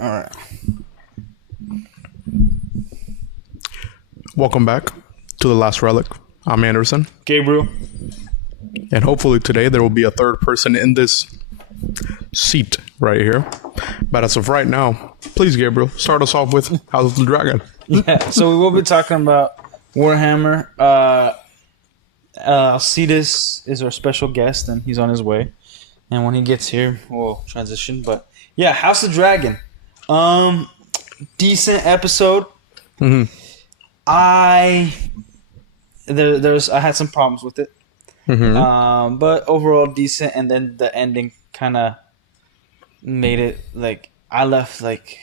All right. Welcome back to The Last Relic. I'm Anderson, Gabriel. and hopefully today there will be a third person in this seat right here. But as of right now, please, Gabriel, start us off with House of the Dragon. Yeah. So we will be talking about Warhammer. Alcides is our special guest, and he's on his way. And when he gets here, we'll transition. But yeah, House of Dragon. Decent episode. Mm-hmm. I had some problems with it. Mm-hmm. But overall decent, and then the ending kind of made it like I left like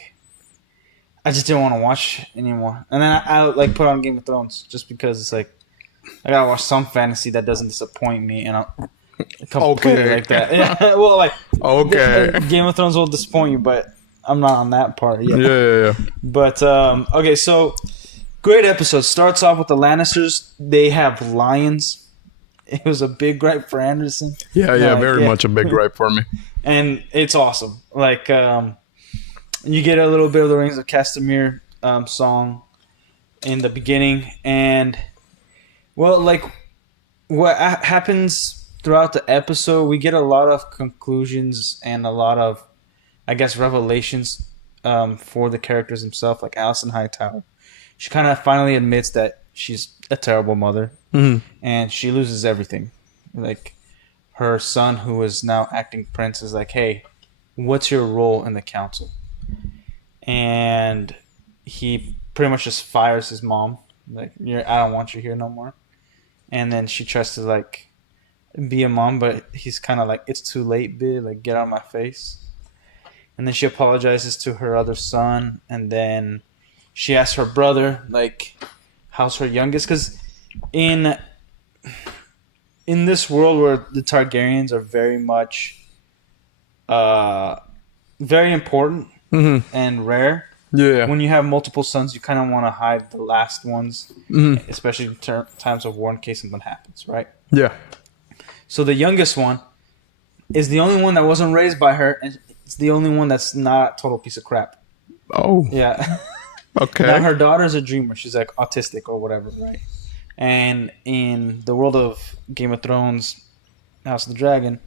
I just didn't want to watch anymore. And then I like put on Game of Thrones just because it's like I gotta watch some fantasy that doesn't disappoint me, and I'm completely Okay. like that. Yeah, well, like Okay. Game of Thrones will disappoint you, but I'm not on that part yet. Yeah. But okay, so great episode. Starts off with the Lannisters. They have lions. It was a big gripe for Anderson. Yeah, Like, very much a big gripe for me. And it's awesome. Like you get a little bit of the Rings of Castamere song in the beginning, and well, like what happens throughout the episode, we get a lot of conclusions and a lot of, I guess, revelations for the characters themselves. Like Alison Hightower, she kind of finally admits that she's a terrible mother, and she loses everything. Like her son, who is now acting prince, is like, "Hey, what's your role in the council?" And he pretty much just fires his mom. Like, I don't want you here no more. And then she tries to like be a mom, but he's kind of like, "It's too late, bitch. Like, get out of my face." And then she apologizes to her other son, and then she asks her brother, like, how's her youngest? Because in this world where the Targaryens are very much very important and rare, Yeah. when you have multiple sons, you kind of want to hide the last ones, especially in times of war in case something happens, right? Yeah. So the youngest one is the only one that wasn't raised by her, and it's the only one that's not a total piece of crap. Oh, Yeah. okay. Now her daughter's a dreamer. She's like autistic or whatever, right? And in the world of Game of Thrones, House of the Dragon,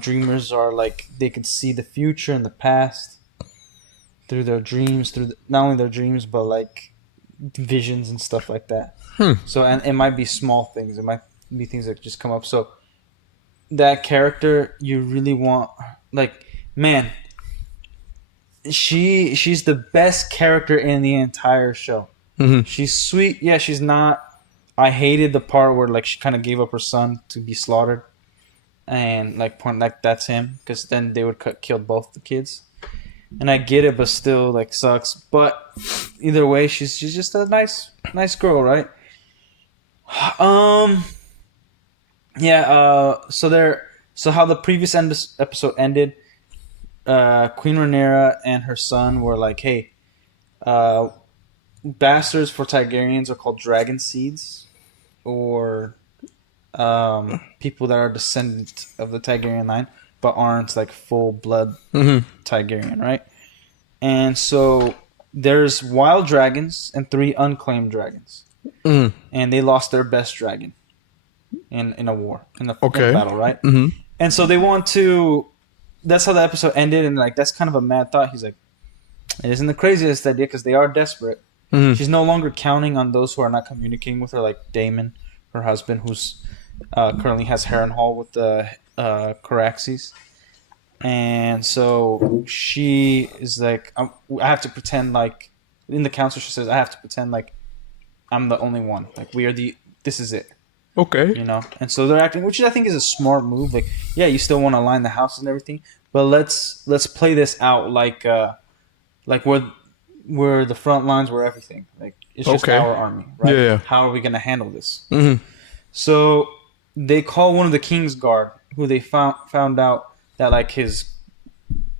dreamers are like they could see the future and the past through their dreams, not only their dreams but like visions and stuff like that. So, and it might be small things. It might be things that just come up. So that character, you really want, like, man, she's the best character in the entire show. She's sweet. Yeah, she's not. I hated the part where like she kind of gave up her son to be slaughtered, and like point like that's him, because then they would kill both the kids. And I get it, but still like sucks. But either way, she's just a nice girl, right? Yeah. So how the previous episode ended. Queen Rhaenyra and her son were like, "Hey, bastards for Targaryens are called dragon seeds, or people that are descendant of the Targaryen line, but aren't like full blood Targaryen, right?" And so there's wild dragons and 3 unclaimed dragons, and they lost their best dragon in a war in the battle, right? And so they want to. That's how the episode ended, and like that's kind of a mad thought. He's like, it isn't the craziest idea because they are desperate. She's no longer counting on those who are not communicating with her, like Daemon, her husband, who's currently has Harrenhal with the Caraxes. And so she is like, I have to pretend like in the council. She says, I have to pretend like I'm the only one. Like this is it. Okay. You know, and so they're acting, which I think is a smart move. Like, yeah, you still want to line the house and everything, but let's play this out like where the front lines were everything. Like it's just our army, right? Yeah. How are we gonna handle this? So they call one of the King's Guard, who they found out that like his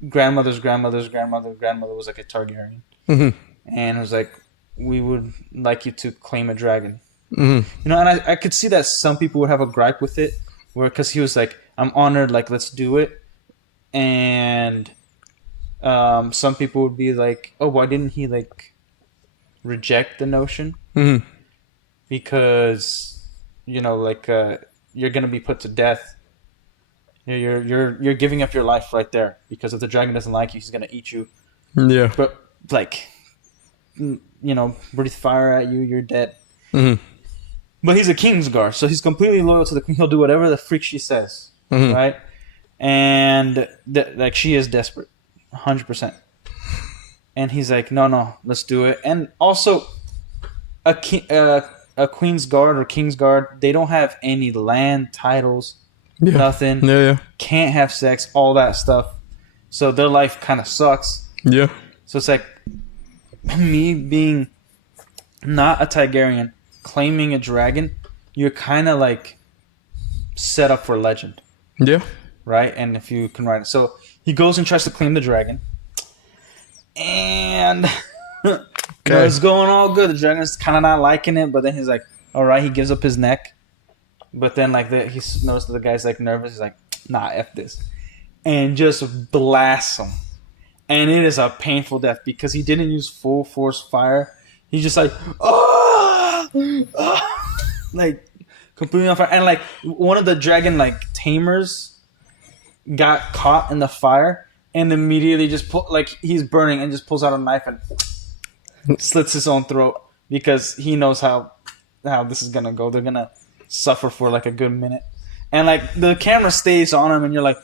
grandmother's grandmother's grandmother was like a Targaryen, and it was like, we would like you to claim a dragon. You know, and I could see that some people would have a gripe with it, where because he was like, I'm honored, like let's do it, and Some people would be like, "Oh, why didn't he like reject the notion?" Mhm. Because like you're gonna be put to death. You're giving up your life right there because if the dragon doesn't like you, he's gonna eat you. Yeah. But like, breathe fire at you, you're dead. Mhm. But he's a Kingsguard, so he's completely loyal to the queen. He'll do whatever the freak she says, Mhm. right? And like she is desperate, 100%. And he's like, no, let's do it. And also, a Queen's Guard or King's Guard, they don't have any land titles, Yeah. nothing. Yeah. Can't have sex, all that stuff. So their life kind of sucks. Yeah. So it's like me being not a Targaryen, claiming a dragon, you're kind of like set up for legend, Yeah. right? And if you can write it. So he goes and tries to claim the dragon. And it's going all good. The dragon's kind of not liking it, but then he's like, all right, he gives up his neck. But then like he notices the guy's like nervous. He's like, nah, F this. And just blasts him. And it is a painful death because he didn't use full force fire. He's just like, like completely on fire. And like one of the dragon like tamers got caught in the fire and immediately just he's burning and just pulls out a knife and slits his own throat because he knows how this is gonna go. They're gonna suffer for like a good minute. And like the camera stays on him and you're like,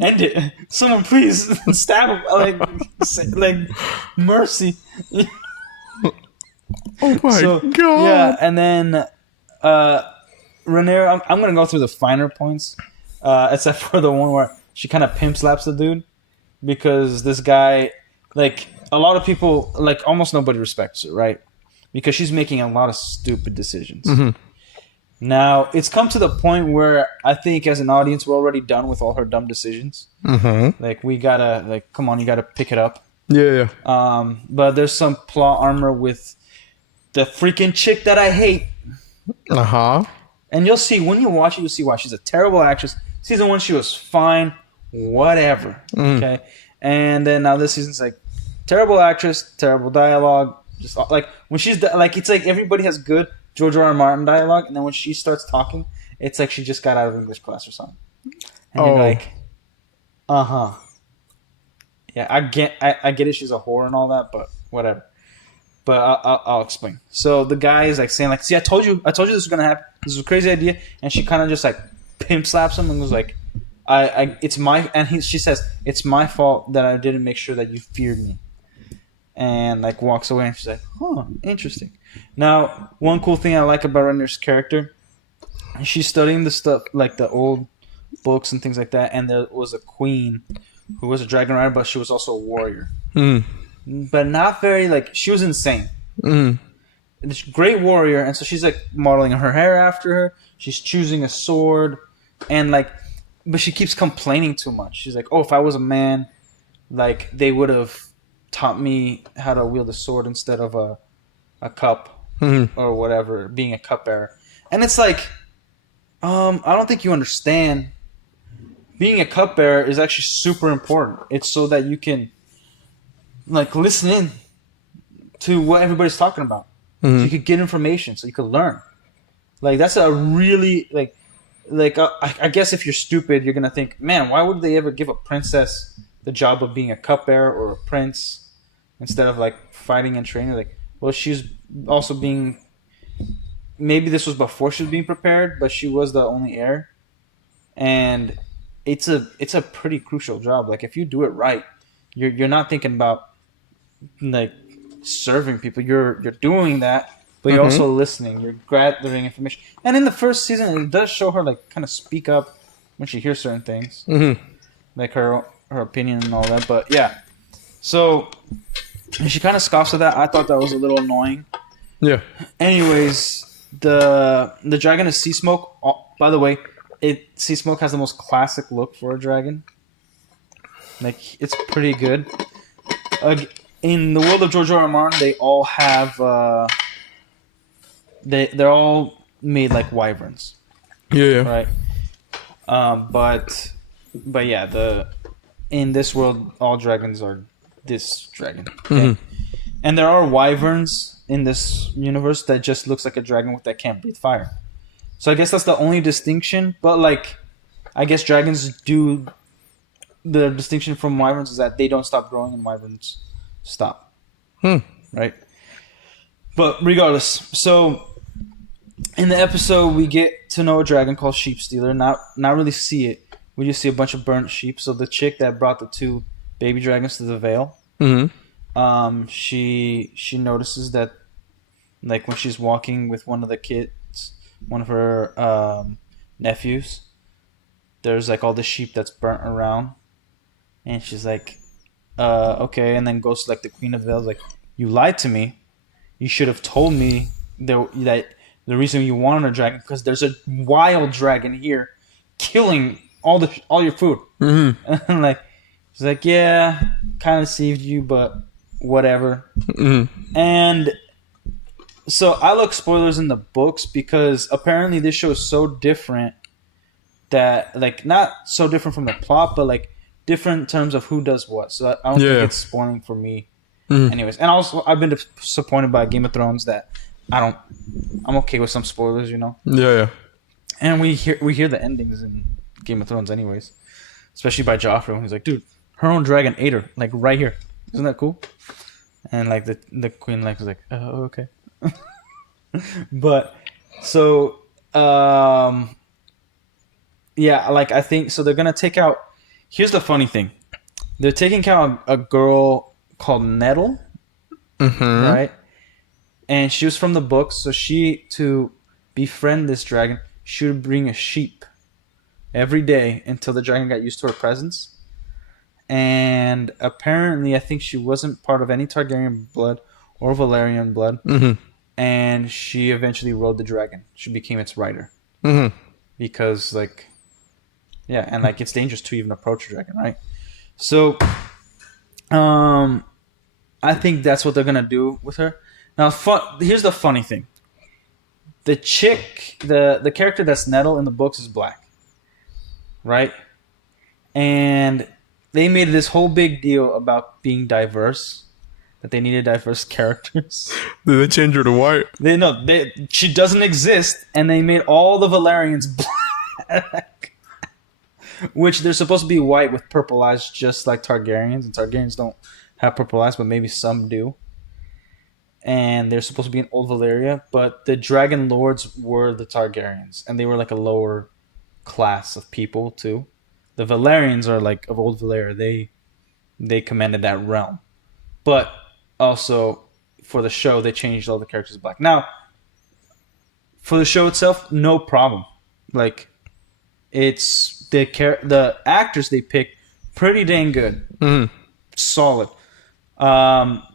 end it. Someone please stab him. Like mercy. Oh my god. Yeah, and then Rhaenyra, I'm gonna go through the finer points, except for the one where she kind of pimp slaps the dude because this guy, like a lot of people, like almost nobody respects her, right? Because she's making a lot of stupid decisions. Mm-hmm. Now, it's come to the point where I think as an audience, we're already done with all her dumb decisions. Mm-hmm. Like, we gotta, like, come on, you gotta pick it up. Yeah. But there's some plot armor with the freaking chick that I hate. Uh-huh. And you'll see, when you watch it, you'll see why. She's a terrible actress. Season 1, she was fine. Whatever. Okay? And then now this season's like, terrible actress, terrible dialogue. Just like, when she's, like, it's like everybody has good George R. R. Martin dialogue, and then when she starts talking, it's like she just got out of English class or something. And you're like, uh-huh. Yeah, I get it. She's a whore and all that, but whatever. But I'll explain. So the guy is like saying like, see, I told you this was gonna happen. This is a crazy idea, and she kind of just like pimp slaps him and was like, it's my, and she says it's my fault that I didn't make sure that you feared me, and like walks away, and she's like, huh, interesting. Now, one cool thing I like about Rhaenyra's character, she's studying the stuff like the old books and things like that, and there was a queen who was a dragon rider, but she was also a warrior. But not very, like, she was insane. This great warrior, and so she's like modeling her hair after her. She's choosing a sword, and like, but she keeps complaining too much. She's like, oh, if I was a man, like, they would have taught me how to wield a sword instead of a cup or whatever, being a cupbearer. And it's like, I don't think you understand. Being a cupbearer is actually super important. It's so that you can like listen in to what everybody's talking about. So you could get information, so you could learn. Like that's a really I guess if you're stupid, you're gonna think, man, why would they ever give a princess the job of being a cupbearer or a prince instead of like fighting and training? Like, well, she's also being. Maybe this was before she was being prepared, but she was the only heir, and it's a pretty crucial job. Like if you do it right, you're not thinking about like serving people. You're doing that, but you're also listening. You're gathering information. And in the first season, it does show her like kind of speak up when she hears certain things, like her opinion and all that. But yeah, so she kind of scoffs at that. I thought that was a little annoying. Yeah. Anyways, the dragon is Sea Smoke. Oh, by the way, Sea Smoke has the most classic look for a dragon. Like it's pretty good. In the world of George R. R. Martin, they all have they're all made like wyverns. Yeah. Right. But yeah, in this world, all dragons are this dragon. Okay? And there are wyverns in this universe that just looks like a dragon that can't breathe fire. So I guess that's the only distinction. But like, I guess dragons do. The distinction from wyverns is that they don't stop growing and wyverns stop. Right? But regardless, so in the episode we get to know a dragon called Sheep Stealer. Not really see it. We just see a bunch of burnt sheep. So the chick that brought the 2 baby dragons to the Vale, she notices that, like, when she's walking with one of the kids, one of her nephews, there's like all the sheep that's burnt around. And she's like, okay. And then goes to like the Queen of the Vale, like, you lied to me. You should have told me that the reason you wanted a dragon because there's a wild dragon here killing all your food. And like, she's like, yeah, kind of deceived you, but whatever. And so I look spoilers in the books because apparently this show is so different that, like, not so different from the plot, but like different in terms of who does what. So I don't think it's spoiling for me. Anyways, and also I've been disappointed by Game of Thrones that I'm okay with some spoilers, you know. Yeah. And we hear the endings in Game of Thrones, anyways, especially by Joffrey. He's like, dude, her own dragon ate her, like right here. Isn't that cool? And like the queen like was like, oh, okay. But so yeah, like I think so. They're gonna take out. Here's the funny thing: they're taking out a girl called Nettle, right? And she was from the books, so to befriend this dragon, she would bring a sheep every day until the dragon got used to her presence. And apparently, I think she wasn't part of any Targaryen blood or Valyrian blood. And she eventually rode the dragon. She became its rider. Because, like, yeah, and like it's dangerous to even approach a dragon, right? So, I think that's what they're gonna do with her. Now, here's the funny thing: the chick, the character that's Nettle in the books is black, right? And they made this whole big deal about being diverse, that they needed diverse characters. Did they change her to white? She doesn't exist, and they made all the Valyrians black, which they're supposed to be white with purple eyes, just like Targaryens, and Targaryens don't have purple eyes, but maybe some do. And they're supposed to be in Old Valyria, but the Dragon Lords were the Targaryens, and they were like a lower class of people too. The Valyrians are like of Old Valyria; they commanded that realm. But also for the show, they changed all the characters black. Now, for the show itself, no problem. Like, it's the actors they pick pretty dang good, solid.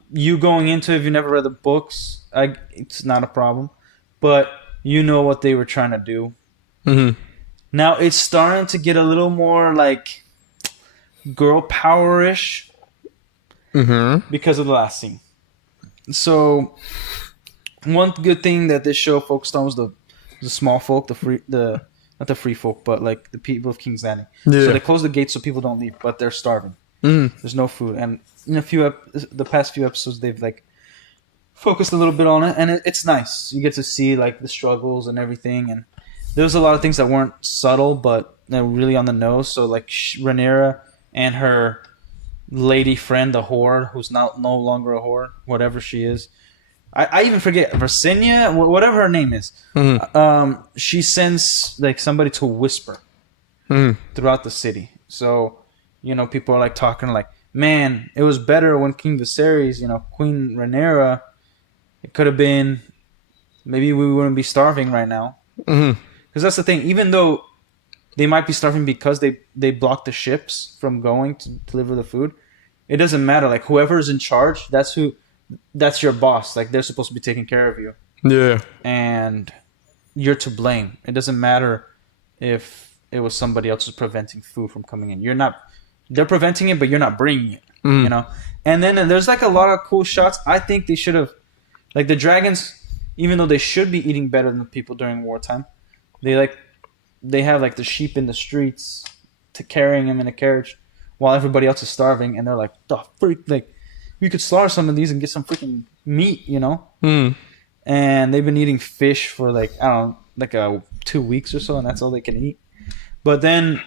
You going into it, if you never read the books, it's not a problem. But you know what they were trying to do. Now it's starting to get a little more like girl power-ish because of the last scene. So one good thing that this show focused on was the small folk, not the free folk, but like the people of King's Landing. Yeah. So they close the gates so people don't leave, but they're starving. There's no food, and in the past few episodes, they've like focused a little bit on it, and it's nice. You get to see like the struggles and everything, and there's a lot of things that weren't subtle, but they're really on the nose. So like Rhaenyra and her lady friend, the whore, who's no longer a whore, whatever she is. I even forget Versinia, whatever her name is. She sends like somebody to whisper throughout the city. So, you know, people are like talking like, man, it was better when King Viserys, you know, Queen Rhaenyra, it could have been, maybe we wouldn't be starving right now. Because that's the thing, even though they might be starving because they blocked the ships from going to deliver the food, it doesn't matter. Like, whoever's in charge, that's your boss. Like, they're supposed to be taking care of you. Yeah. And you're to blame. It doesn't matter if it was somebody else who's preventing food from coming in. They're preventing it, but you're not bringing it, you know? And then there's like a lot of cool shots. I think they should have, like the dragons, even though they should be eating better than the people during wartime, they have like the sheep in the streets to carrying them in a carriage while everybody else is starving, and they're like, the freak, like, you could slaughter some of these and get some freaking meat, you know? And they've been eating fish for like, I don't know, like 2 weeks or so, and that's all they can eat. But then,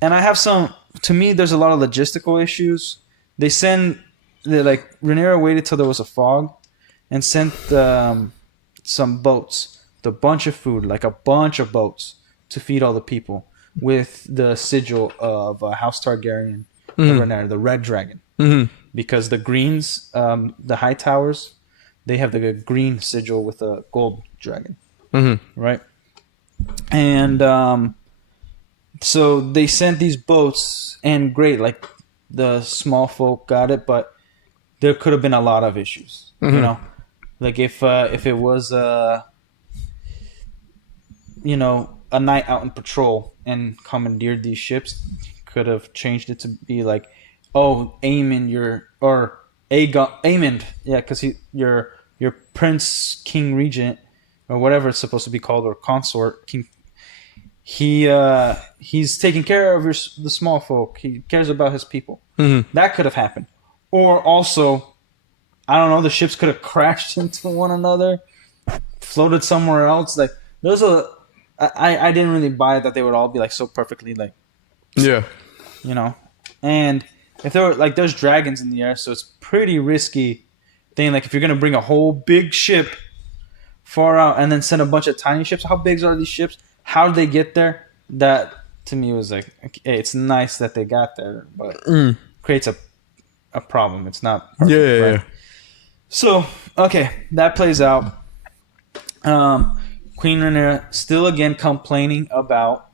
and I have some, to me, there's a lot of logistical issues. Rhaenyra waited till there was a fog and sent some boats with a bunch of food, like a bunch of boats to feed all the people with the sigil of House Targaryen, the Red Dragon. Because the Greens, the High Towers, they have the green sigil with a gold dragon, right? And so they sent these boats, and great, like the small folk got it, but there could have been a lot of issues, you know, like if it was a night out in patrol and commandeered these ships, could have changed it to be like, oh, Aemond, Aemond, yeah, because your prince, king, regent, or whatever it's supposed to be called, or consort, king. He's taking care of the small folk. He cares about his people. That could have happened, or also, I don't know, the ships could have crashed into one another, floated somewhere else. Like I didn't really buy it that they would all be like so perfectly like, yeah, you know, and. If there were like, there's dragons in the air, so it's pretty risky thing. Like, if you're gonna bring a whole big ship far out and then send a bunch of tiny ships, how big are these ships? How did they get there? That to me was like, okay, it's nice that they got there, but creates a problem. It's not perfect, right? Yeah. So okay, that plays out. Queen Rhaenyra still again complaining about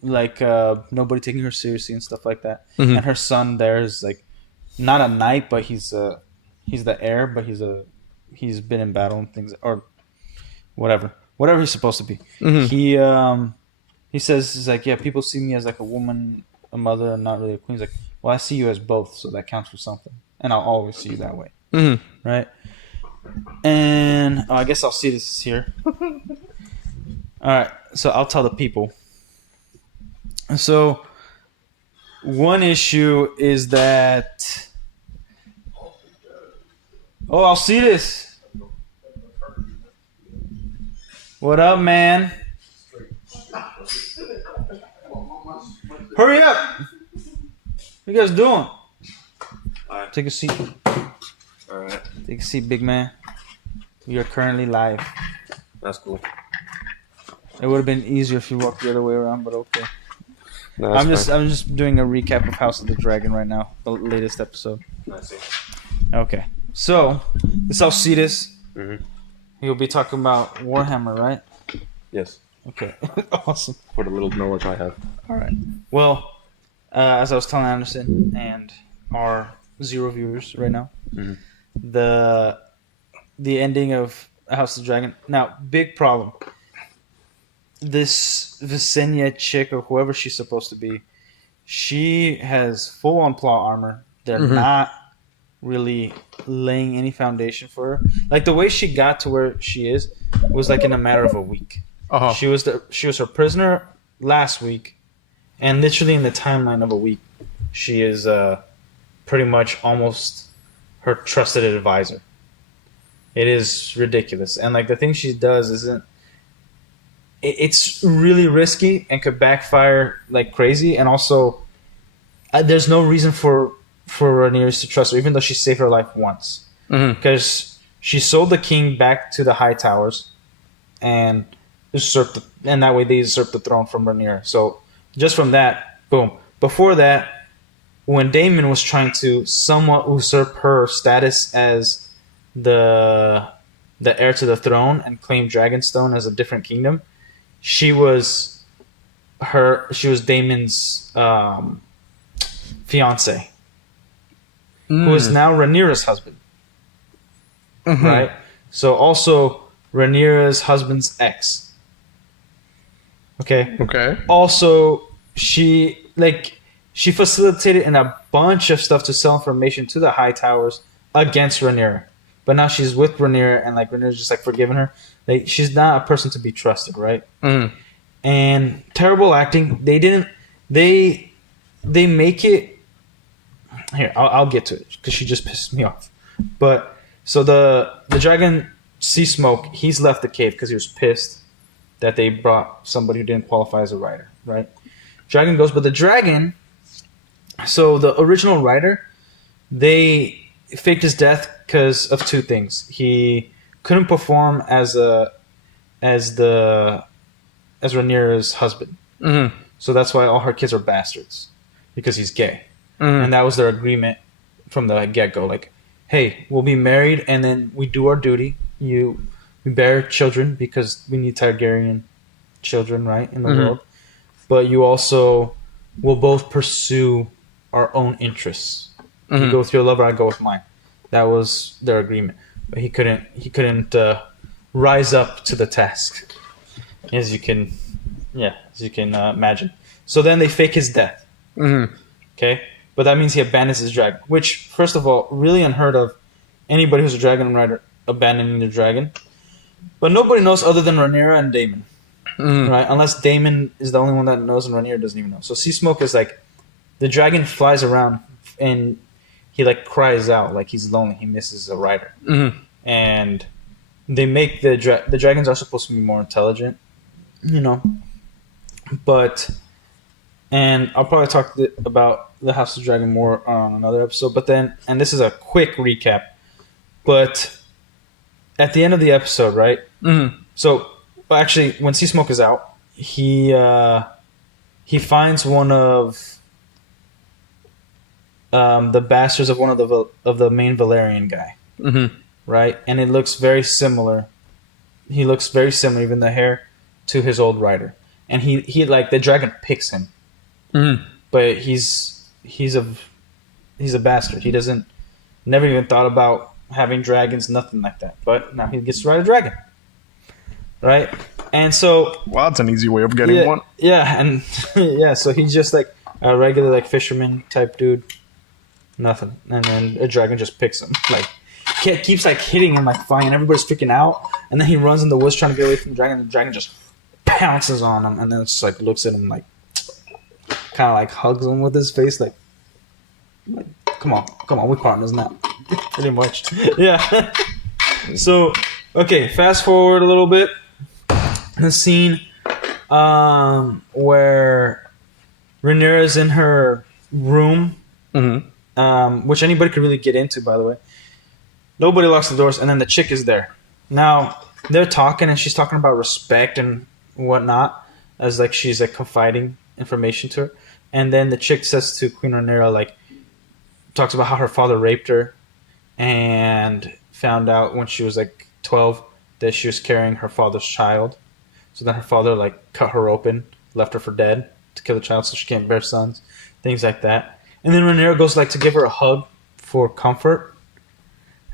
nobody taking her seriously and stuff like that. And her son there is like not a knight, but he's the heir, but he's been in battle and things, or whatever he's supposed to be. He says, he's like, yeah, people see me as like a woman, a mother, and not really a queen. He's like, well, I see you as both, so that counts for something, and I'll always see you that way, right? And I guess I'll see this here. All right, so I'll tell the people. So, one issue is that... Oh, I'll see this. What up, man? Hurry up! What you guys doing? Alright. Take a seat. Alright. Take a seat, big man. We are currently live. That's cool. It would have been easier if you walked the other way around, but okay. No, I'm just doing a recap of House of the Dragon right now, the latest episode. I see. Okay, so this Alcides. Mm-hmm. You'll be talking about Warhammer, right? Yes. Okay, awesome. For the little knowledge I have. All right. Well, as I was telling Anderson and our 0 viewers right now, the ending of House of the Dragon. Now, big problem. This Visenya chick, or whoever she's supposed to be, she has full-on plot armor. They're not really laying any foundation for her. Like, the way she got to where she is was like in a matter of a week. She was her prisoner last week, and literally in the timeline of a week, she is pretty much almost her trusted advisor. It is ridiculous, and like the thing she does isn't. It's really risky and could backfire like crazy, and also there's no reason for Rhaenyra to trust her, even though she saved her life once, because she sold the king back to the High Towers, and that way they usurped the throne from Rhaenyra. So just from that, boom. Before that, when Daemon was trying to somewhat usurp her status as the heir to the throne and claim Dragonstone as a different kingdom, she was Daemon's fiance, who is now Rhaenyra's husband. Right? So also Rhaenyra's husband's ex. Okay. Also, she facilitated in a bunch of stuff to sell information to the High Towers against Rhaenyra. But now she's with Rhaenyra, and like Rhaenyra's just like forgiving her. Like, she's not a person to be trusted, right? And terrible acting. They didn't. they make it here. I'll get to it because she just pisses me off. But so the dragon Sea Smoke, he's left the cave because he was pissed that they brought somebody who didn't qualify as a rider, right? Dragon goes, but the dragon. So the original rider, they faked his death because of two things. He couldn't perform as Rhaenyra's husband. Mm-hmm. So that's why all her kids are bastards, because he's gay. Mm-hmm. And that was their agreement from the get-go. Like, hey, we'll be married, and then we do our duty. We bear children because we need Targaryen children, right, in the world. But you also will both pursue our own interests. You go with your lover, I go with mine. That was their agreement. But he couldn't rise up to the task, as you can imagine. So then they fake his death. Mm-hmm. Okay, but that means he abandons his dragon, which, first of all, really unheard of. Anybody who's a dragon rider abandoning their dragon, but nobody knows other than Rhaenyra and Daemon, right? Unless Daemon is the only one that knows, and Rhaenyra doesn't even know. So Sea Smoke is like, the dragon flies around and he like cries out like he's lonely. He misses a rider, and they make the dragons are supposed to be more intelligent, but. And I'll probably talk about the House of Dragon more on another episode. But then, and this is a quick recap, but at the end of the episode, right? Mm-hmm. So, actually, when Sea Smoke is out, he finds one of the bastards of one of the main Valyrian guy, right? And it looks very similar. He looks very similar, even the hair, to his old rider. And he like the dragon picks him. But he's a bastard. He never even thought about having dragons, nothing like that. But now he gets to ride a dragon, right? And so, well, that's an easy way of getting one. Yeah, and so he's just like a regular like fisherman type dude, nothing. And then a dragon just picks him, like keeps like hitting him, like flying. Everybody's freaking out, and then he runs in the woods trying to get away from the dragon. The dragon just pounces on him, and then it's just like looks at him like. Kind of like hugs him with his face, like come on, we're partners now. Pretty much, yeah. So, okay, fast forward a little bit. The scene where Rhaenyra is in her room, which anybody could really get into, by the way. Nobody locks the doors, and then the chick is there. Now they're talking, and she's talking about respect and whatnot, as like she's like confiding information to her. And then the chick says to Queen Rhaenyra, like, talks about how her father raped her and found out when she was like 12 that she was carrying her father's child. So then her father like cut her open, left her for dead to kill the child so she can't bear sons, things like that. And then Rhaenyra goes like to give her a hug for comfort.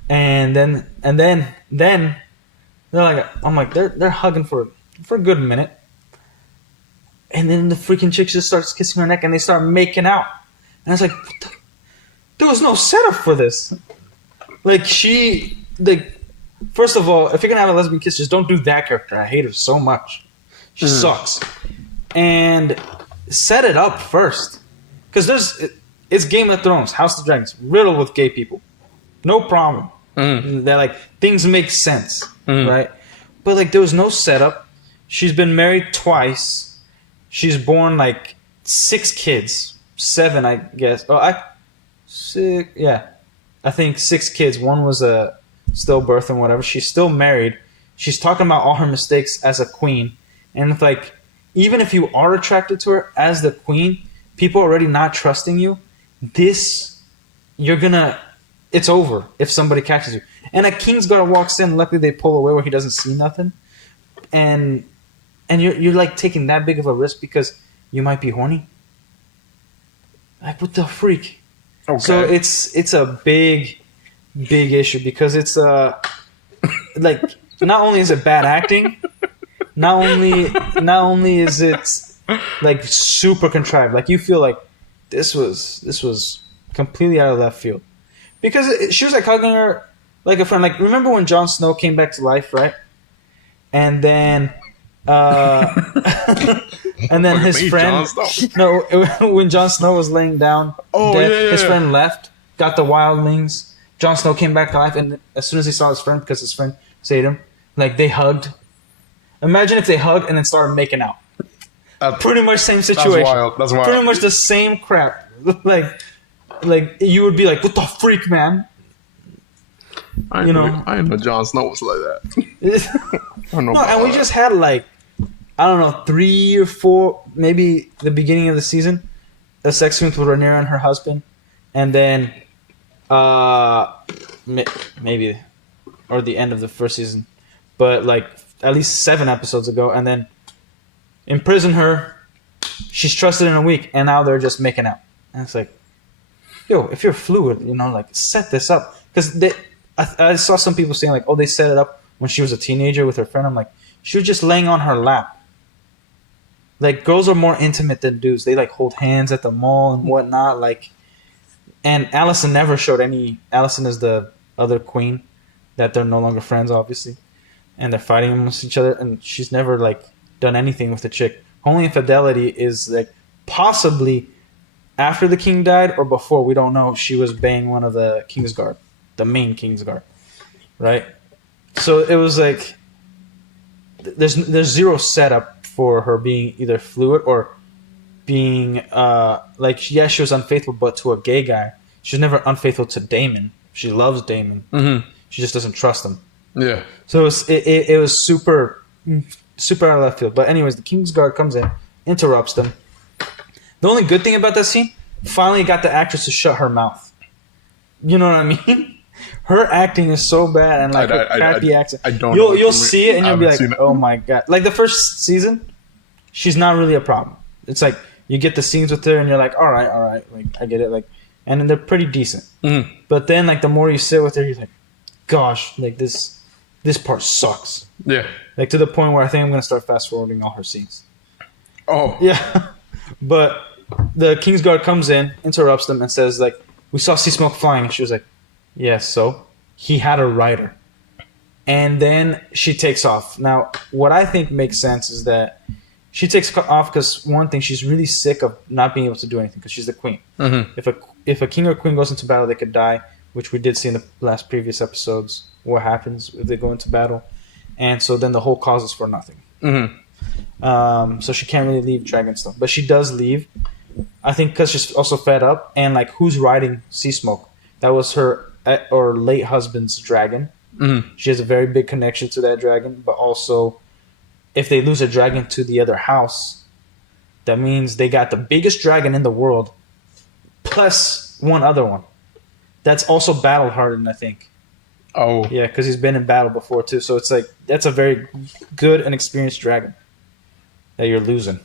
And then they're like, I'm like, they're hugging for a good minute. And then the freaking chick just starts kissing her neck, and they start making out. And I was like, there was no setup for this. Like, first of all, if you're going to have a lesbian kiss, just don't do that character. I hate her so much. She sucks. And set it up first. Because it's Game of Thrones, House of Dragons, riddled with gay people. No problem. They're like, things make sense, right? But, like, there was no setup. She's been married twice. She's born like 6 kids, 7, I guess. I think 6 kids. One was a stillbirth and whatever. She's still married. She's talking about all her mistakes as a queen, and it's like, even if you are attracted to her as the queen, people are already not trusting you. It's over if somebody catches you. And a Kingsguard walks in. Luckily, they pull away where he doesn't see nothing, and you're like taking that big of a risk because you might be horny. Like, what the freak? Okay. So it's a big issue because it's like, not only is it bad acting, not only is it like super contrived. Like, you feel like this was completely out of left field because she was like hugging her like a friend. Like, remember when Jon Snow came back to life, right? And then And then Fucking his made friend, Jon Snow. no, when Jon Snow was laying down, Oh, dead, yeah, his yeah. friend left, got the wildlings. Jon Snow came back to life, and as soon as he saw his friend, because his friend saved him, like they hugged. Imagine if they hugged and then started making out. Pretty much same situation. wild. That's wild. Pretty much the same crap. like you would be like, "What the freak, man?" I You know. I didn't know Jon Snow was like that. I don't know. No, about and we that. just had like, I don't know, 3 or 4, maybe the beginning of the season, a sex scene with Rhaenyra and her husband, and then, maybe, or the end of the first season, but like at least 7 episodes ago, and then imprison her. She's trusted in a week, and now they're just making out, and it's like, yo, if you're fluid, like set this up, because I saw some people saying like, oh, they set it up when she was a teenager with her friend. I'm like, she was just laying on her lap. Like, girls are more intimate than dudes. They like hold hands at the mall and whatnot. Like, and Allison never showed any. Allison is the other queen that they're no longer friends, obviously, and they're fighting amongst each other. And she's never like done anything with the chick. Only infidelity is like possibly after the king died or before. We don't know. She was banging one of the Kingsguard, the main Kingsguard, right? So it was like there's zero setup for her being either fluid or being like, yeah, she was unfaithful, but to a gay guy. She was never unfaithful to Daemon. She loves Daemon. Mm-hmm. She just doesn't trust him. Yeah. So it was super out of left field. But anyways, the Kingsguard comes in, interrupts them. The only good thing about that scene, finally got the actress to shut her mouth. You know what I mean? Her acting is so bad, and like her crappy accent. I don't know. You'll see it and you'll be like, it. oh my god! Like the first season, she's not really a problem. It's like you get the scenes with her and you're like, all right, like I get it, like, and then they're pretty decent. Mm-hmm. But then like the more you sit with her, you're like, gosh, like this part sucks. Yeah. Like to the point where I think I'm gonna start fast forwarding all her scenes. Oh. Yeah, but the Kingsguard comes in, interrupts them, and says like, we saw sea smoke flying. And she was like, yeah, so he had a rider. And then she takes off. Now, what I think makes sense is that she takes off because, one thing, she's really sick of not being able to do anything because she's the queen. Mm-hmm. If a king or queen goes into battle, they could die, which we did see in the last previous episodes, what happens if they go into battle. And so then the whole cause is for nothing. Mm-hmm. So she can't really leave Dragonstone. But she does leave, I think because she's also fed up. And, like, who's riding Sea Smoke? That was her or late husband's dragon. Mm-hmm. She has a very big connection to that dragon, but also if they lose a dragon to the other house, that means they got the biggest dragon in the world plus one other one that's also battle hardened, I think. Oh. Yeah, because he's been in battle before too. So it's like that's a very good and experienced dragon that you're losing.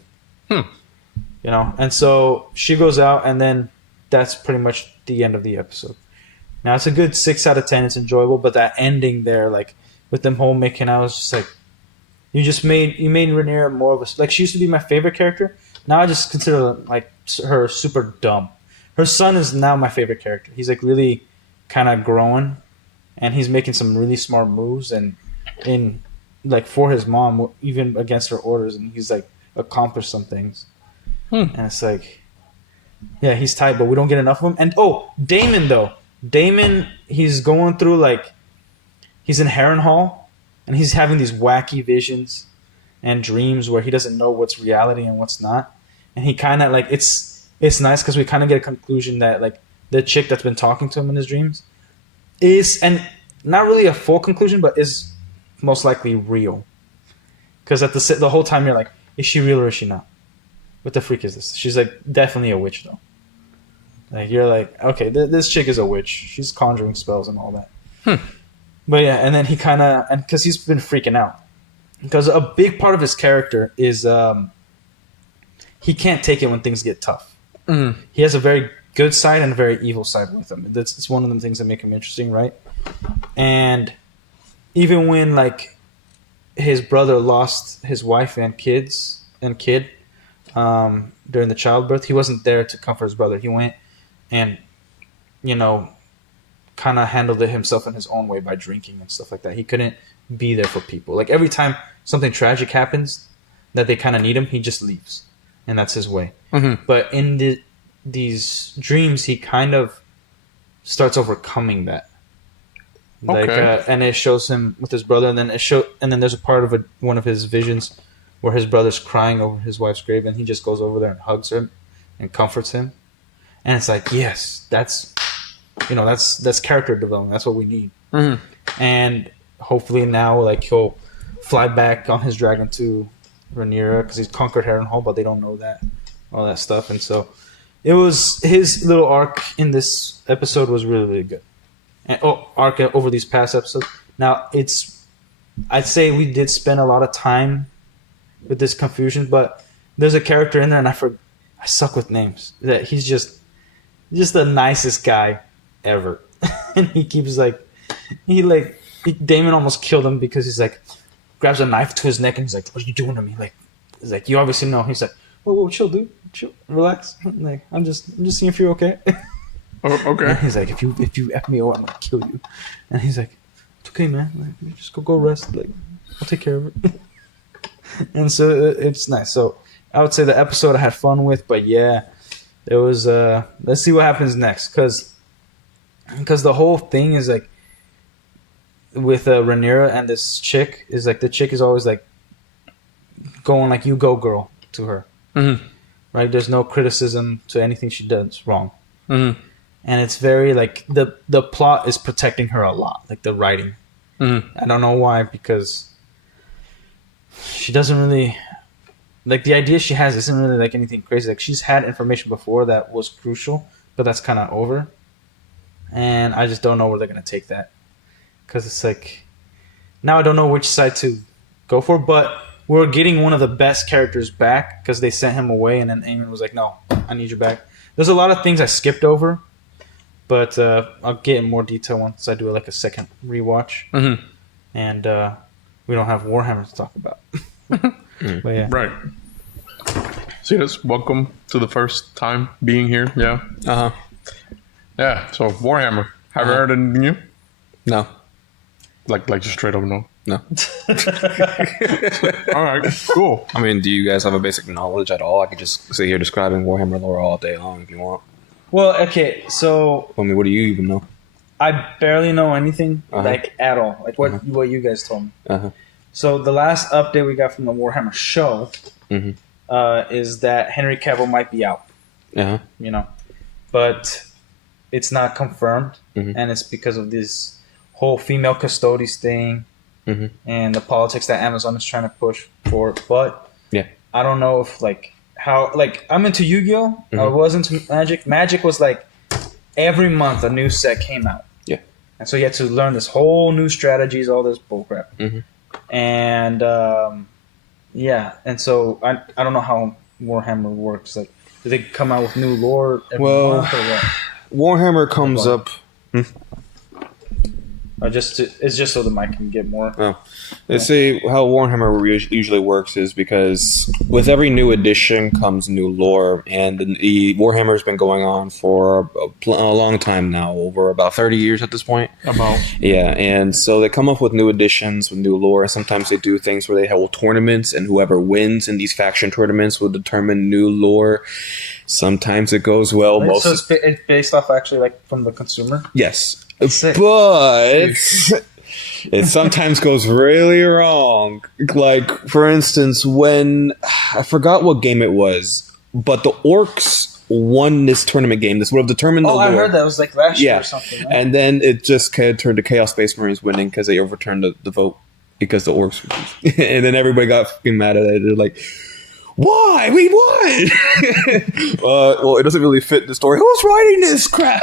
And so she goes out, and then that's pretty much the end of the episode. Now it's a good 6 out of 10. It's enjoyable, but that ending there, like with them whole making out, was just like you made Rhaenyra more of a, like, she used to be my favorite character. Now I just consider like her super dumb. Her son is now my favorite character. He's like really kind of growing, and he's making some really smart moves and in like for his mom, even against her orders, and he's like accomplished some things. And it's like, yeah, he's tight, but we don't get enough of him. And Daemon though. Daemon, he's going through like, he's in Harrenhal, and he's having these wacky visions and dreams where he doesn't know what's reality and what's not. And he kind of like, it's nice because we kind of get a conclusion that like the chick that's been talking to him in his dreams is, and not really a full conclusion, but is most likely real. Because at the whole time you're like, is she real or is she not? What the freak is this? She's like definitely a witch though. Like you're like, okay, this chick is a witch. She's conjuring spells and all that. But yeah, and then he kind of, and because he's been freaking out, because a big part of his character is he can't take it when things get tough. He has a very good side and a very evil side with him. It's one of the things that make him interesting, right? And even when like his brother lost his wife and kid during the childbirth, he wasn't there to comfort his brother. He went and, kind of handled it himself in his own way by drinking and stuff like that. He couldn't be there for people. Like every time something tragic happens that they kind of need him, he just leaves. and that's his way. But in these dreams, he kind of starts overcoming that. Like, Okay. and it shows him with his brother, and then there's a part of one of his visions where his brother's crying over his wife's grave, and he just goes over there and hugs him and comforts him, and it's like, yes, that's character development. That's what we need. And hopefully now, like, he'll fly back on his dragon to Rhaenyra because he's conquered Harrenhal, but they don't know that, all that stuff, and so it was his little arc in this episode was really, really good. And arc over these past episodes. Now I'd say we did spend a lot of time with this confusion, but there's a character in there, and I suck with names. That he's just the nicest guy ever, and he keeps Damon almost killed him because he's like grabs a knife to his neck and he's like, "What are you doing to me?" Like, he's like, "You obviously know." He's like, "Whoa, chill, dude, chill, relax." Like, I'm just seeing if you're okay. Oh, okay. And he's like, if you F me over, I'm gonna kill you. And he's like, it's okay, man. Like, just go rest. Like, I'll take care of it. And so it's nice. So I would say the episode I had fun with, but yeah, there was. Let's see what happens next, because the whole thing is like with Rhaenyra and this chick is like the chick is always like going like, "You go, girl," to her. Right? There's no criticism to anything she does wrong. And it's very like the plot is protecting her a lot, like the writing. I don't know why, because she doesn't really like the idea she has isn't really like anything crazy. Like, she's had information before that was crucial, but that's kind of over. And I just don't know where they're gonna take that, because it's like now I don't know which side to go for. But we're getting one of the best characters back because they sent him away, and then Aemon was like, "No, I need you back." There's a lot of things I skipped over. But I'll get in more detail once I do like a second rewatch. And we don't have Warhammer to talk about. But yeah. Right. See this? Welcome to the first time being here. Yeah. Yeah. So Warhammer. Have you heard anything new? No. Like just straight up no. No. All right. Cool. I mean, do you guys have a basic knowledge at all? I could just sit here describing Warhammer lore all day long if you want. Well, okay, so I mean, what do you even know? I barely know anything, like, at all. Like, what you guys told me. So the last update we got from the Warhammer show is that Henry Cavill might be out. You know, but it's not confirmed, and it's because of this whole female custodes thing and the politics that Amazon is trying to push for. But I don't know if I'm into Yu-Gi-Oh! I was into Magic. Magic was like every month a new set came out. And so you had to learn this whole new strategies, all this bullcrap. And and so I don't know how Warhammer works. Like, do they come out with new lore every month or what? Warhammer comes up. Or it's just so the mic can get more. Let's see how Warhammer usually works is because with every new edition comes new lore, and the Warhammer's been going on for a long time now, over about 30 years at this point. Yeah, and so they come up with new editions with new lore. Sometimes they do things where they hold tournaments, and whoever wins in these faction tournaments will determine new lore. Sometimes it goes well. So it's based off actually like from the consumer? Yes. Sick. But it sometimes goes really wrong. Like, for instance, when I forgot what game it was, but the Orcs won this tournament game. This would have determined the lore. I heard that. It was like last year or something. Right? And then it just kind of turned to Chaos Space Marines winning because they overturned the vote because the Orcs won. And then everybody got fucking mad at it. They're like, why? We won! Well, it doesn't really fit the story. Who's writing this crap?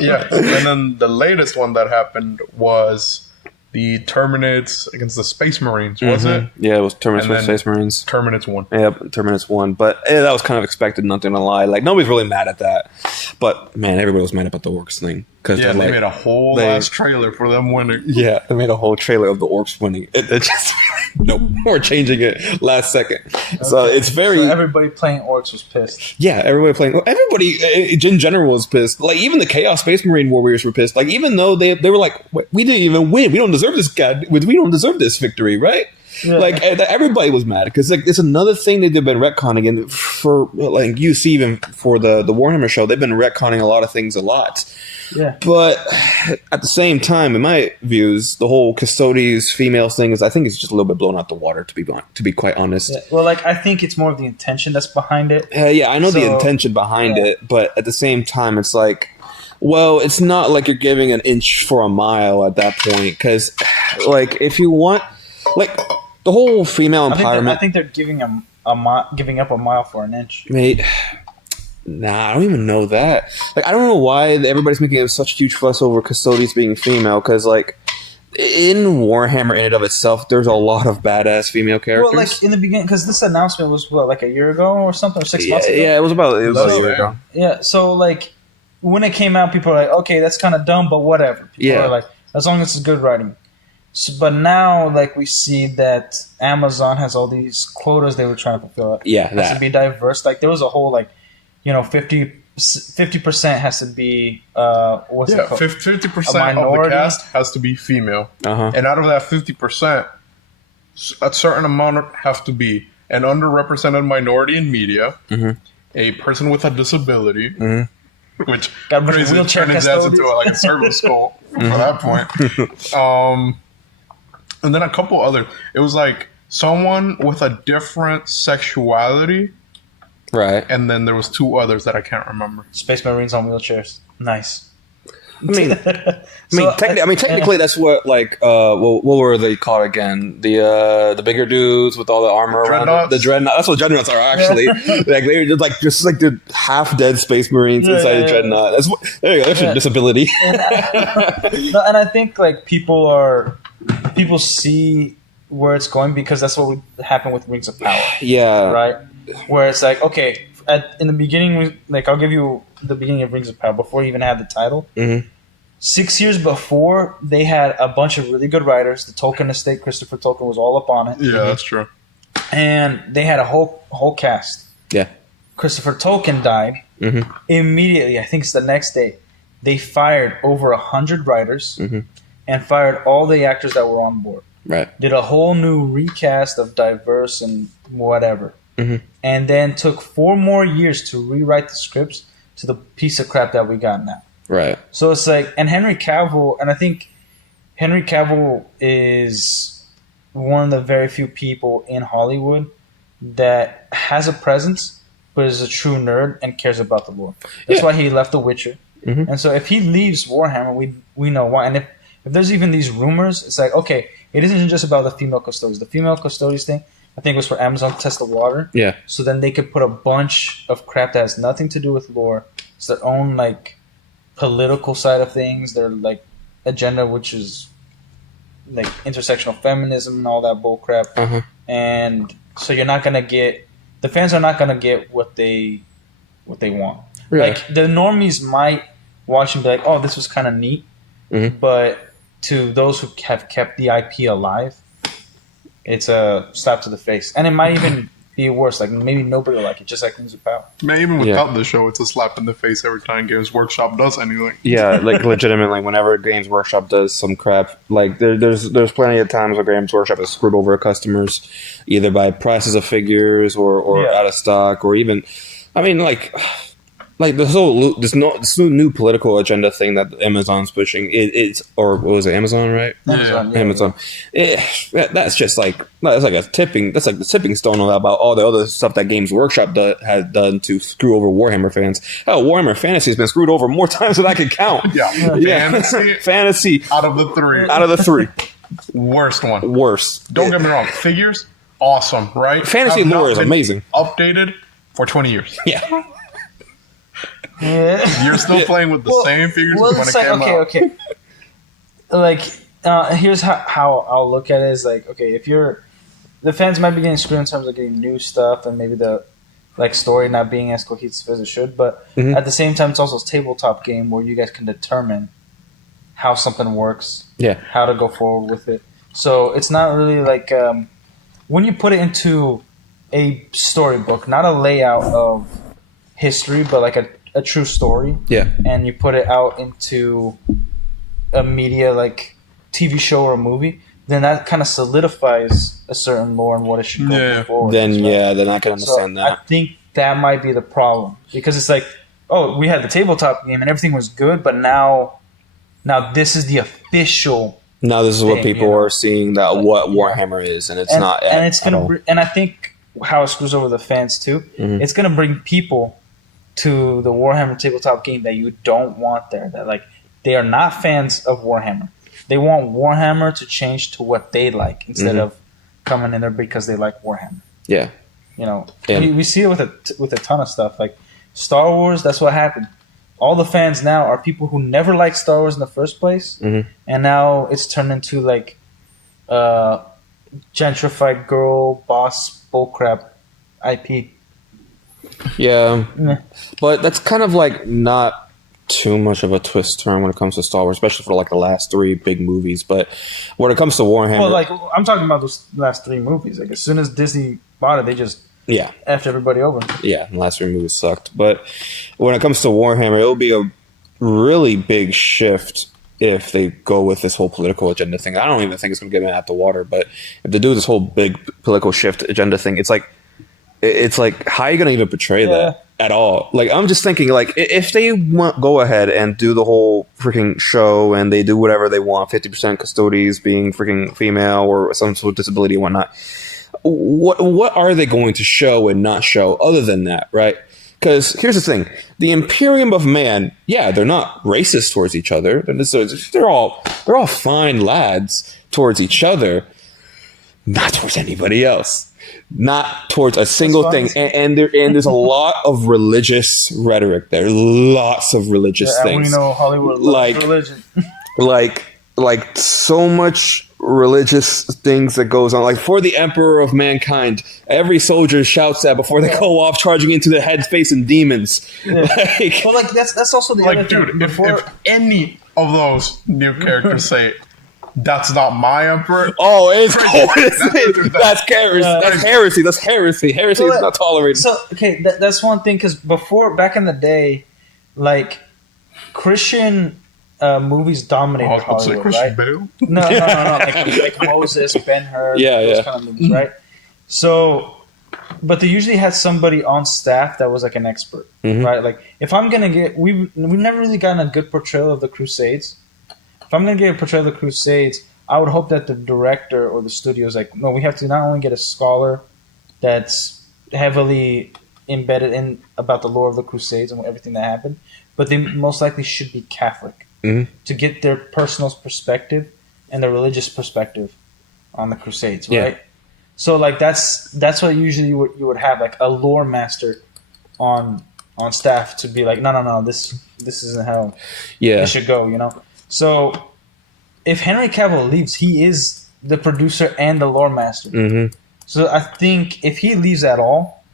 Yeah. And then the latest one that happened was the Terminates against the Space Marines, was it? Yeah, it was Terminates versus Space Marines. Terminates won. Yep, Terminates won. But that was kind of expected, not gonna lie. Like, nobody's really mad at that. But, man, everybody was mad about the Orcs thing. Yeah, they made a whole last trailer for them winning. Yeah, they made a whole trailer of the Orcs winning. It just... Nope, we're changing it last second. Okay. So it's very... So everybody playing Orcs was pissed. Yeah, everybody playing... Everybody in general was pissed. Like, even the Chaos Space Marine Warriors were pissed. Like, even though they were like, we didn't even win. We don't deserve this, God. We don't deserve this victory, right? Like everybody was mad because like it's another thing that they've been retconning, and for like you see even for the Warhammer show, they've been retconning a lot of things a lot. Yeah. But at the same time, in my views, the whole Custodes females thing I think it's just a little bit blown out the water, to be quite honest. Yeah. Well, like I think it's more of the intention that's behind it. Yeah, I know the intention behind it, but at the same time, it's like, well, it's not like you're giving an inch for a mile at that point, because, like, if you want, like, the whole female empowerment. I think they're giving up a mile for an inch. Mate, nah, I don't even know that. Like, I don't know why everybody's making such a huge fuss over Custodes being female, because, like, in Warhammer in and of itself, there's a lot of badass female characters. Well, like in the beginning, because this announcement was like a year ago or something, or 6 months ago. Yeah, it was about a year ago. Yeah, so like when it came out, people were like, "Okay, that's kind of dumb, but whatever." People are like, as long as it's good writing. So, but now, like we see that Amazon has all these quotas they were trying to fulfill. Yeah, it has to be diverse. Like there was a whole 50% has to be what's it called? 50% of the cast has to be female, and out of that 50%, a certain amount have to be an underrepresented minority in media, a person with a disability, which crazy turned his ass into a service school for that point, and then a couple other. It was like someone with a different sexuality. Right. And then there was 2 others that I can't remember. Space Marines on wheelchairs. Nice. Technically, that's what what were they called again? The bigger dudes with all the armor around the dreadnoughts. That's what dreadnoughts are actually. Like they were just the half dead Space Marines inside the dreadnought. That's what. There you go. That's your disability. And I think like people see where it's going because that's what happened with Rings of Power. Yeah. Right. Where it's like, okay, in the beginning, like I'll give you the beginning of Rings of Power before you even had the title. 6 years before, they had a bunch of really good writers. The Tolkien estate, Christopher Tolkien was all up on it. Yeah, that's true. And they had a whole cast. Yeah. Christopher Tolkien died. Immediately, I think it's the next day, they fired over 100 writers and fired all the actors that were on board. Right. Did a whole new recast of diverse and whatever. And then took 4 more years to rewrite the scripts to the piece of crap that we got now. Right. So it's like, and Henry Cavill, and I think Henry Cavill is one of the very few people in Hollywood that has a presence, but is a true nerd and cares about the lore. That's why he left The Witcher. And so if he leaves Warhammer, we know why. And if there's even these rumors, it's like, okay, it isn't just about the female Custodes. The female Custodes thing, I think, was for Amazon to test the water. Yeah. So then they could put a bunch of crap that has nothing to do with lore. It's their own, like, political side of things, their, like, agenda, which is, like, intersectional feminism and all that bull crap. And so you're not going to get... The fans are not going to get what they want. Really? Like, the normies might watch and be like, oh, this was kind of neat. But to those who have kept the IP alive, it's a slap to the face. And it might even be worse. Like, maybe nobody will like it, just like Rings of Power. Man, even without the show, it's a slap in the face every time Games Workshop does anything. Yeah, like, legitimately, whenever Games Workshop does some crap, like, there's plenty of times where Games Workshop has screwed over customers, either by prices of figures or out of stock, or even... I mean, like this new political agenda thing that Amazon's pushing. Or what was it, Amazon, right? Amazon. That's just like the tipping stone about all the other stuff that Games Workshop has done to screw over Warhammer fans. Hell, Warhammer Fantasy has been screwed over more times than I can count. Fantasy. Out of the three. Worst one. Don't get me wrong. Figures, awesome, right? Fantasy lore is amazing. Updated for 20 years. Yeah. You're still playing with the same figures when it came out. Okay. Like, here's how I'll look at it is like, okay, if the fans might be getting screwed in terms of getting new stuff and maybe the story not being as cohesive as it should, but at the same time, it's also a tabletop game where you guys can determine how something works, how to go forward with it. So it's not really like when you put it into a storybook, not a layout of history, but like a true story. Yeah. And you put it out into a media like TV show or a movie, then that kind of solidifies a certain lore and what it should go forward. Then then I can understand that. I think that might be the problem, because it's like, oh, we had the tabletop game and everything was good, but now this is the official. Now this is what people are seeing, that what Warhammer is, and it's not. And it's gonna. And I think how it screws over the fans too. Mm-hmm. It's gonna bring people to the Warhammer tabletop game that you don't want there. That like they are not fans of Warhammer. They want Warhammer to change to what they like instead of coming in there because they like Warhammer. Yeah, you know, we see it with a ton of stuff like Star Wars. That's what happened. All the fans now are people who never liked Star Wars in the first place, and now it's turned into like gentrified girl boss bullcrap IP. Yeah, but that's kind of like not too much of a twist turn when it comes to Star Wars, especially for like the last 3 big movies. But when it comes to Warhammer, well, like I'm talking about those last 3 movies. Like as soon as Disney bought it, they just effed everybody over. Yeah, the last 3 movies sucked. But when it comes to Warhammer, it'll be a really big shift if they go with this whole political agenda thing. I don't even think it's going to get me out the water, but if they do this whole big political shift agenda thing, it's like how are you going to even portray that at all? Like I'm just thinking, like if they go ahead and do the whole freaking show and they do whatever they want, 50% custodies being freaking female or some sort of disability and whatnot, what are they going to show and not show other than that, right? Because here's the thing: the Imperium of Man, they're not racist towards each other. They're all fine lads towards each other, not towards anybody else, not towards a single thing. And there's a lot of religious rhetoric there, lots of religious things. We know Hollywood loves religion, like so much religious things that goes on. Like for the Emperor of Mankind, every soldier shouts that before they go off charging into the head facing demons. That's also the other thing. If any of those new characters say that's not my emperor, that's heresy. That's heresy. Heresy is not tolerated. So that's one thing, because back in the day, like Christian movies dominated Hollywood, right? Bale? No, like Moses, Ben-Hur, those kind of movies, right? So, but they usually had somebody on staff that was like an expert, right? Like if I'm gonna we've never really gotten a good portrayal of the Crusades. If I'm gonna get a portrayal of the Crusades, I would hope that the director or the studio is like, no, we have to not only get a scholar that's heavily embedded in about the lore of the Crusades and everything that happened, but they most likely should be Catholic. To get their personal perspective and the religious perspective on the Crusades, right? So like that's what usually you would have, like a lore master on staff to be like, no, this isn't how it should go, you know. So if Henry Cavill leaves, he is the producer and the lore master. So I think if he leaves at all,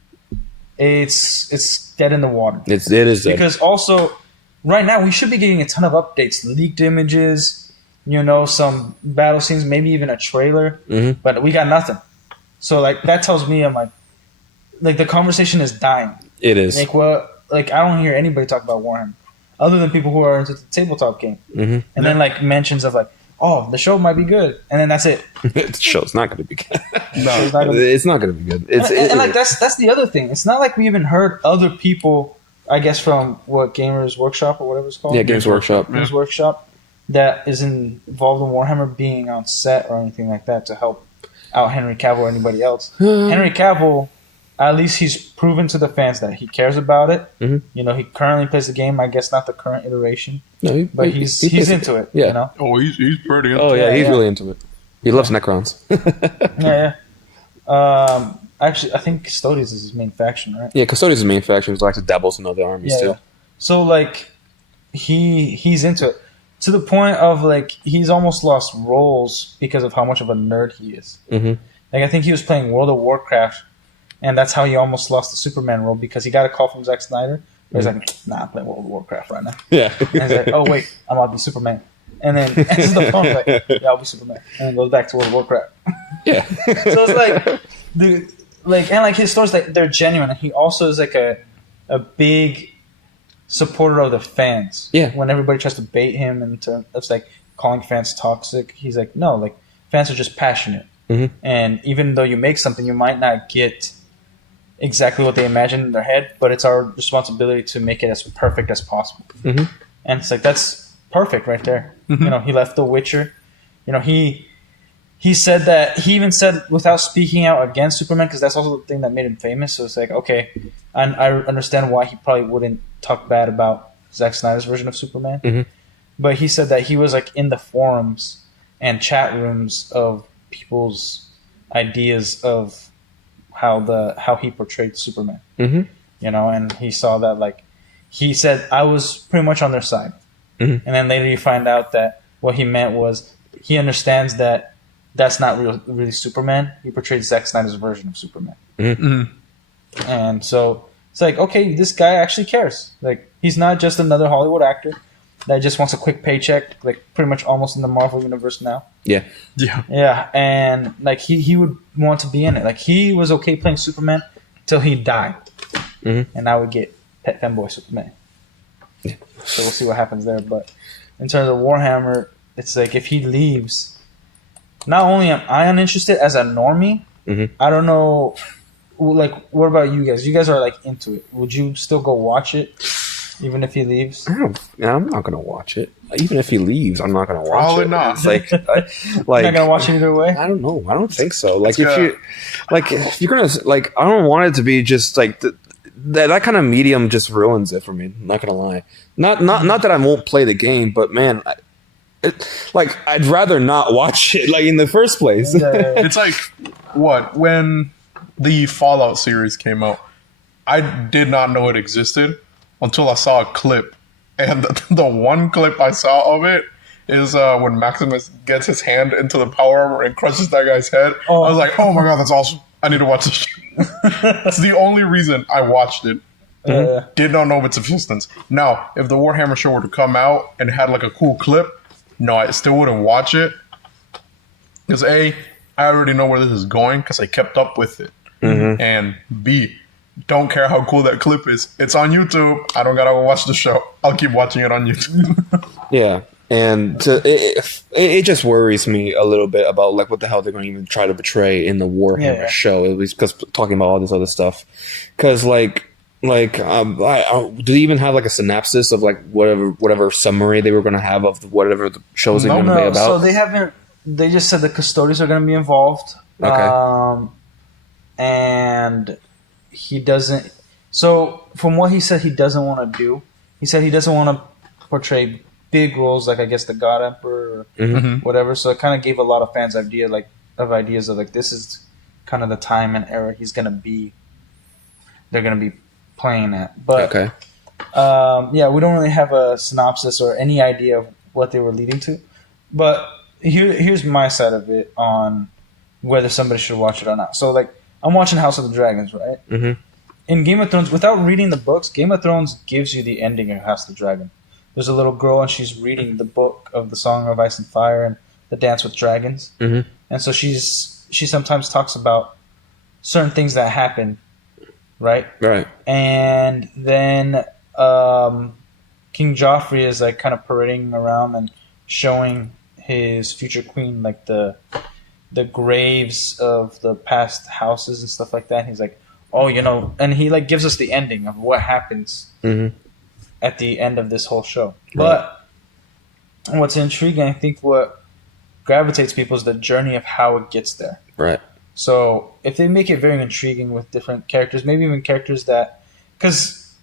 it's dead in the water. It is dead. Because also, right now, we should be getting a ton of updates, leaked images, you know, some battle scenes, maybe even a trailer, but we got nothing. So, like, that tells me, I'm like the conversation is dying. It is. Like, I don't hear anybody talk about Warhammer, other than people who are into the tabletop game. And then, like, mentions of, like, oh, the show might be good, and then that's it. The show's not going to be good. No, it's not going to be good. And that's the other thing. It's not like we even heard other people, I guess from Gamers Workshop or whatever it's called. Yeah, Games Workshop. Games Workshop that is involved in Warhammer being on set or anything like that to help out Henry Cavill or anybody else. Henry Cavill, at least he's proven to the fans that he cares about it. You know, he currently plays the game. I guess not the current iteration, but he's into it. Yeah. You know? Oh, he's pretty into it. Oh, yeah, he's really into it. He loves Necrons. Actually, I think Custodes is his main faction, right? Yeah, Custodes is his main faction. He likes to dabble in other armies, too. So, like, he's into it. To the point of, like, he's almost lost roles because of how much of a nerd he is. Like, I think he was playing World of Warcraft, and that's how he almost lost the Superman role, because he got a call from Zack Snyder. Where he's like, nah, I'm playing World of Warcraft right now. Yeah. And he's like, oh, wait, I'm about to be Superman. And then answers the phone, like, yeah, I'll be Superman. And then goes back to World of Warcraft. Yeah. So it's like, his stories, like, they're genuine. And he also is like a big supporter of the fans. Yeah. When everybody tries to bait him into, it's like calling fans toxic, he's like, no, like, fans are just passionate. Mm-hmm. And even though you make something, you might not get exactly what they imagine in their head, but it's our responsibility to make it as perfect as possible. Mm-hmm. And it's like, that's perfect right there. Mm-hmm. You know, he left The Witcher. You know, he said that, he even said without speaking out against Superman, because that's also the thing that made him famous. So it's like, okay, and I understand why he probably wouldn't talk bad about Zack Snyder's version of Superman. Mm-hmm. But he said that he was like in the forums and chat rooms of people's ideas of how he portrayed Superman. Mm-hmm. You know, and he saw that, like, he said, I was pretty much on their side. Mm-hmm. And then later you find out that what he meant was he understands that that's not really Superman. He portrayed Zack Snyder's version of Superman. Mm-hmm. And so it's like, okay, this guy actually cares. Like, he's not just another Hollywood actor that just wants a quick paycheck, like pretty much almost in the Marvel universe now. Yeah. Yeah. And like he would want to be in it. Like, he was okay playing Superman till he died. Mm-hmm. And now we get Pet Femboy Superman. Yeah. So we'll see what happens there. But in terms of Warhammer, it's like, if he leaves, not only am I uninterested as a normie, mm-hmm. I don't know, like, what about you guys? You guys are like into it. Would you still go watch it even if he leaves? I'm not gonna watch it. Even if he leaves, I'm not gonna watch Probably it. Not. It's like, you're not gonna watch it either way. I don't know. I don't think so. Like, if you're gonna, like, I don't want it to be just like that kind of medium just ruins it for me. I'm not gonna lie. Not that I won't play the game, but man, I'd rather not watch it, like, in the first place. It's like, when the Fallout series came out, I did not know it existed until I saw a clip. And the one clip I saw of it is when Maximus gets his hand into the power armor and crushes that guy's head. Oh. I was like, oh my god, that's awesome. I need to watch this shit. That's the only reason I watched it. Did not know of its existence. Now, if the Warhammer show were to come out and had like a cool clip, no, I still wouldn't watch it. Because A, I already know where this is going because I kept up with it. Mm-hmm. And B, don't care how cool that clip is. It's on YouTube. I don't gotta watch the show. I'll keep watching it on YouTube. Yeah. And it just worries me a little bit about, like, what the hell they're going to even try to portray in the Warhammer show, at least because talking about all this other stuff. Because, do they even have, like, a synopsis of, like, whatever summary they were going to have of whatever the show's going to be about? So they haven't. They just said the custodians are going to be involved. Okay. And he doesn't. So from what he said, he doesn't want to do. He said he doesn't want to portray big roles, like, I guess, the God Emperor or whatever. So it kind of gave a lot of fans ideas of like, this is kind of the time and era they're going to be playing at. But we don't really have a synopsis or any idea of what they were leading to. But here's my side of it on whether somebody should watch it or not. So, like, I'm watching House of the Dragons, right? Mm-hmm. In Game of Thrones, without reading the books, Game of Thrones gives you the ending of House of the Dragon. There's a little girl, and she's reading the book of the Song of Ice and Fire and the Dance with Dragons. Mm-hmm. And so she sometimes talks about certain things that happen, right? Right. And then King Joffrey is, like, kind of parading around and showing his future queen, like, the graves of the past houses and stuff like that. And he's like, oh, you know, and he, like, gives us the ending of what happens at the end of this whole show. Right. But what's intriguing, I think what gravitates people is the journey of how it gets there. Right. So if they make it very intriguing with different characters, maybe even characters that... Because,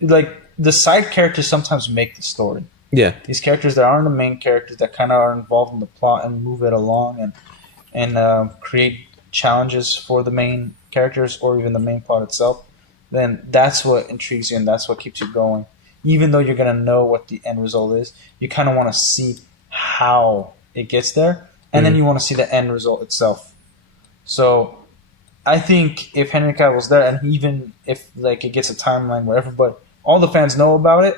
like, the side characters sometimes make the story. Yeah. These characters that aren't the main characters that kind of are involved in the plot and move it along and create challenges for the main characters or even the main plot itself, then that's what intrigues you and that's what keeps you going. Even though you're going to know what the end result is, you kind of want to see how it gets there, and then you want to see the end result itself. So I think if Henry Cavill's there, and even if, like, it gets a timeline where all the fans know about it,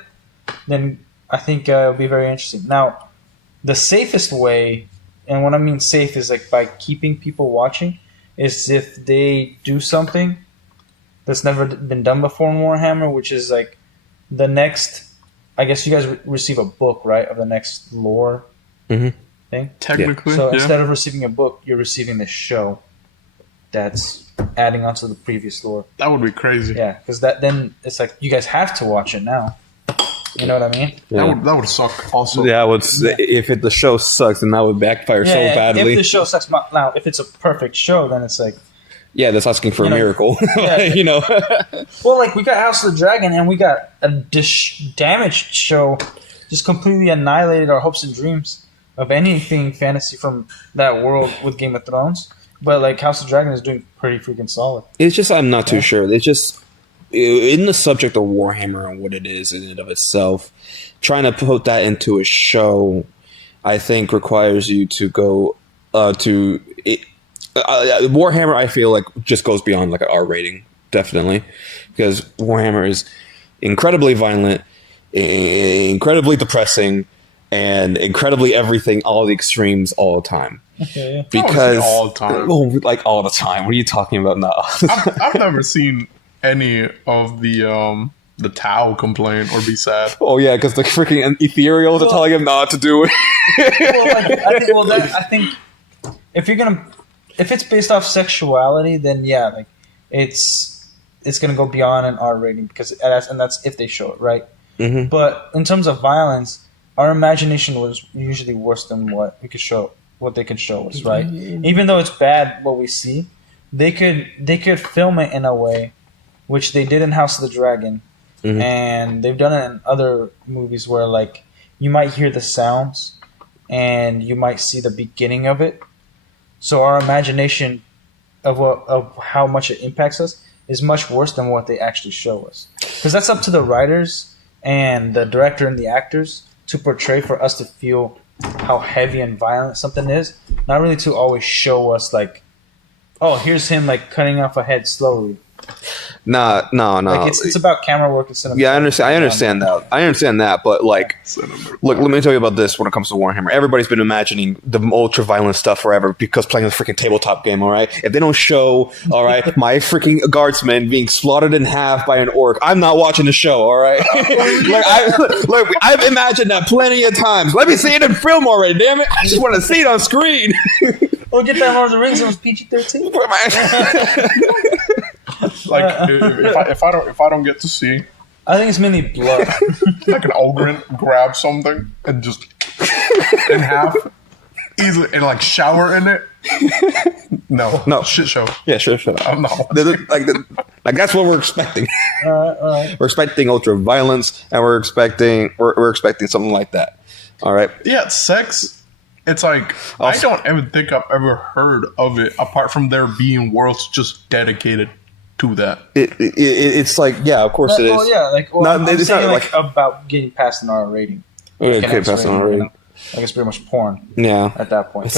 then I think it'll be very interesting. Now, the safest way, and what I mean safe is, like, by keeping people watching, is if they do something that's never been done before in Warhammer, which is, like, the next... I guess you guys receive a book, right, of the next lore thing. Technically, So instead of receiving a book, you're receiving the show that's adding onto the previous lore. That would be crazy. Yeah, because then it's like you guys have to watch it now. You know what I mean? Yeah. That would suck. Also, If the show sucks, then that would backfire so badly. If the show sucks, now if it's a perfect show, then it's like that's asking for a miracle. Yeah. Well, like we got House of the Dragon, and we got a damaged show, just completely annihilated our hopes and dreams of anything fantasy from that world with Game of Thrones. But like House of the Dragon is doing pretty freaking solid. It's just I'm not too sure. It's just in the subject of Warhammer and what it is in and of itself, trying to put that into a show, I think requires you to go to it. Warhammer, I feel like just goes beyond like an R rating, definitely, because Warhammer is incredibly violent, incredibly depressing, and incredibly everything, all the extremes, all the time. Okay, yeah. Because all the time. Like all the time. What are you talking about now? I've never seen any of the Tau complain or be sad. Oh yeah, because the freaking ethereals are telling him not to do it. I think if it's based off sexuality, then yeah, like it's gonna go beyond an R rating because that's if they show it, right? Mm-hmm. But in terms of violence, our imagination was usually worse than what they could show us, right? Mm-hmm. Even though it's bad what we see, they could film it in a way, which they did in House of the Dragon, mm-hmm. and they've done it in other movies where like you might hear the sounds and you might see the beginning of it. So our imagination of how much it impacts us is much worse than what they actually show us. Because that's up to the writers and the director and the actors to portray for us to feel how heavy and violent something is. Not really to always show us like, oh, here's him like cutting off a head slowly. No. Like it's about camera work and cinema. Yeah, I understand that. But like, look, let me tell you about this. When it comes to Warhammer, everybody's been imagining the ultra violent stuff forever because playing a freaking tabletop game. All right, if they don't show, all right, my freaking guardsmen being slaughtered in half by an orc, I'm not watching the show. All right, I've imagined that plenty of times. Let me see it in film already. Damn it, I just want to see it on screen. Well, get that Lord of the Rings. It was PG-13. Like if I don't get to see, I think it's mainly blood. Like an Ogryn grab something and just in half, easily, and like shower in it. No, shit show. Yeah, sure. I'm not like that's what we're expecting. All right. We're expecting ultra violence, and we're expecting something like that. All right. Yeah, sex. It's like I don't even think I've ever heard of it apart from there being worlds just dedicated to that. It's like, yeah, of course it is. Well, yeah, like it's saying like about getting past an R rating. Okay, past an R rating. Like it's pretty much porn. Yeah, at that point.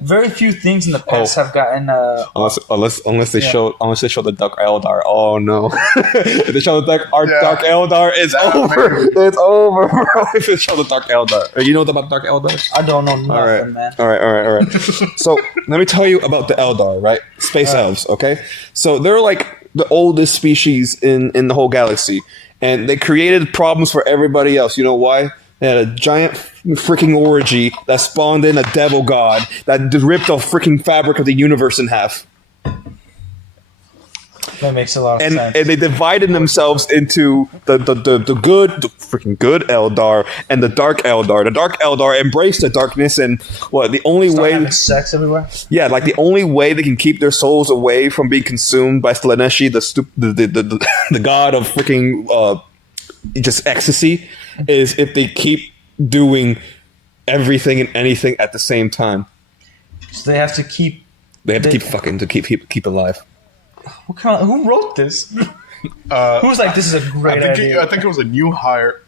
Very few things in the past have gotten. Unless they show the Dark Eldar. Oh no! If they show the Dark Eldar, it's over. It's over, bro. If they show the Dark Eldar, you know about Dark Eldar? I don't know nothing, man. All right. So let me tell you about the Eldar, right? Space elves. Okay, so they're like the oldest species in the whole galaxy, and they created problems for everybody else. You know why? They had a giant freaking orgy that spawned in a devil god that ripped the freaking fabric of the universe in half. That makes a lot of sense. And they divided themselves into the freaking good Eldar and the Dark Eldar. The Dark Eldar embraced the darkness, and the only way having sex everywhere. Yeah, like the only way they can keep their souls away from being consumed by Slaaneshi, the god of freaking just ecstasy, is if they keep doing everything and anything at the same time. So they have to keep. They have to keep fucking to keep alive. Who wrote this? Who's like, this is a great idea? I think it was a new hire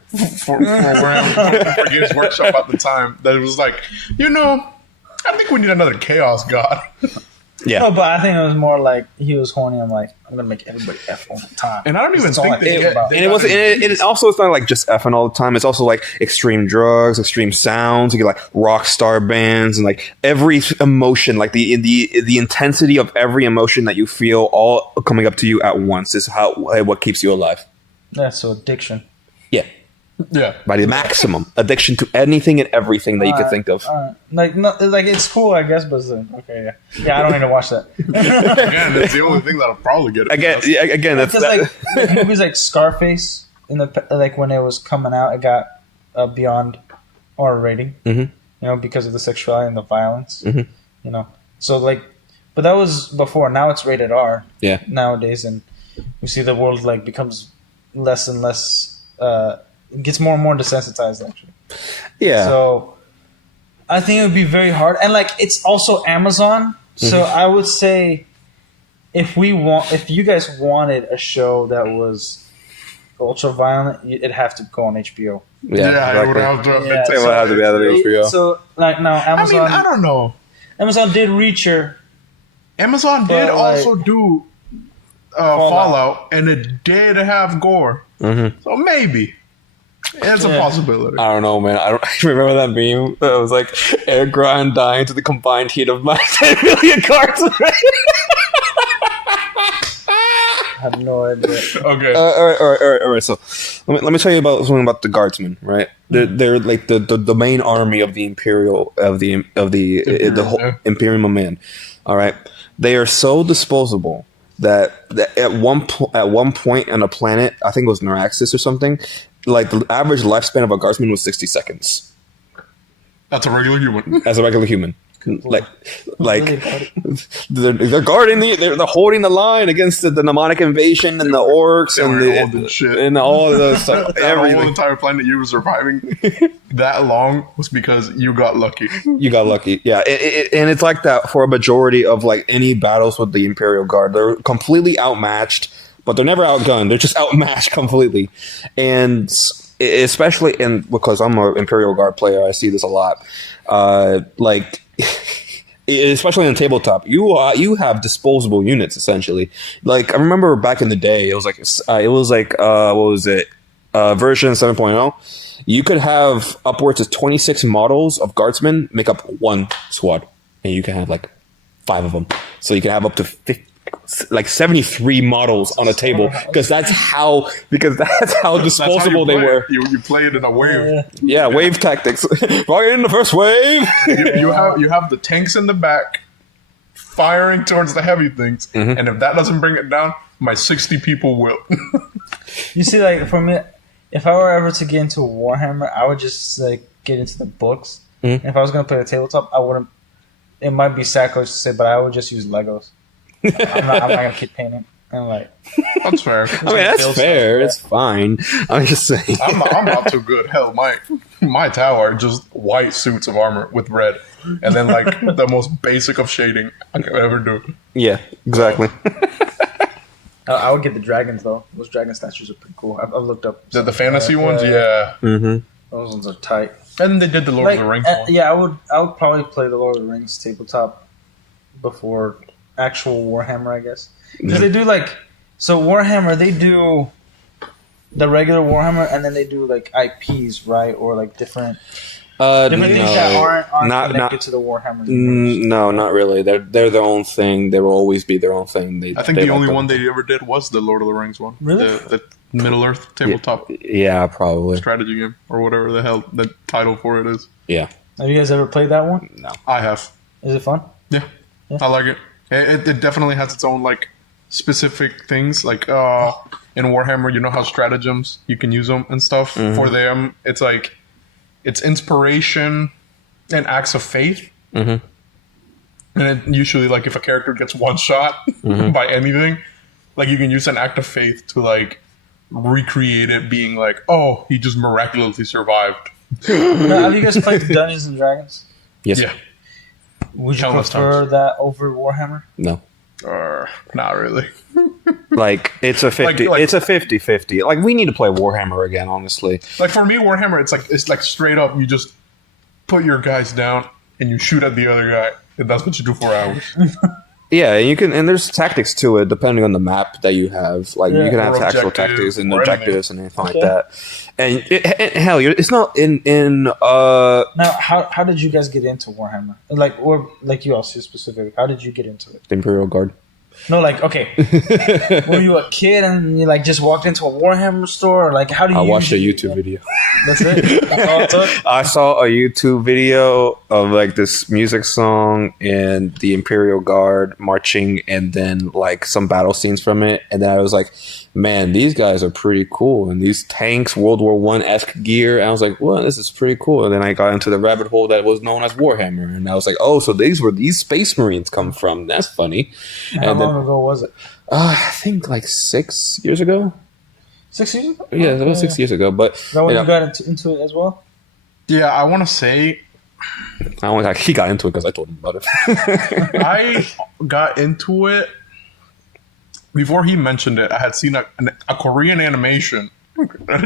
for Games Workshop at the time. That it was like, I think we need another Chaos God. Yeah. No, but I think it was more like he was horny. I'm like, I'm gonna make everybody F all the time. And I don't even think it also, it's not like just Fing all the time. It's also like extreme drugs, extreme sounds. You get like rock star bands and like every emotion, like the intensity of every emotion that you feel all coming up to you at once is what keeps you alive. Yeah, so addiction. Yeah. Yeah. By the maximum. Addiction to anything and everything that you could think of. Like it's cool, I guess, but it's okay, yeah. Yeah, I don't need to watch that. Again, that's the only thing that'll probably get it. Again, that's like movies like Scarface in the like when it was coming out, it got a beyond R rating. Mm-hmm. You know, because of the sexuality and the violence. Mm-hmm. You know, so like, but that was before. Now it's rated R. Yeah. Nowadays, and we see the world like becomes less and less. It gets more and more desensitized, actually. Yeah. So I think it would be very hard, and like it's also Amazon. So I would say, if you guys wanted a show that was ultra violent, it'd have to go on HBO. Yeah, exactly. it would have to. It would have to be out of HBO. So like now, Amazon. I mean, I don't know. Amazon did Reacher. Amazon did also do Fallout, and it did have gore. Mm-hmm. So maybe. It's a possibility. I don't know, man. I don't remember that meme. It was like Eric Grind dying to the combined heat of my 10 million cards. I have no idea. Okay. All right. So let me tell you about something about the guardsmen. Right, they're like the main army of the Imperial of the whole Imperial man. All right, they are so disposable that at one point on a planet, I think it was Neuraxis or something, like the average lifespan of a guardsman was 60 seconds. That's a regular human. As a regular human. Like they're guarding they're holding the line against the mnemonic invasion and the orcs and all the stuff. That whole entire planet you were surviving that long was because you got lucky. You got lucky, yeah. And it's like that for a majority of like any battles with the Imperial Guard. They're completely outmatched, but they're never outgunned. They're just outmatched completely, and especially because I'm an Imperial Guard player, I see this a lot. Like. Especially on tabletop, you have disposable units essentially. Like I remember back in the day, it was like what was it? Version 7.0. You could have upwards of 26 models of guardsmen make up one squad, and you can have like 5 of them. So you can have up to 73 models on a table because that's how disposable they were. You play it in a wave. Yeah, wave tactics. Right in the first wave. you have the tanks in the back firing towards the heavy things, and if that doesn't bring it down, my 60 people will. You see, like for me, if I were ever to get into Warhammer, I would just like get into the books. If I was gonna play the tabletop, I wouldn't. It might be sacrilege to say, but I would just use Legos. I'm not gonna keep painting. I'm like, that's fair. I mean, that's fair. It's fine. I'm just saying. I'm not too good. Hell, my tower just white suits of armor with red, and then like the most basic of shading I could ever do. Yeah, exactly. I would get the dragons though. Those dragon statues are pretty cool. I've looked up the fantasy ones. Yeah. Mm-hmm. Those ones are tight. And they did the Lord of the Rings one. Yeah, I would probably play the Lord of the Rings tabletop before actual Warhammer, I guess. Because they do like, so Warhammer, they do the regular Warhammer, and then they do like IPs, right? Or like different things that aren't connected to the Warhammer universe. No, not really. They're their own thing. They will always be their own thing. I think the only one they ever did was the Lord of the Rings one. Really? The Middle Earth tabletop. Yeah, probably. Strategy game, or whatever the hell the title for it is. Yeah. Have you guys ever played that one? No. I have. Is it fun? Yeah. I like it. It definitely has its own like specific things. Like in Warhammer, you know how stratagems you can use them and stuff. For them, it's like it's inspiration and acts of faith. And it usually, like, if a character gets one shot by anything, like you can use an act of faith to like recreate it, being like, oh, he just miraculously survived. Now, have you guys played Dungeons and Dragons? Yes. Yeah. Would you prefer that over Warhammer? No. Not really. Like it's a 50. It's a 50-50. Like we need to play Warhammer again, honestly. Like for me, Warhammer, it's like straight up. You just put your guys down and you shoot at the other guy, and that's what you do for hours. Yeah, you can, and there's tactics to it depending on the map that you have. Like you can have actual tactics and objectives and anything like that. And hell, it's not in. Now, how did you guys get into Warhammer? Like, or like you also specifically, how did you get into it? The Imperial Guard. No, like, okay. Were you a kid and you like just walked into a Warhammer store? Or, like, how do you? I watched a YouTube video. That's it. That's all it took? I saw a YouTube video of like this music song and the Imperial Guard marching, and then like some battle scenes from it, and then I was like, man, these guys are pretty cool, and these tanks, World War I-esque gear. And I was like, well, this is pretty cool. And then I got into the rabbit hole that was known as Warhammer, and I was like, oh, so these were these Space Marines come from. That's funny. How long ago was it? I think like 6 years ago. 6 years ago? Yeah, about 6 years ago. But is that when you got into it as well? Yeah, I want to say he got into it because I told him about it. I got into it before he mentioned it. I had seen a Korean animation,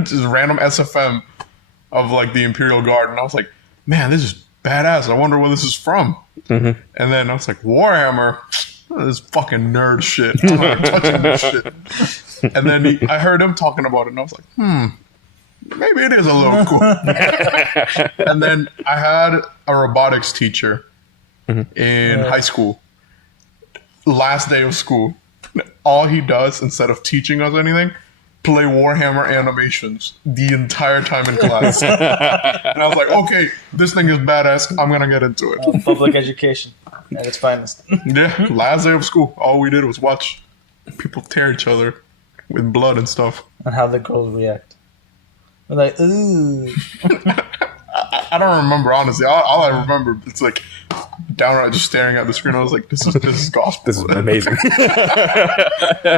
just random SFM of like the Imperial Guard, and I was like, man, this is badass. I wonder where this is from. And then I was like, Warhammer, this fucking nerd shit. I'm not touching this shit. And then I heard him talking about it, and I was like, maybe it is a little cool. And then I had a robotics teacher in high school. Last day of school, all he does, instead of teaching us anything, play Warhammer animations the entire time in class. And I was like, okay, this thing is badass. I'm going to get into it. Public education at its finest. Yeah, last day of school, all we did was watch people tear each other with blood and stuff. And how the girls react. They're like, ooh. I don't remember, honestly. All I remember, it's like downright just staring at the screen. I was like, this is gospel. This is amazing.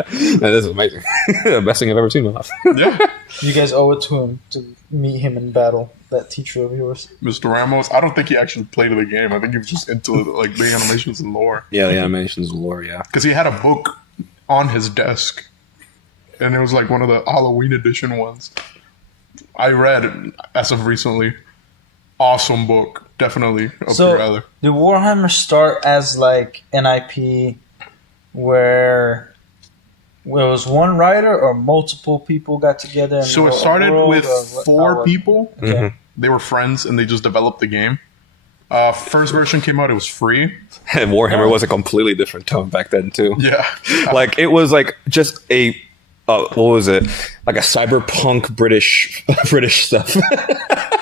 This is amazing. The best thing I've ever seen in my life. Yeah. You guys owe it to him to meet him in battle, that teacher of yours. Mr. Ramos, I don't think he actually played the game. I think he was just into like the animations and lore. Yeah, the animations and lore, yeah. Because he had a book on his desk, and it was like one of the Halloween edition ones. I read as of recently. Awesome book. Definitely up your alley. Did Warhammer start as like an IP where it was one writer or multiple people got together? And so it started with 4 people. Okay. They were friends and they just developed the game. First version came out, it was free. And Warhammer was a completely different tone back then too. Yeah. Like it was like just a what was it? Like a cyberpunk British stuff.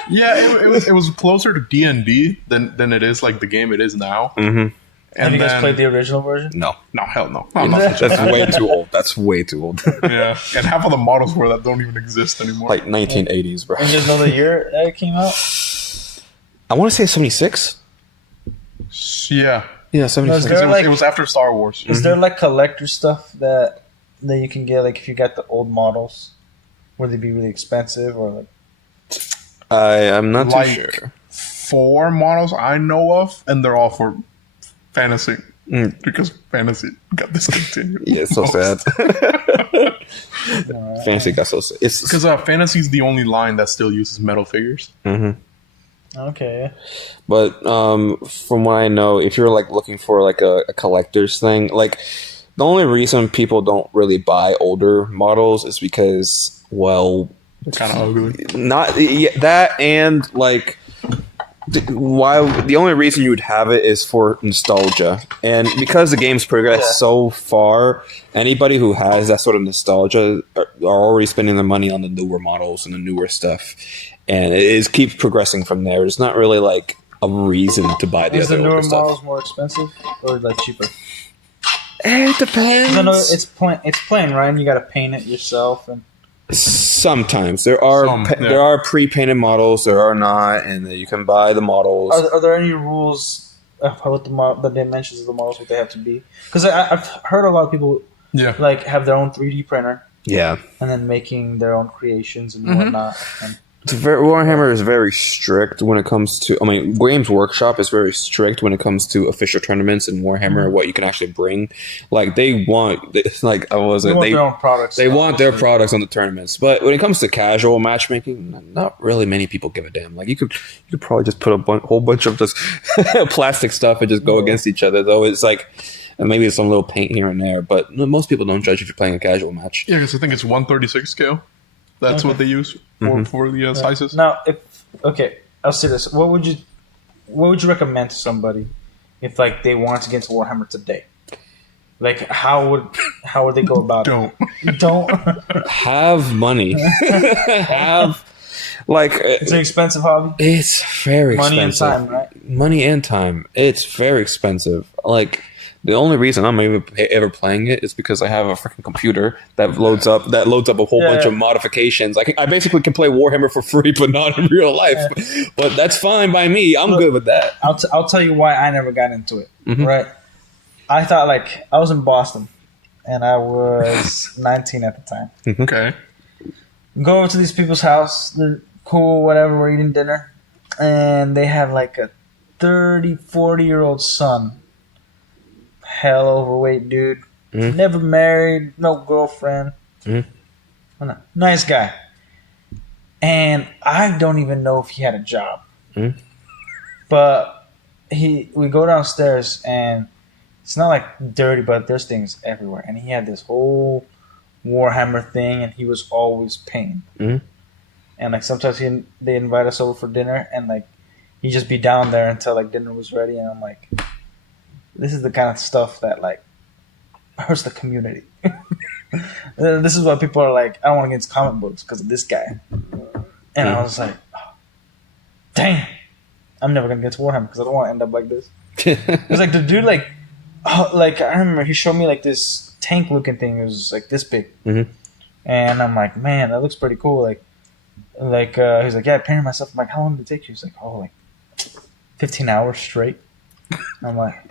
Yeah, it was closer to D&D than it is like the game it is now. Mm-hmm. Have you guys played the original version? No, hell no. That's way too old. That's way too old. Yeah, and half of the models were that don't even exist anymore. Like 1980s, bro. And you guys know the year that it came out? I want to say 76. Yeah. Yeah, 76. It was after Star Wars. Is there like collector stuff that you can get, like if you got the old models? Would they be really expensive or like? I'm not like too sure. 4 models I know of, and they're all for fantasy. Because fantasy got discontinued. Yeah, it's so sad. Fantasy got so sad. It's because fantasy is the only line that still uses metal figures. Mm-hmm. Okay. But from what I know, if you're like looking for like a collector's thing, like the only reason people don't really buy older models is because, well, kind of ugly. Not that, and like why the only reason you would have it is for nostalgia, and because the game's progressed so far, anybody who has that sort of nostalgia are already spending their money on the newer models and the newer stuff, and it keeps progressing from there. It's not really like a reason to buy the other newer older stuff. models more expensive or like cheaper? It depends. No, it's plain, right? And you got to paint it yourself and. Sometimes there are pre-painted models, there are not, and you can buy the models. Are there any rules about the dimensions of the models, what they have to be? Because I've heard a lot of people like have their own 3D printer, and then making their own creations and whatnot. And Warhammer is very strict when it comes to. I mean, Games Workshop is very strict when it comes to official tournaments in Warhammer. What you can actually bring, like they want, like I was, they want their own products. They want their products on the tournaments. But when it comes to casual matchmaking, not really many people give a damn. Like you could probably just put a whole bunch of just plastic stuff and just go against each other. Though it's like. And maybe some little paint here and there, but most people don't judge if you're playing a casual match. Yeah, because I think it's 1/36 scale. That's what they use for the sizes. Now, I'll say this: what would you recommend to somebody if like they want to get into Warhammer today? Like, how would they go about it? Don't have money. Have like it's an expensive hobby. It's very money expensive. And time, right? Money and time. It's very expensive. Like the only reason I'm ever playing it is because I have a freaking computer that loads up a whole bunch of modifications. I basically can play Warhammer for free, but not in real life. Yeah. But that's fine by me. I'm good with that. I'll tell you why I never got into it. Right. I thought, like, I was in Boston, and I was 19 at the time. Okay. Go over to these people's house. They're cool, whatever. We're eating dinner. And they have, like, a 30, 40-year-old son. Hell overweight dude. Never married. No girlfriend. Nice guy. And I don't even know if he had a job. But we go downstairs, and it's not like dirty, but there's things everywhere. And he had this whole Warhammer thing, and he was always paying. And like sometimes they invite us over for dinner, and like he'd just be down there until like dinner was ready. And I'm like, this is the kind of stuff that like hurts the community. This is why people are like, I don't want to get into comic books because of this guy. And I was like, oh, dang, I'm never gonna get to Warhammer because I don't want to end up like this. It's like the dude like I remember he showed me like this tank looking thing. It was like this big, and I'm like, man, that looks pretty cool. Like he's like, yeah, I painted myself. I'm like, how long did it take you? He's like, oh, like 15 hours straight. I'm like,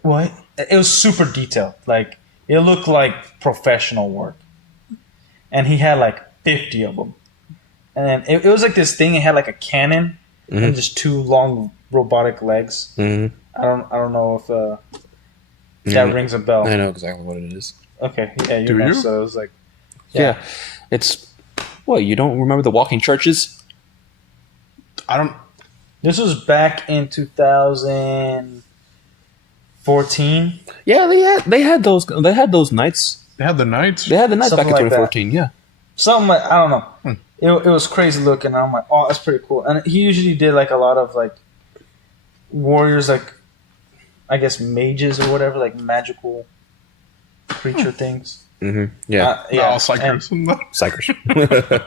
what? It was super detailed. Like it looked like professional work, and he had like 50 of them. And it was like this thing. It had like a cannon and just two long robotic legs. I don't know if that rings a bell. I know exactly what it is. Okay, yeah, you know. So it was like, yeah, it's what, you don't remember the walking churches? I don't. This was back in 2014. Yeah, they had those nights. They had the nights. They had the nights Something back in like 2014. that. Yeah, something like, I don't know. It was crazy looking. And I'm like, oh, that's pretty cool. And he usually did like a lot of like warriors, like I guess mages or whatever, like magical creature things. Yeah, psychers. Psychers.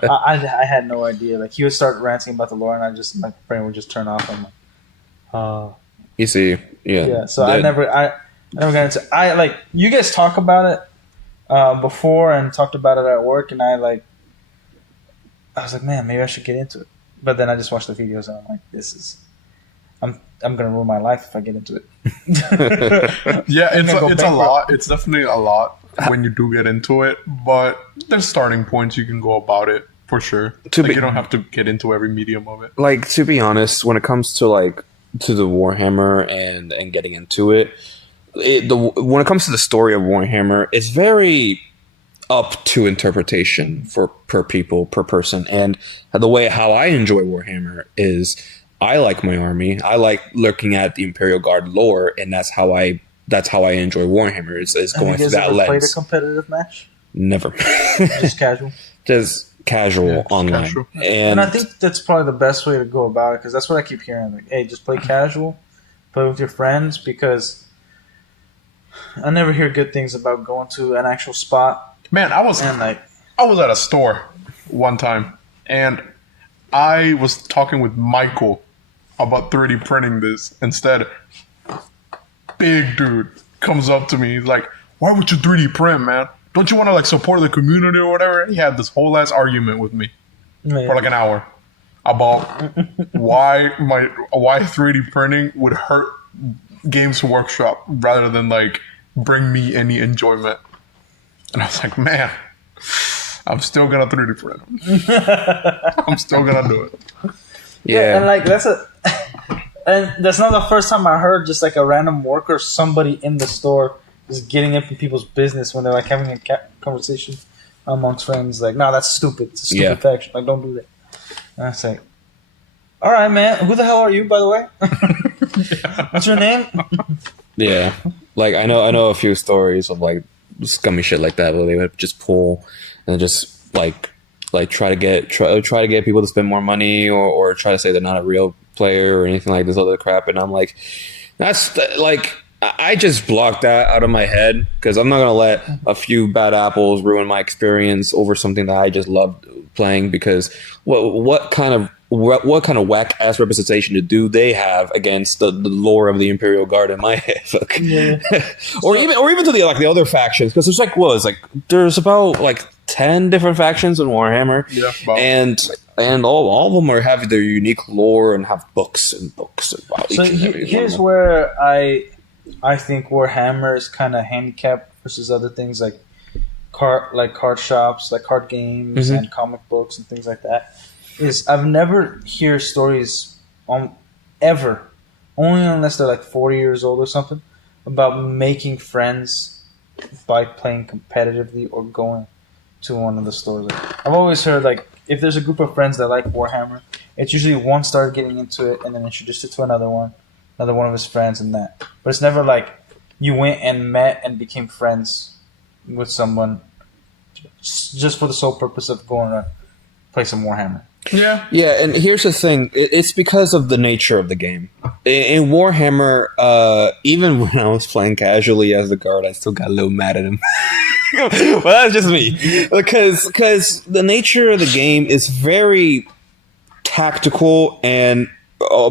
I had no idea. Like he would start ranting about the lore, and my brain would just turn off. I'm like, you see, yeah. So I never got into. I like you guys talk about it before and talked about it at work, and I was like, man, maybe I should get into it. But then I just watched the videos, and I'm like, I'm gonna ruin my life if I get into it. Yeah, it's a lot. It's definitely a lot when you do get into it, but there's starting points you can go about it for sure. You don't have to get into every medium of it. Like, to be honest, when it comes to the Warhammer and getting into it, when it comes to the story of Warhammer, it's very up to interpretation per person. And how I enjoy Warhammer is I like my army. I like looking at the Imperial Guard lore, and that's how I enjoy Warhammer. Is going through that lens. Have you guys ever played a competitive match? Never. Just casual. Just casual online. Casual. And I think that's probably the best way to go about it, because that's what I keep hearing. Like, hey, just play casual, play with your friends, because I never hear good things about going to an actual spot. Man, I was at a store one time, and I was talking with Michael about 3D printing this. Instead, big dude comes up to me. He's like, why would you 3D print, man? Don't you want to support the community or whatever? He had this whole ass argument with me for an hour about why 3D printing would hurt Games Workshop rather than bring me any enjoyment. And I was like, man, I'm still gonna 3D print them. I'm still gonna do it. Yeah, and and that's not the first time I heard just a random worker, somebody in the store, just getting up in people's business when they're having a conversation amongst friends. No, that's stupid. It's a stupid faction. Don't do that. And I say, all right, man. Who the hell are you, by the way? What's your name? Yeah, I know a few stories of scummy shit like that, where they would just pull and just try to get people to spend more money, or try to say they're not a real player or anything like this other crap. And I'm like, that's I just blocked that out of my head because I'm not gonna let a few bad apples ruin my experience over something that I just loved playing. Because what kind of whack ass representation do they have against the lore of the Imperial Guard in my head? or even to the other factions, because there's about 10 different factions in Warhammer, and all of them have their unique lore and have books about each and every here's where I think Warhammer is kind of handicapped versus other things like card shops, like card games and comic books and things like that. Is I've never hear stories ever, only unless they're 40 years old or something, about making friends by playing competitively or going to one of the stores. I've always heard if there's a group of friends that like Warhammer, it's usually one started getting into it and then introduced it to another one of his friends and that. But it's never you went and met and became friends with someone just for the sole purpose of going to play some Warhammer. Yeah, and here's the thing. It's because of the nature of the game. In Warhammer, even when I was playing casually as the guard, I still got a little mad at him. Well, that's just me. Because the nature of the game is very tactical and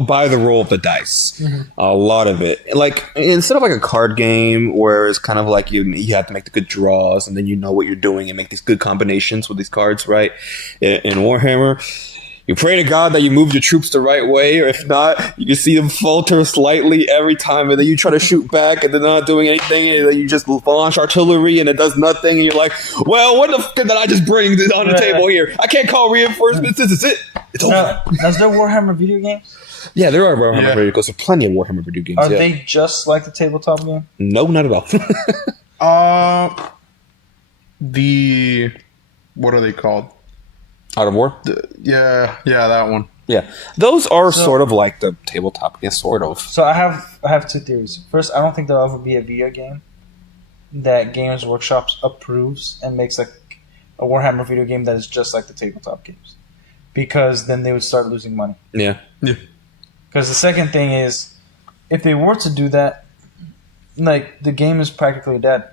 by the roll of the dice. A lot of it. Instead of a card game where it's kind of you have to make the good draws and then you know what you're doing and make these good combinations with these cards, right? In Warhammer, you pray to God that you move your troops the right way, or if not, you can see them falter slightly every time, and then you try to shoot back and they're not doing anything, and then you just launch artillery and it does nothing, and you're like, well, what the fuck did I just bring on the table here? I can't call reinforcements, this is it. It's over. Is there Warhammer video games? Yeah, there are Warhammer video games. There's plenty of Warhammer video games. Are they just like the tabletop game? No, not at all. What are they called? Out of War? Yeah, that one. Yeah, those are sort of like the tabletop. Yeah, sort of. So I have two theories. First, I don't think there'll ever be a video game that Games Workshop approves and makes a Warhammer video game that is just like the tabletop games, because then they would start losing money. Yeah. Because the second thing is, if they were to do that, the game is practically dead.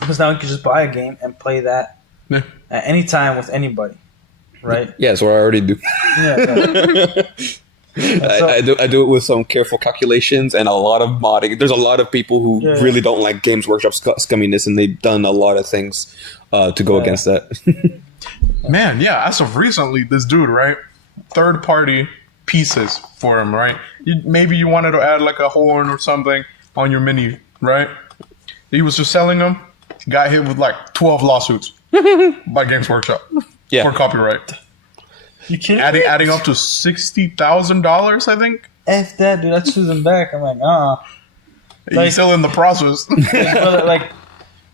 Because now you can just buy a game and play that at any time with anybody, right? Yeah, that's what I already do. I do it with some careful calculations and a lot of modding. There's a lot of people who really don't like Games Workshop scumminess, and they've done a lot of things to go against that. Man, as of recently, this dude, right? Third-party pieces for him, right? Maybe you wanted to add a horn or something on your mini, right? He was just selling them. Got hit with 12 lawsuits by Games Workshop for copyright. You kidding me? Adding up to $60,000, I think. F that, dude. I sue them back. I'm He's still in the process.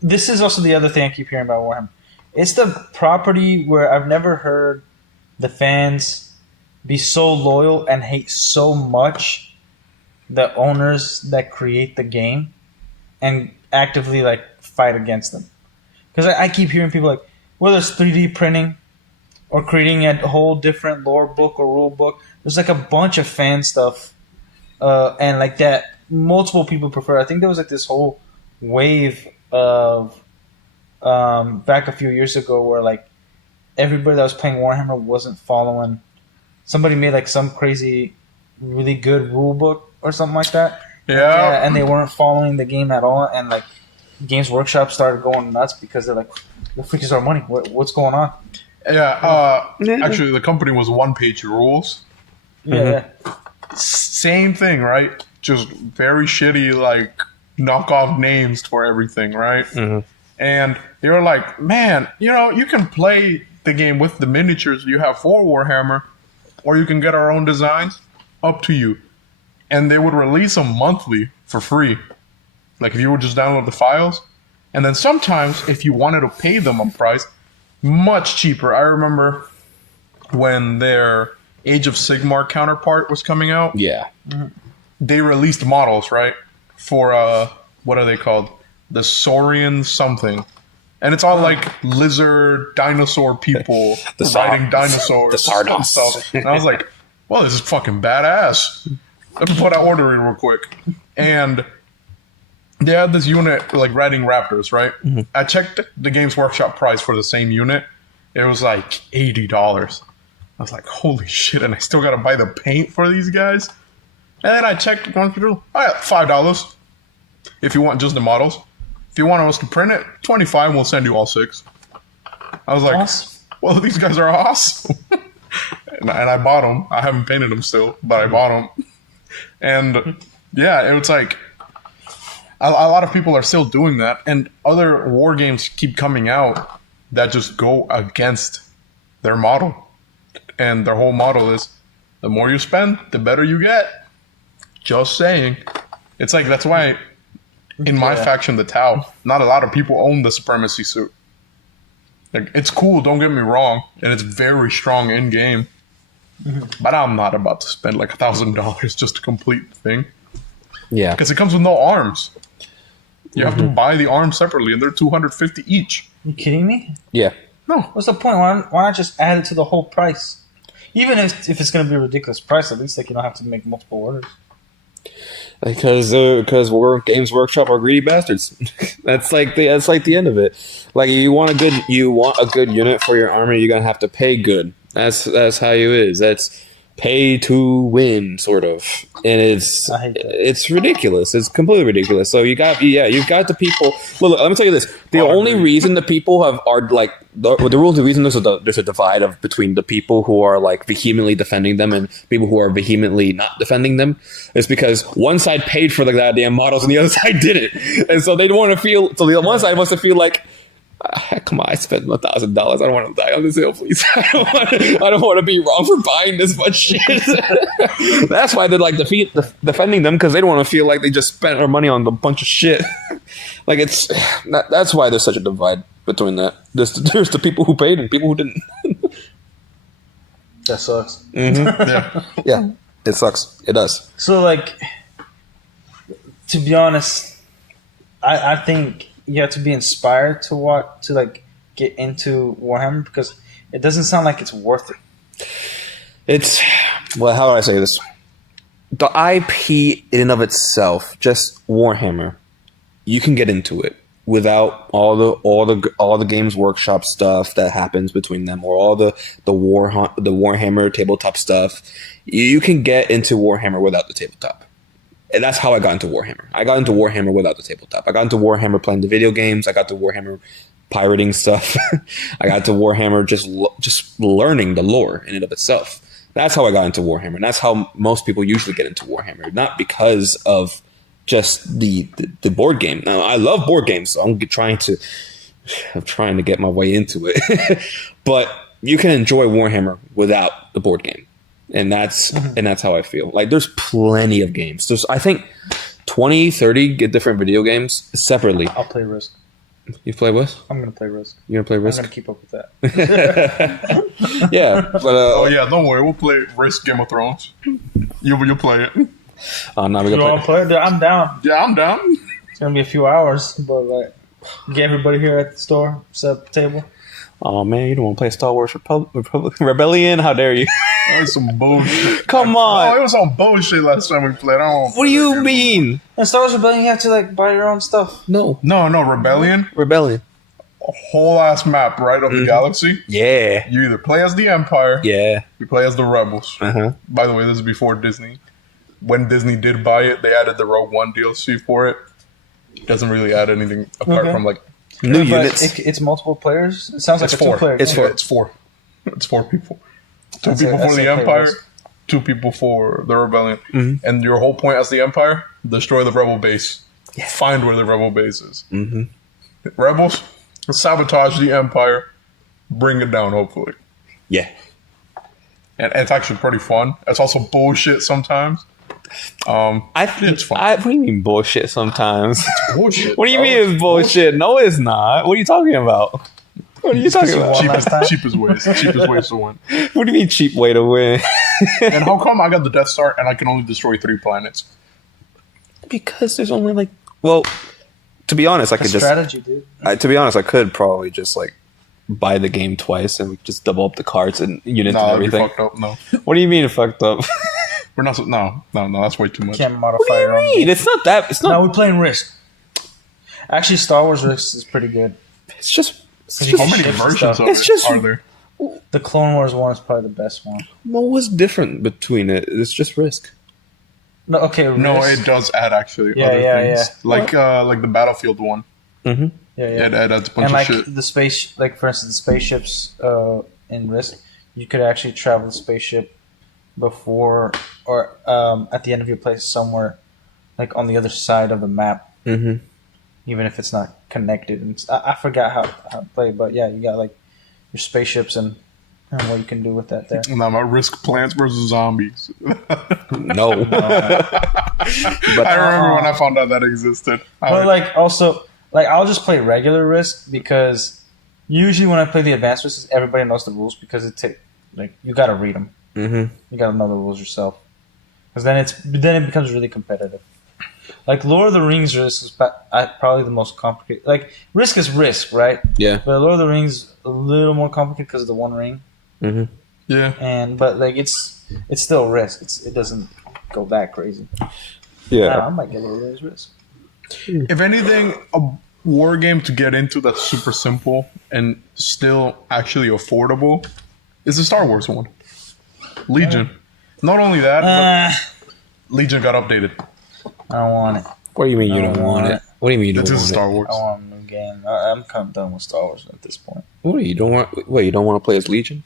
This is also the other thing I keep hearing about Warhammer. It's the property where I've never heard the fans be so loyal and hate so much the owners that create the game and actively fight against them. Because I keep hearing people whether it's 3D printing or creating a whole different lore book or rule book, there's a bunch of fan stuff and that multiple people prefer. I think there was this whole wave of back a few years ago where everybody that was playing Warhammer wasn't following. Somebody made some crazy, really good rule book or something like that. Yeah. And they weren't following the game at all. And Games Workshop started going nuts because they're the freak is our money. What's going on? Yeah. Actually, the company was one-page rules. Yeah. Same thing, right? Just very shitty, knockoff names for everything, right? And they were like, man, you can play the game with the miniatures you have for Warhammer, or you can get our own designs, up to you. And they would release them monthly for free. If you would just download the files. And then sometimes, if you wanted to pay them a price, much cheaper. I remember when their Age of Sigmar counterpart was coming out. Yeah. They released models, right? For, what are they called? The Saurian something. And it's all lizard, dinosaur people riding dinosaurs. The Sardos. And stuff. And I was like, well, this is fucking badass. Let me put out ordering real quick. And they had this unit like Redding Raptors, right? Mm-hmm. I checked the Games Workshop price for the same unit. It was like $80. I was like, holy shit, and I still gotta buy the paint for these guys? And then I checked one through. Oh yeah, $5 if you want just the models. If you want us to print it, $25, we'll send you all 6. I was like, awesome. Well, these guys are awesome. and I bought them. I haven't painted them still, but I bought them. And yeah, it was like a lot of people are still doing that, and other war games keep coming out that just go against their model. And their whole model is the more you spend, the better you get. Just saying. It's like, that's why in my faction, the Tau, not a lot of people own the Supremacy suit. Like, it's cool, don't get me wrong, and it's very strong in game. Mm-hmm. But I'm not about to spend like $1,000 just to complete the thing. Yeah. Because it comes with no arms. You have to buy the arms separately, and they're $250 each. You kidding me? Yeah. No. What's the point? Why not just add it to the whole price? Even if it's going to be a ridiculous price, at least like you don't have to make multiple orders. Because we're Games Workshop are greedy bastards. that's like the end of it. Like you want a good unit for your army, you're gonna have to pay good. That's how you is. That's pay to win, sort of, and it's ridiculous. It's completely ridiculous. So you've got the people. Look, let me tell you this: the only reason the people are like the reason there's a divide between the people who are like vehemently defending them and people who are vehemently not defending them is because one side paid for the goddamn models and the other side didn't, and so they don't want to feel. So the one side wants to feel like, come on, I spent $1,000. I don't want to die on this hill, please. I don't want to be wrong for buying this much shit. That's why they're like defending them, because they don't want to feel like they just spent their money on a bunch of shit. Like that's why there's such a divide between that. There's the people who paid and people who didn't. That sucks. Mm-hmm. Yeah, it sucks. It does. So like, to be honest, I think you have to be inspired to get into Warhammer, because it doesn't sound like it's worth it. Well, how do I say this? The IP in and of itself, just Warhammer, you can get into it without all the Games Workshop stuff that happens between them, or all the Warhammer tabletop stuff. You can get into Warhammer without the tabletop. And that's how I got into Warhammer. I got into Warhammer without the tabletop. I got into Warhammer playing the video games. I got to Warhammer pirating stuff. I got to Warhammer just learning the lore in and of itself. That's how I got into Warhammer. And that's how most people usually get into Warhammer. Not because of just the board game. Now, I love board games, so I'm trying to get my way into it. But you can enjoy Warhammer without the board game. And that's how I feel. Like, there's plenty of games. There's, I think, 20, 30 different video games separately. I'll play Risk. You play what? I'm going to play Risk. You're going to play Risk? I'm going to keep up with that. Yeah. But, oh, yeah, don't worry. We'll play Risk Game of Thrones. You'll play it. No, you want to play it? I'm down. Yeah, I'm down. It's going to be a few hours, but like, get everybody here at the store, set up the table. Oh, man, you don't want to play Star Wars Rebellion? How dare you? That was some bullshit. Come on. Oh, it was some bullshit last time we played. What do you mean? In Star Wars Rebellion, you have to like buy your own stuff. No. Rebellion. A whole ass map, right, of the galaxy. Yeah. You either play as the Empire. Yeah. You play as the Rebels. Uh-huh. By the way, this is before Disney. When Disney did buy it, they added the Rogue One DLC for it. It doesn't really add anything apart from like new units. It's multiple players. It sounds like it's a 2-player. It's four. It's 4 people. 2 people for the Empire, 2 people for the Rebellion. Mm-hmm. And your whole point as the Empire, destroy the Rebel base. Yeah. Find where the Rebel base is. Mm-hmm. Rebels, sabotage the Empire, bring it down, hopefully. Yeah. And it's actually pretty fun. It's also bullshit sometimes. It's fun. What do you mean bullshit sometimes? It's bullshit. What do you mean it's bullshit? No, it's not. What are you talking about? What are you talking about? Cheapest ways to win. What do you mean cheap way to win? And how come I got the Death Star and I can only destroy 3 planets? Because there's only like, well, to be honest, I could strategy, dude. To be honest, I could probably just like buy the game twice and we just double up the cards and units and everything. Fucked up. No. What do you mean fucked up? We're not. No. That's way too much. Can't modify what do you your own mean? game. It's not that. It's not. No, we're playing Risk. Actually, Star Wars Risk is pretty good. It's just how many versions of it are there? The Clone Wars one is probably the best one. What was different between it? It's just Risk. No, okay. Risk. No, it does add actually other things. Like the Battlefield one. Mm-hmm. Yeah. It adds a bunch and of shit. the space, like for instance, the spaceships in Risk, you could actually travel the spaceship before or at the end of your place somewhere, like on the other side of the map. Mm-hmm. Even if it's not connected. And I forgot how to play, but yeah, you got like your spaceships and what you can do with that there. And I'm at Risk Plants vs. Zombies. No. But I remember when I found out that existed. But like also, like I'll just play regular Risk because usually when I play the advanced Risk, everybody knows the rules because you got to read them. Mm-hmm. You got to know the rules yourself. Because then it becomes really competitive. Like Lord of the Rings Risk is probably the most complicated. Like Risk is Risk, right? Yeah. But Lord of the Rings a little more complicated because of the One Ring. Mm-hmm. Yeah. But like it's still Risk. It doesn't go that crazy. Yeah. I might get Lord of the Rings Risk. If anything, a war game to get into that's super simple and still actually affordable is the Star Wars one, Legion. Not only that, but Legion got updated. I don't want it. What do you mean you don't want it? What do you mean you don't want it? This is Star Wars. I want a new game. I'm kind of done with Star Wars at this point. What, you don't want? Wait, you don't want to play as Legion?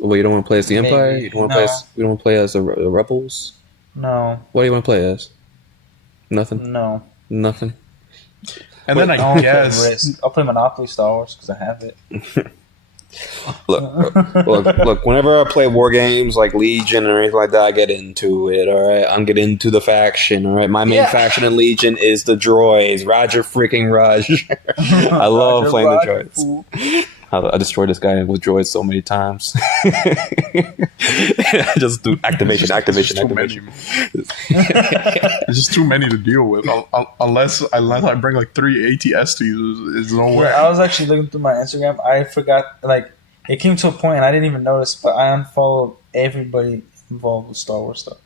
Wait, you don't want to play as the Empire? Maybe. You don't want to play as? You don't want to play as the Rebels? No. What do you want to play as? Nothing. No. Nothing. And then I guess I'll play Monopoly Star Wars because I have it. Look. Whenever I play war games like Legion or anything like that, I get into it. All right, I'm getting into the faction. All right, my main faction in Legion is the droids. Roger freaking Raj. I love playing the droids. I destroyed this guy with droids so many times. Just do activation. There's just too many to deal with. Unless I bring like 3 ATSTs, there's no way. I was actually looking through my Instagram. I forgot, like, it came to a point and I didn't even notice, but I unfollowed everybody involved with Star Wars stuff.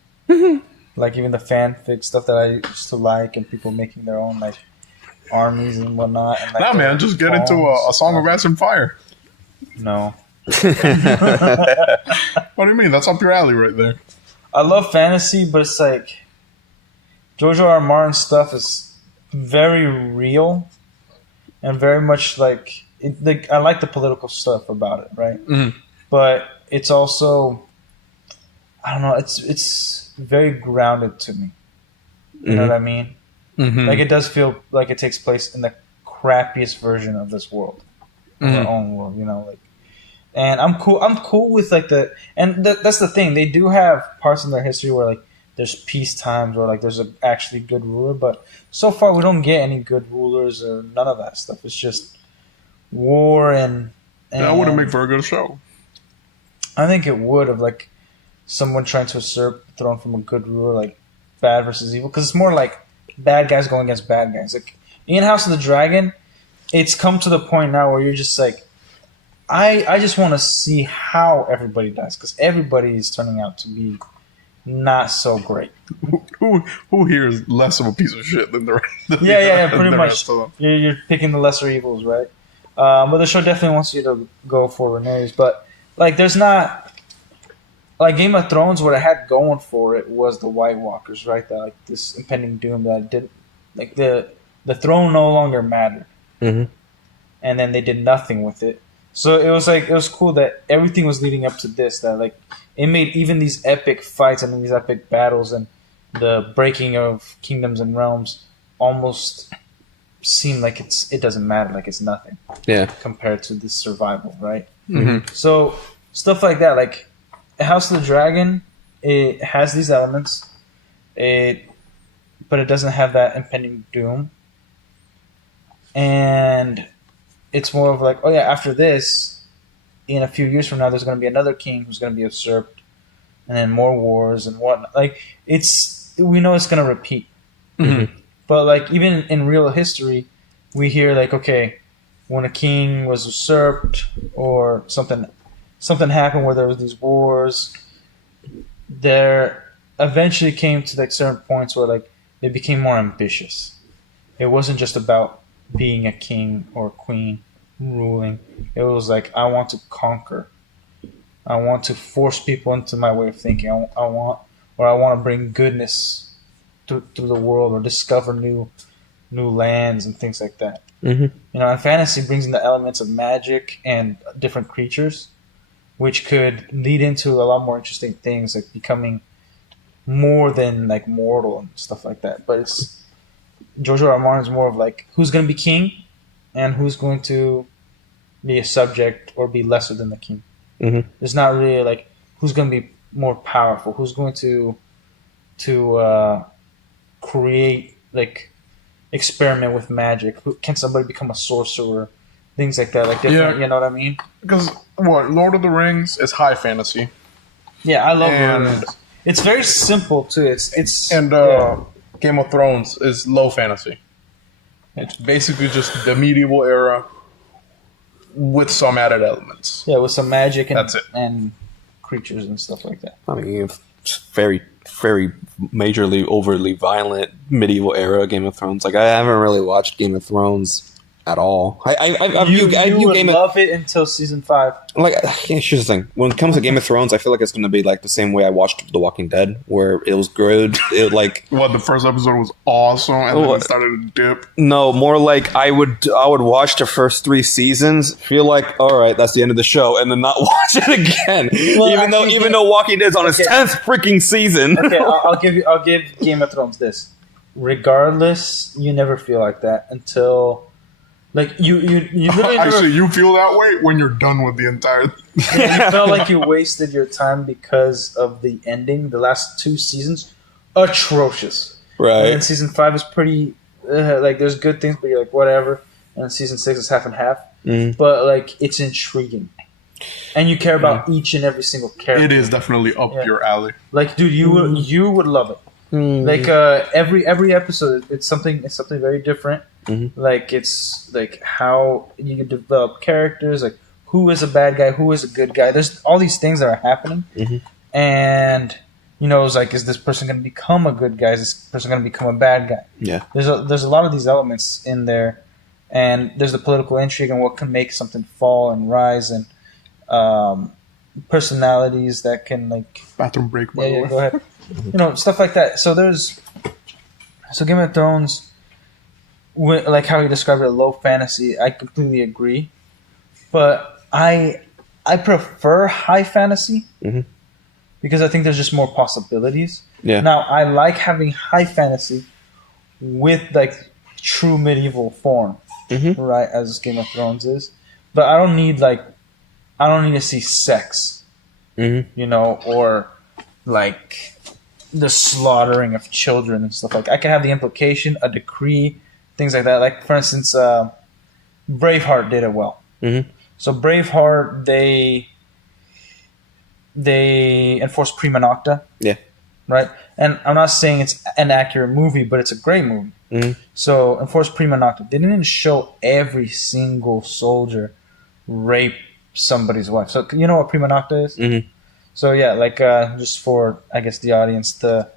Like even the fanfic stuff that I used to like and people making their own like armies and whatnot. And, like, nah, man, just get into a Song of Ice and Fire. No. What do you mean? That's up your alley right there. I love fantasy, but it's like George R. Martin stuff is very real and very much like I like the political stuff about it, right? Mm-hmm. But it's also, I don't know, it's very grounded to me. You know what I mean? Mm-hmm. Like it does feel like it takes place in the crappiest version of this world, our own world. You know, like, and I'm cool with like that's the thing. They do have parts in their history where like there's peace times or like there's actually good ruler, but so far we don't get any good rulers or none of that stuff. It's just war and that wouldn't make for a good show. I think it would have like someone trying to usurp the throne from a good ruler, like bad versus evil, because it's more like bad guys going against bad guys. Like in House of the Dragon, it's come to the point now where you're just like, I just want to see how everybody dies, because everybody is turning out to be not so great. Who here is less of a piece of shit than the rest? Yeah, pretty much. You're picking the lesser evils, right? But the show definitely wants you to go for Rhaenyra. But like, there's not like Game of Thrones. What it had going for it was the White Walkers, right? That like this impending doom that did, like the throne no longer mattered, and then they did nothing with it. So it was cool that everything was leading up to this. That like it made even these epic fights and these epic battles and the breaking of kingdoms and realms almost seem like it doesn't matter, like it's nothing. Yeah. Compared to this survival, right? Mm-hmm. So stuff like that, like House of the Dragon, it has these elements, but it doesn't have that impending doom. And it's more of like, oh yeah, after this, in a few years from now, there's going to be another king who's going to be usurped, and then more wars and whatnot. Like we know it's going to repeat. Mm-hmm. But like even in real history, we hear like, okay, when a king was usurped or something happened where there was these wars, there eventually came to like certain points where like they became more ambitious. It wasn't just about being a king or queen, ruling. It was like, I want to conquer. I want to force people into my way of thinking. I want to bring goodness through the world, or discover new lands and things like that. Mm-hmm. You know, and fantasy brings in the elements of magic and different creatures, which could lead into a lot more interesting things, like becoming more than like mortal and stuff like that. But it's George R. R. Martin is more of like, who's going to be king and who's going to be a subject or be lesser than the king. Mm-hmm. It's not really like who's going to be more powerful, who's going to create, like, experiment with magic. Can somebody become a sorcerer? Things like that, like different. Yeah. You know what I mean? Because Lord of the Rings is high fantasy. Yeah, I love Lord of the Rings. It's very simple too. It's Game of Thrones is low fantasy. It's basically just the medieval era with some added elements. Yeah, with some magic and that's it. And creatures and stuff like that. I mean, very, very majorly overly violent medieval era Game of Thrones. Like, I haven't really watched Game of Thrones at all. You would love it until season 5. Like, here's the thing: when it comes to Game of Thrones, I feel like it's going to be like the same way I watched The Walking Dead, where it was good. It like the first episode was awesome, and then it started to dip. No, more like I would watch the first 3 seasons, feel like, all right, that's the end of the show, and then not watch it again. Well, even though Walking Dead's on its 10th freaking season. Okay, I'll give Game of Thrones this. Regardless, you never feel like that until. Like you literally actually you feel that way when you're done with the entire thing. Yeah, you felt like you wasted your time because of the ending. The last 2 seasons, atrocious. Right. And then season 5 is pretty like there's good things, but you're like whatever. And then season 6 is half and half. But like it's intriguing, and you care about each and every single character. It is definitely up your alley. Like, dude, you would love it. Like every episode, it's something very different. Mm-hmm. Like it's like how you develop characters, like who is a bad guy, who is a good guy. There's all these things that are happening, and it's like, is this person going to become a good guy? Is this person going to become a bad guy? Yeah, there's a lot of these elements in there, and there's the political intrigue and what can make something fall and rise, and personalities that can like bathroom break. By the way, go ahead. Stuff like that. So Game of Thrones. Like how you described it, low fantasy, I completely agree. But I prefer high fantasy because I think there's just more possibilities. Yeah. Now, I like having high fantasy with like true medieval form, right, as Game of Thrones is. But I don't need to see sex, or like the slaughtering of children and stuff like that. I can have the implication, a decree, things like that. Like, for instance, Braveheart did it well. So Braveheart, they enforced prima nocta. Yeah. Right? And I'm not saying it's an accurate movie, but it's a great movie. So enforced prima nocta. They didn't show every single soldier rape somebody's wife. So you know what prima nocta is? So yeah, like just for, I guess, the audience, the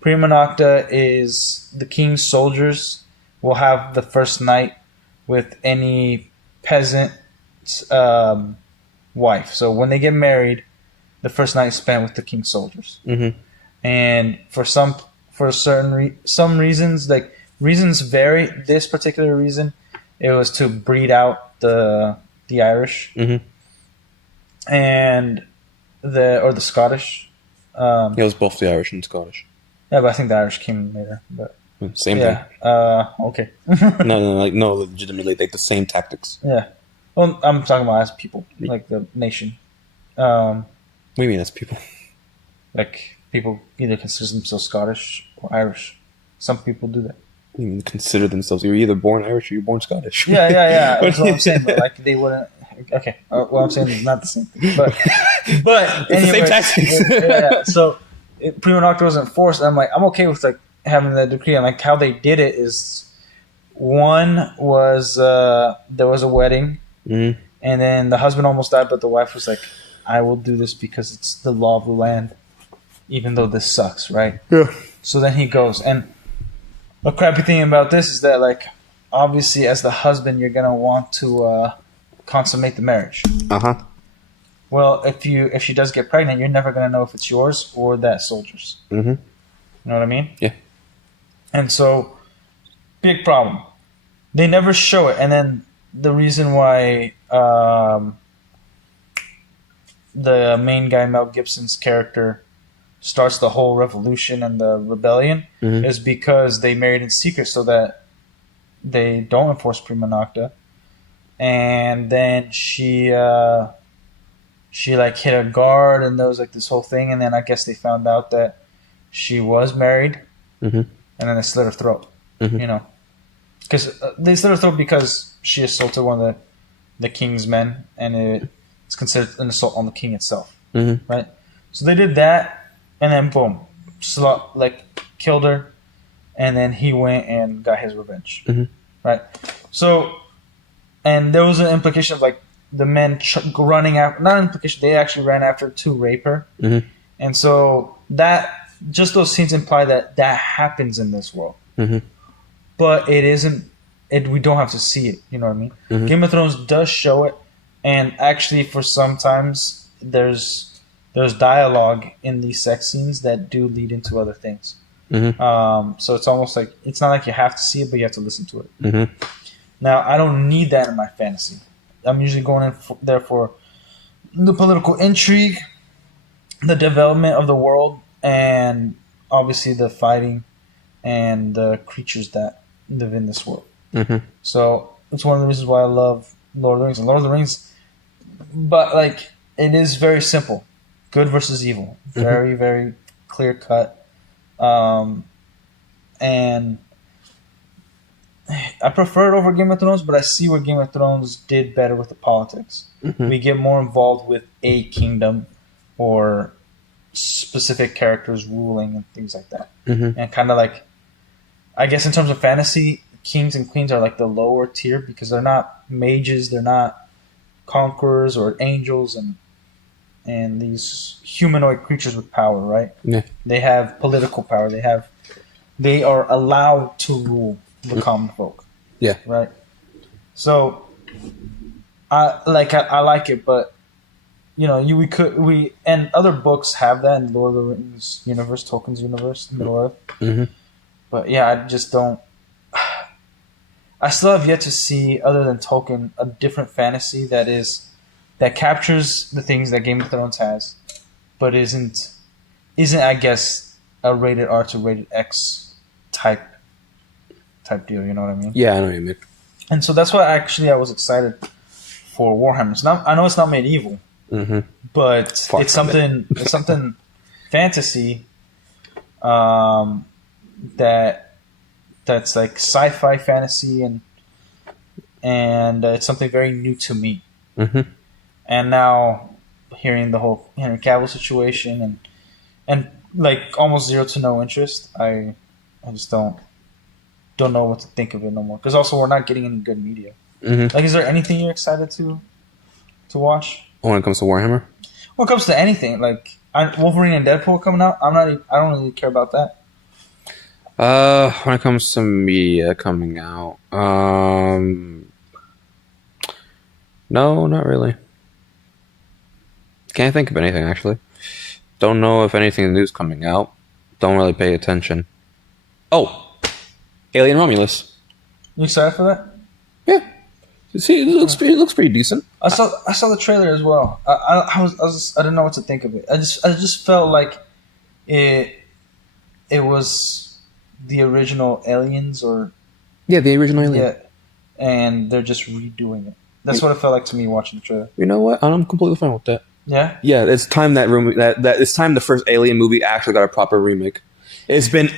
prima nocta is the king's soldiers will have the first night with any peasant's wife. So when they get married, the first night is spent with the king's soldiers. And for some reasons, like reasons vary. This particular reason, it was to breed out the Irish and the Scottish. It was both the Irish and Scottish. Yeah, but I think the Irish came later. But same thing. Okay. no, legitimately, like the same tactics. Yeah. Well, I'm talking about as people, like the nation. What do you mean as people? Like, people either consider themselves Scottish or Irish. Some people do that. What do you mean consider themselves? You're either born Irish or you're born Scottish. Yeah. That's what I'm saying. But like, they wouldn't. Okay. What I'm saying is not the same thing. But it's anyway, the same tactics. Yeah. So prima nocta was enforced. I'm like, I'm okay with like having the decree. And like how they did it is, one was there was a wedding, and then the husband almost died, but the wife was like, I will do this because it's the law of the land, even though this sucks, right? Yeah. So then he goes, and the crappy thing about this is that like obviously, as the husband, you're gonna want to consummate the marriage. Well, if she does get pregnant, you're never gonna know if it's yours or that soldier's. You know what I mean? Yeah. And so, big problem. They never show it, and then the reason why the main guy, Mel Gibson's character, starts the whole revolution and the rebellion is because they married in secret so that they don't enforce prima nocta. And then she like hit a guard, and there was like this whole thing, and then I guess they found out that she was married, and then they slit her throat. You know, because they slit her throat because she assaulted one of the king's men, and it's considered an assault on the king itself, right? So they did that, and then boom, killed her, and then he went and got his revenge, right? So, and there was an implication of like the men running after, not an implication, they actually ran after to rape her, and so that just those scenes imply that happens in this world, but it isn't. We don't have to see it. You know what I mean? Game of Thrones does show it, and actually, for sometimes there's dialogue in these sex scenes that do lead into other things. So it's almost like it's not like you have to see it, but you have to listen to it. Now, I don't need that in my fantasy. I'm usually going there for the political intrigue, the development of the world, and obviously the fighting and the creatures that live in this world. So it's one of the reasons why I love Lord of the Rings. And Lord of the Rings, but like it is very simple, good versus evil, very very clear cut, and I prefer it over Game of Thrones. But I see where Game of Thrones did better with the politics. We get more involved with a kingdom or specific characters ruling and things like that, and kind of like, I guess in terms of fantasy, kings and queens are like the lower tier because they're not mages, they're not conquerors or angels and these humanoid creatures with power, right? Yeah. They have political power. They are allowed to rule the common folk. Yeah. Right. So I like it, but you know, we and other books have that in Lord of the Rings universe, Tolkien's universe, Middle Earth. But yeah, I just don't. I still have yet to see, other than Tolkien, a different fantasy that captures the things that Game of Thrones has, but isn't I guess a rated R to rated X type deal. You know what I mean? Yeah, I know what you mean. And so that's why I was excited for Warhammer. It's not, I know it's not medieval, but it's something fantasy that's like sci-fi fantasy and it's something very new to me. And now hearing the whole Henry Cavill situation and like almost zero to no interest, I just don't know what to think of it no more. Because also we're not getting any good media. Like, is there anything you're excited to watch when it comes to Warhammer? When it comes to anything, like Wolverine and Deadpool coming out, I don't really care about that. When it comes to media coming out, no, not really. Can't think of anything, actually. Don't know if anything new's coming out. Don't really pay attention. Oh, Alien Romulus. You excited for that? Yeah. See, it looks pretty decent. I saw the trailer as well. I didn't know what to think of it. I just felt like it was the original Aliens, or the original Alien. Yeah, and they're just redoing it. That's what it felt like to me watching the trailer. You know what? I'm completely fine with that. Yeah. Yeah, it's time that it's time the first Alien movie actually got a proper remake. It's been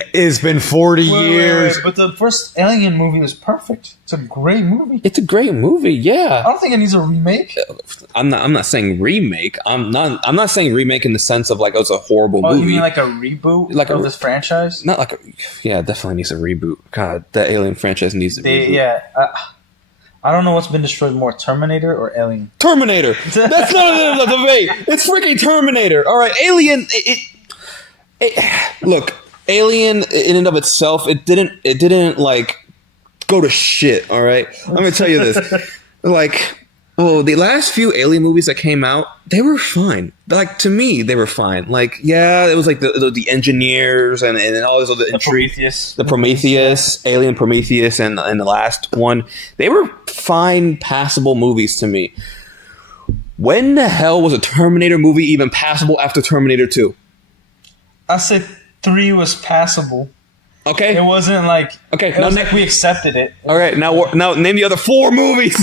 40 years. Wait, but the first Alien movie was perfect. It's a great movie. It's a great movie. Yeah. I don't think it needs a remake. I'm not saying remake. I'm not saying remake in the sense of like, oh, it's a horrible movie. You mean like a reboot of this franchise? Not like yeah, it definitely needs a reboot. God, that Alien franchise needs a reboot. Yeah. I don't know what's been destroyed more, Terminator or Alien. Terminator. That's not a debate. It's freaking Terminator. All right, Alien. Look, Alien in and of itself, it didn't like go to shit. All right, I'm gonna tell you this. Like, the last few Alien movies that came out, they were fine. Like, to me, they were fine. Like, yeah, it was like the engineers and all this other intrigue. The Prometheus, Alien Prometheus, and the last one, they were fine, passable movies to me. When the hell was a Terminator movie even passable after Terminator 2? I said 3 was passable. Okay. It wasn't like... Okay. It was like we accepted it. All right. Now name the other 4 movies.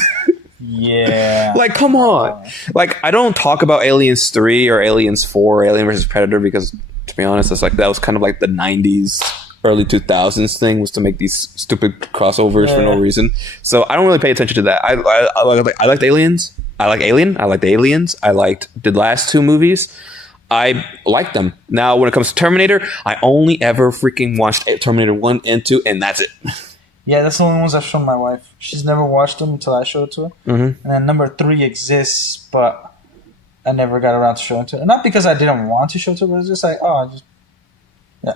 Yeah. Like, come on. Like, I don't talk about Aliens 3 or Aliens 4 or Alien vs. Predator because, to be honest, it's like that was kind of like the 90s, early 2000s thing, was to make these stupid crossovers for no reason. So I don't really pay attention to that. I liked Aliens. I like Alien. I liked Aliens. I liked the last 2 movies. I liked them. Now, when it comes to Terminator, I only ever freaking watched Terminator 1 and 2, and that's it. Yeah, that's the only ones I've shown my wife. She's never watched them until I showed it to her. Mm-hmm. And then number 3 exists, but I never got around to showing it to her. Not because I didn't want to show it to her, but it's just like,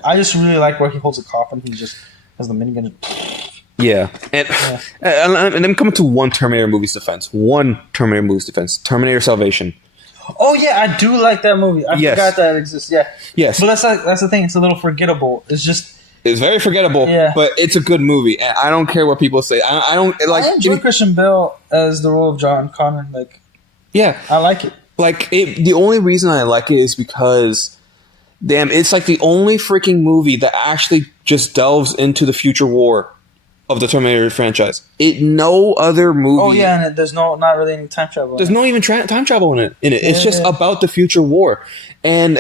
I just really like where he holds a coffin. He just has the minigun. Yeah. And then coming to one Terminator movie's defense. Terminator Salvation. Oh, yeah, I do like that movie. I forgot that it exists. Yeah. Yes. But that's the thing. It's a little forgettable. It's very forgettable, but it's a good movie. And I don't care what people say. I don't like. I enjoy Christian Bale as the role of John Connor. Like, yeah, I like it. Like, the only reason I like it is because, damn, it's like the only freaking movie that actually just delves into the future war of the Terminator franchise. No other movie. Oh yeah, and there's not really any time travel. There's no even time travel in it. It's just about the future war and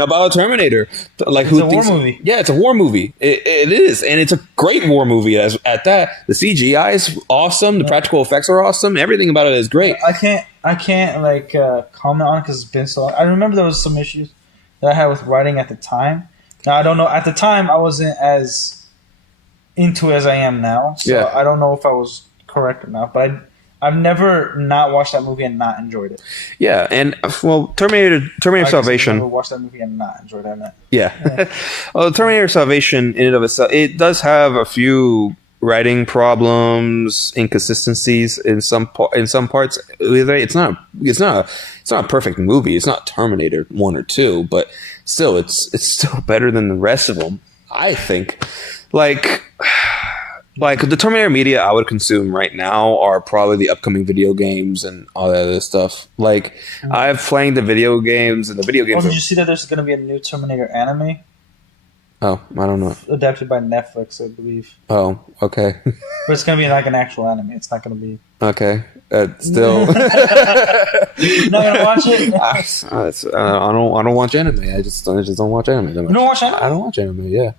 about Terminator. Like, it's a war movie. Yeah, it's a war movie. It is, and it's a great war movie. At that, the CGI is awesome. The practical effects are awesome. Everything about it is great. I can't like comment on it because it's been so long. I remember there was some issues that I had with writing at the time. Now I don't know. At the time, I wasn't as into as I am now, so I don't know if I was correct or not, but I've never not watched that movie and not enjoyed it. Yeah, and well, Terminator Salvation. I've never watched that movie and not enjoyed it. Yeah. Well, Terminator Salvation in and of itself, it does have a few writing problems, inconsistencies in some parts. It's not a perfect movie. It's not Terminator 1 or 2, but still, it's still better than the rest of them, I think. Like the Terminator media I would consume right now are probably the upcoming video games and all that other stuff. Like, I've played the video games, and the video games. Oh, did you see that there's going to be a new Terminator anime? Oh, I don't know. Adapted by Netflix, I believe. Oh, okay. But it's going to be like an actual anime. It's not going to be... Okay. Still... You're not going to watch it? I don't watch anime. I just don't watch anime. You don't watch anime? I don't watch anime, yeah.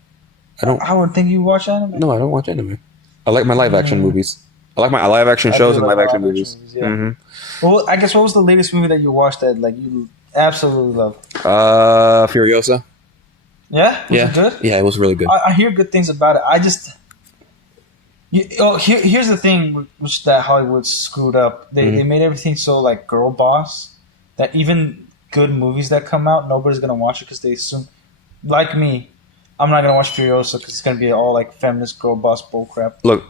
I would think you watch anime. No, I don't watch anime. I like my live action movies. I like my live action shows and live action movies. Yeah. Mm-hmm. Well, I guess what was the latest movie that you watched that like you absolutely love? Furiosa. Yeah. Was it good? Yeah, it was really good. I hear good things about it. I just. Here's the thing, which that Hollywood screwed up. They made everything so like girl boss that even good movies that come out, nobody's gonna watch it because they assume, like me. I'm not going to watch Furiosa because it's going to be all like feminist girl boss bullcrap. Look,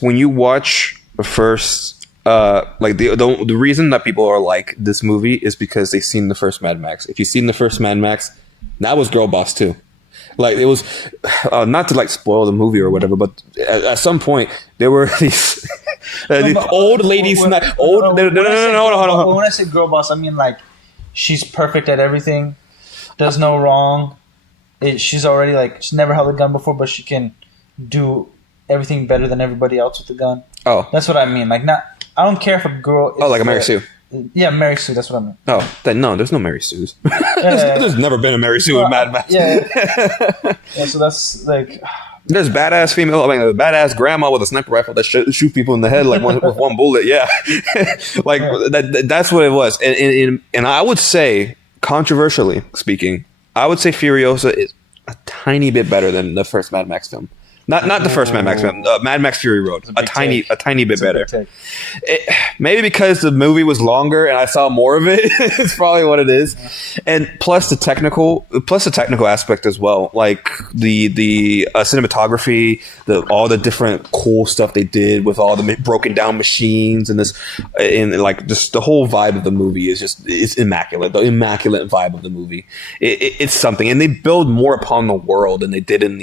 when you watch the first, like the reason that people are like this movie is because they've seen the first Mad Max. If you've seen the first Mad Max, that was girl boss too. Like, it was, not to like spoil the movie or whatever, but at some point there were these old ladies. Hold on. When I say girl boss, I mean like she's perfect at everything, does no wrong. She's already like, she's never held a gun before, but she can do everything better than everybody else with the gun. Oh, that's what I mean. Like, I don't care if a girl. Like a Mary Sue. Yeah, Mary Sue. That's what I mean. Oh, no, there's no Mary Sues. There's never been a Mary Sue in Mad Max. Yeah. So that's like. There's badass female. I mean, a badass grandma with a sniper rifle that shoot people in the head like with one bullet. Yeah, like that's what it was. And I would say, controversially speaking, I would say Furiosa is a tiny bit better than the first Mad Max film. Not the first Mad Max, Mad Max Fury Road. A tiny bit better. Maybe because the movie was longer and I saw more of it. It's probably what it is. And plus the technical aspect as well, like the cinematography, all the different cool stuff they did with all the broken down machines and like just the whole vibe of the movie is immaculate. The immaculate vibe of the movie. It's something, and they build more upon the world than they did in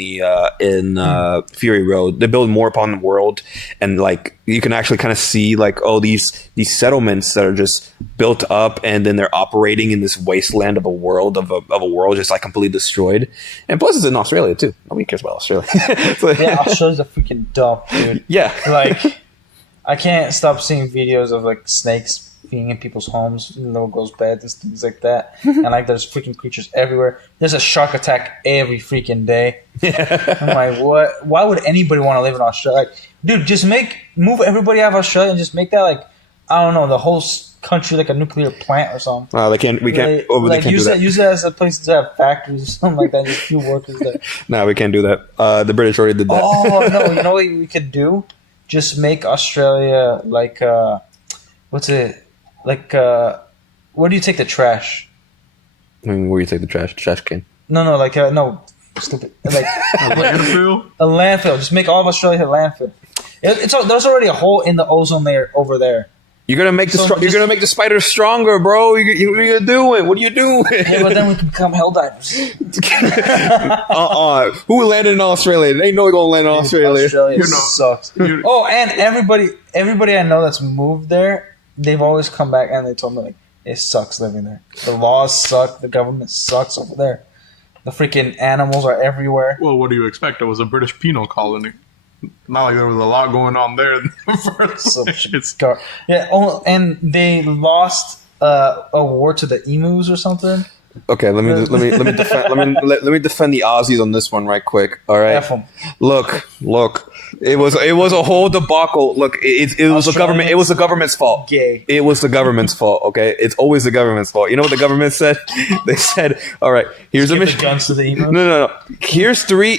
Fury Road. They build more upon the world, and like you can actually kind of see like these settlements that are just built up, and then they're operating in this wasteland of a world just like completely destroyed. And plus, it's in Australia too. Nobody cares about Australia. Yeah, Australia's a freaking dump, dude. Yeah, like I can't stop seeing videos of like snakes being in people's homes, little girls' beds and things like that. And like there's freaking creatures everywhere. There's a shark attack every freaking day. I'm like, what? Why would anybody want to live in Australia? Like, dude, just move everybody out of Australia and just make that like, I don't know, the whole country like a nuclear plant or something. We can't use it as a place to have factories or something like that. Just a few workers there. No, we can't do that. The British already did that. Oh no, you know what we could do? Just make Australia like what's it? Like, where do you take the trash? I mean, where do you take the trash? Trash can? No, like, no, stupid. Like, a landfill? A landfill. Just make all of Australia a landfill. There's already a hole in the ozone layer over there. You're gonna make the spiders stronger, bro. What are you doing? What are you doing? Yeah, but then we can become hell divers. Who landed in Australia? They know we're gonna land in Australia. Australia sucks. Oh, and everybody I know that's moved there, they've always come back and they told me like it sucks living there. The laws suck. The government sucks over there. The freaking animals are everywhere. Well, what do you expect? It was a British penal colony. Not like there was a lot going on there in the first place. Yeah. Oh, and they lost a war to the emus or something. Okay, let me defend the Aussies on this one right quick. All right, F 'em. Look. It was a whole debacle. Look, it was the government. It was the government's fault. Gay. It was the government's fault. Okay, it's always the government's fault. You know what the government said? They said, "All right, here's a mission." Guns to the emu. No. Here's three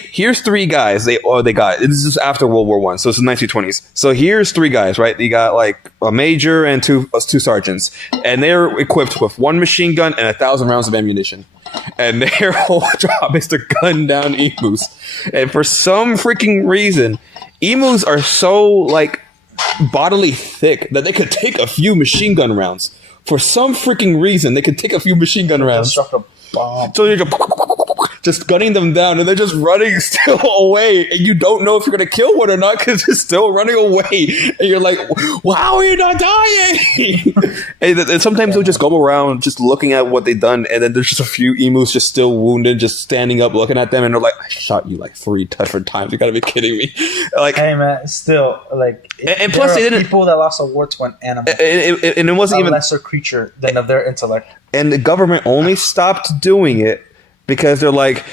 guys. They got. This is after World War I, so it's the 1920s. So here's three guys, right? You got like a major and two sergeants, and they're equipped with one machine gun and 1,000 rounds of ammunition. And their whole job is to gun down emus. And for some freaking reason, emus are so like bodily thick that they could take a few machine gun rounds. For some freaking reason, they could take a few machine gun rounds. So you're just gunning them down, and they're just running still away, and you don't know if you're gonna kill one or not because they're still running away, and you're like, "Well, how are you not dying?" and sometimes they'll just go around just looking at what they've done, and then there's just a few emus just still wounded, just standing up looking at them, and they're like, "I shot you like 3 different times. You gotta be kidding me!" Like, hey man, still like, and plus they didn't people that lost a war to an animal, and it wasn't even a lesser creature than of their intellect, and the government only stopped doing it because they're like,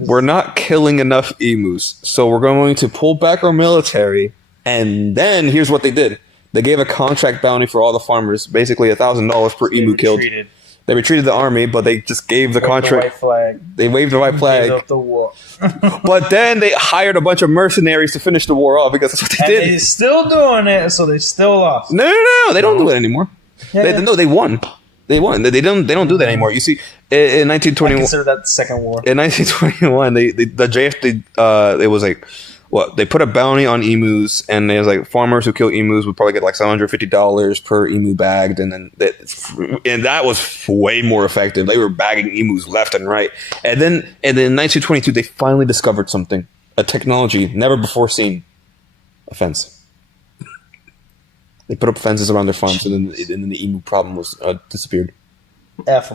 we're not killing enough emus, so we're going to pull back our military. And then here's what they did. They gave a contract bounty for all the farmers, basically $1,000 per emu killed. They retreated the army, but they just gave the contract. The white flag. They waved the white flag. Up the war. But then they hired a bunch of mercenaries to finish the war off because that's what they did. They're still doing it, so they still lost. No. They don't do it anymore. Yeah. They won. They won. They don't do that anymore. You see, in 1921, I consider that the second war. In 1921, the JF it was like, what, they put a bounty on emus, and it was like farmers who kill emus would probably get like $750 per emu bagged, and then that was way more effective. They were bagging emus left and right, and then in 1922 they finally discovered something, a technology never before seen, a fence. They put up fences around their farms, and then the emu problem was disappeared. F.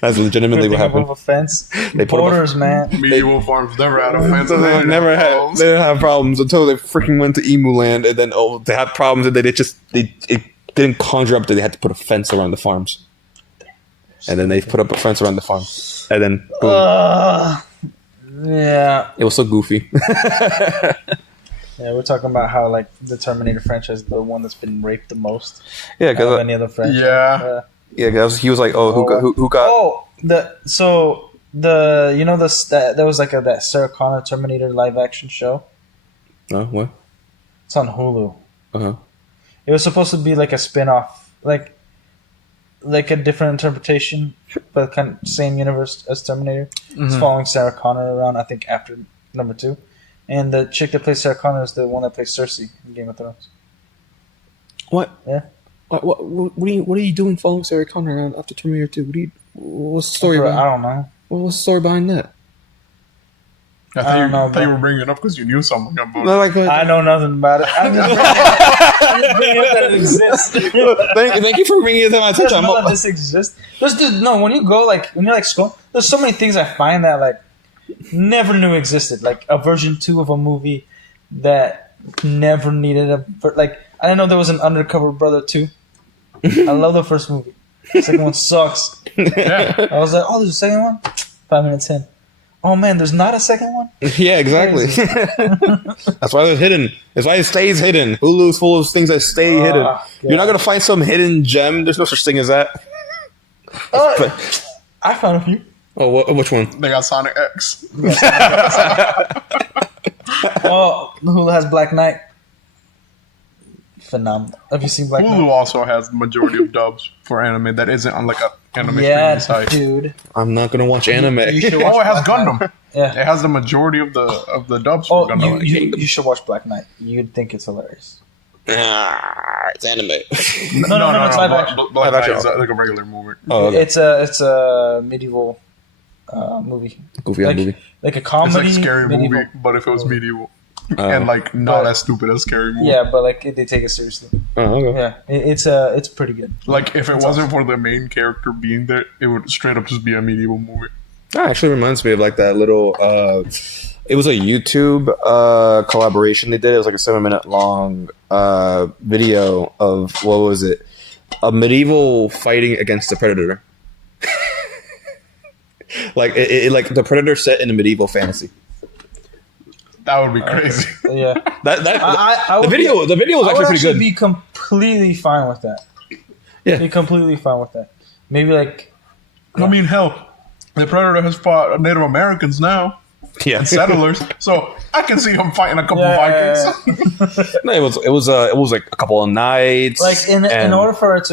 That's legitimately what happened. A fence. They put borders, man. Medieval farms never had a fence. They didn't have problems until they freaking went to emu land, and then they had problems, and it didn't conjure up that they had to put a fence around the farms. And then they put up a fence around the farm, and then boom. Yeah. It was so goofy. Yeah, we're talking about how like the Terminator franchise is the one that's been raped the most. Yeah, because any other franchise. Yeah. Yeah, he was like, "Oh, who got?" So there was like that Sarah Connor Terminator live action show. Oh, what? It's on Hulu. Uh-huh. It was supposed to be like a spin-off, like a different interpretation, but kind of same universe as Terminator. Mm-hmm. It's following Sarah Connor around, I think, after number 2. And the chick that plays Sarah Connor is the one that plays Cersei in Game of Thrones. What? Yeah. What are you doing following Sarah Connor around after Terminator 2? What's the story behind? I don't know. What's the story behind that? I thought you were bringing it up because you knew something about it. I know nothing about it. I'm just bringing up that it exists. Thank you for bringing it to my attention. That this exists. When you go when you're scroll, there's so many things I find that never knew existed. Like a version 2 of a movie that never needed I didn't know there was an Undercover Brother 2. I love the first movie. The second one sucks. Yeah. I was like, oh, there's a second one? 5 minutes in. Oh man, there's not a second one? Yeah, exactly. That's why they're hidden. That's why it stays hidden. Hulu's full of things that stay hidden. God. You're not going to find some hidden gem. There's no such thing as that. I found a few. Oh, which one? They got Sonic X. Hulu has Black Knight. Phenomenal. Have you seen Black Knight? Hulu also has the majority of dubs for anime that isn't on a anime streaming site. Dude. I'm not gonna watch anime. You should watch it has Gundam. Knight. Yeah. It has the majority of the dubs for Gundam. You should watch Black Knight. You'd think it's hilarious. It's anime. No, it's live action. Black Knight is like a regular movie. Oh, okay. It's a medieval movie. Goofy movie. Like a comedy. It's like Scary medieval. Movie, but if it was medieval. And not as stupid as Scary Movie. Yeah, but they take it seriously. Oh, okay. Yeah, it's pretty good. If it wasn't for the main character being there, it would straight up just be a medieval movie. That actually reminds me of that little. It was a YouTube collaboration they did. It was like a 7-minute long video of what was it? A medieval fighting against the Predator. The Predator set in a medieval fantasy. That would be crazy. Yeah. The video was actually pretty good. I would actually be completely fine with that. Yeah. Be completely fine with that. Maybe I mean, hell, the Predator has fought Native Americans now. Yeah. And settlers. So I can see him fighting a couple Vikings. No, it was like a couple of nights. In order for it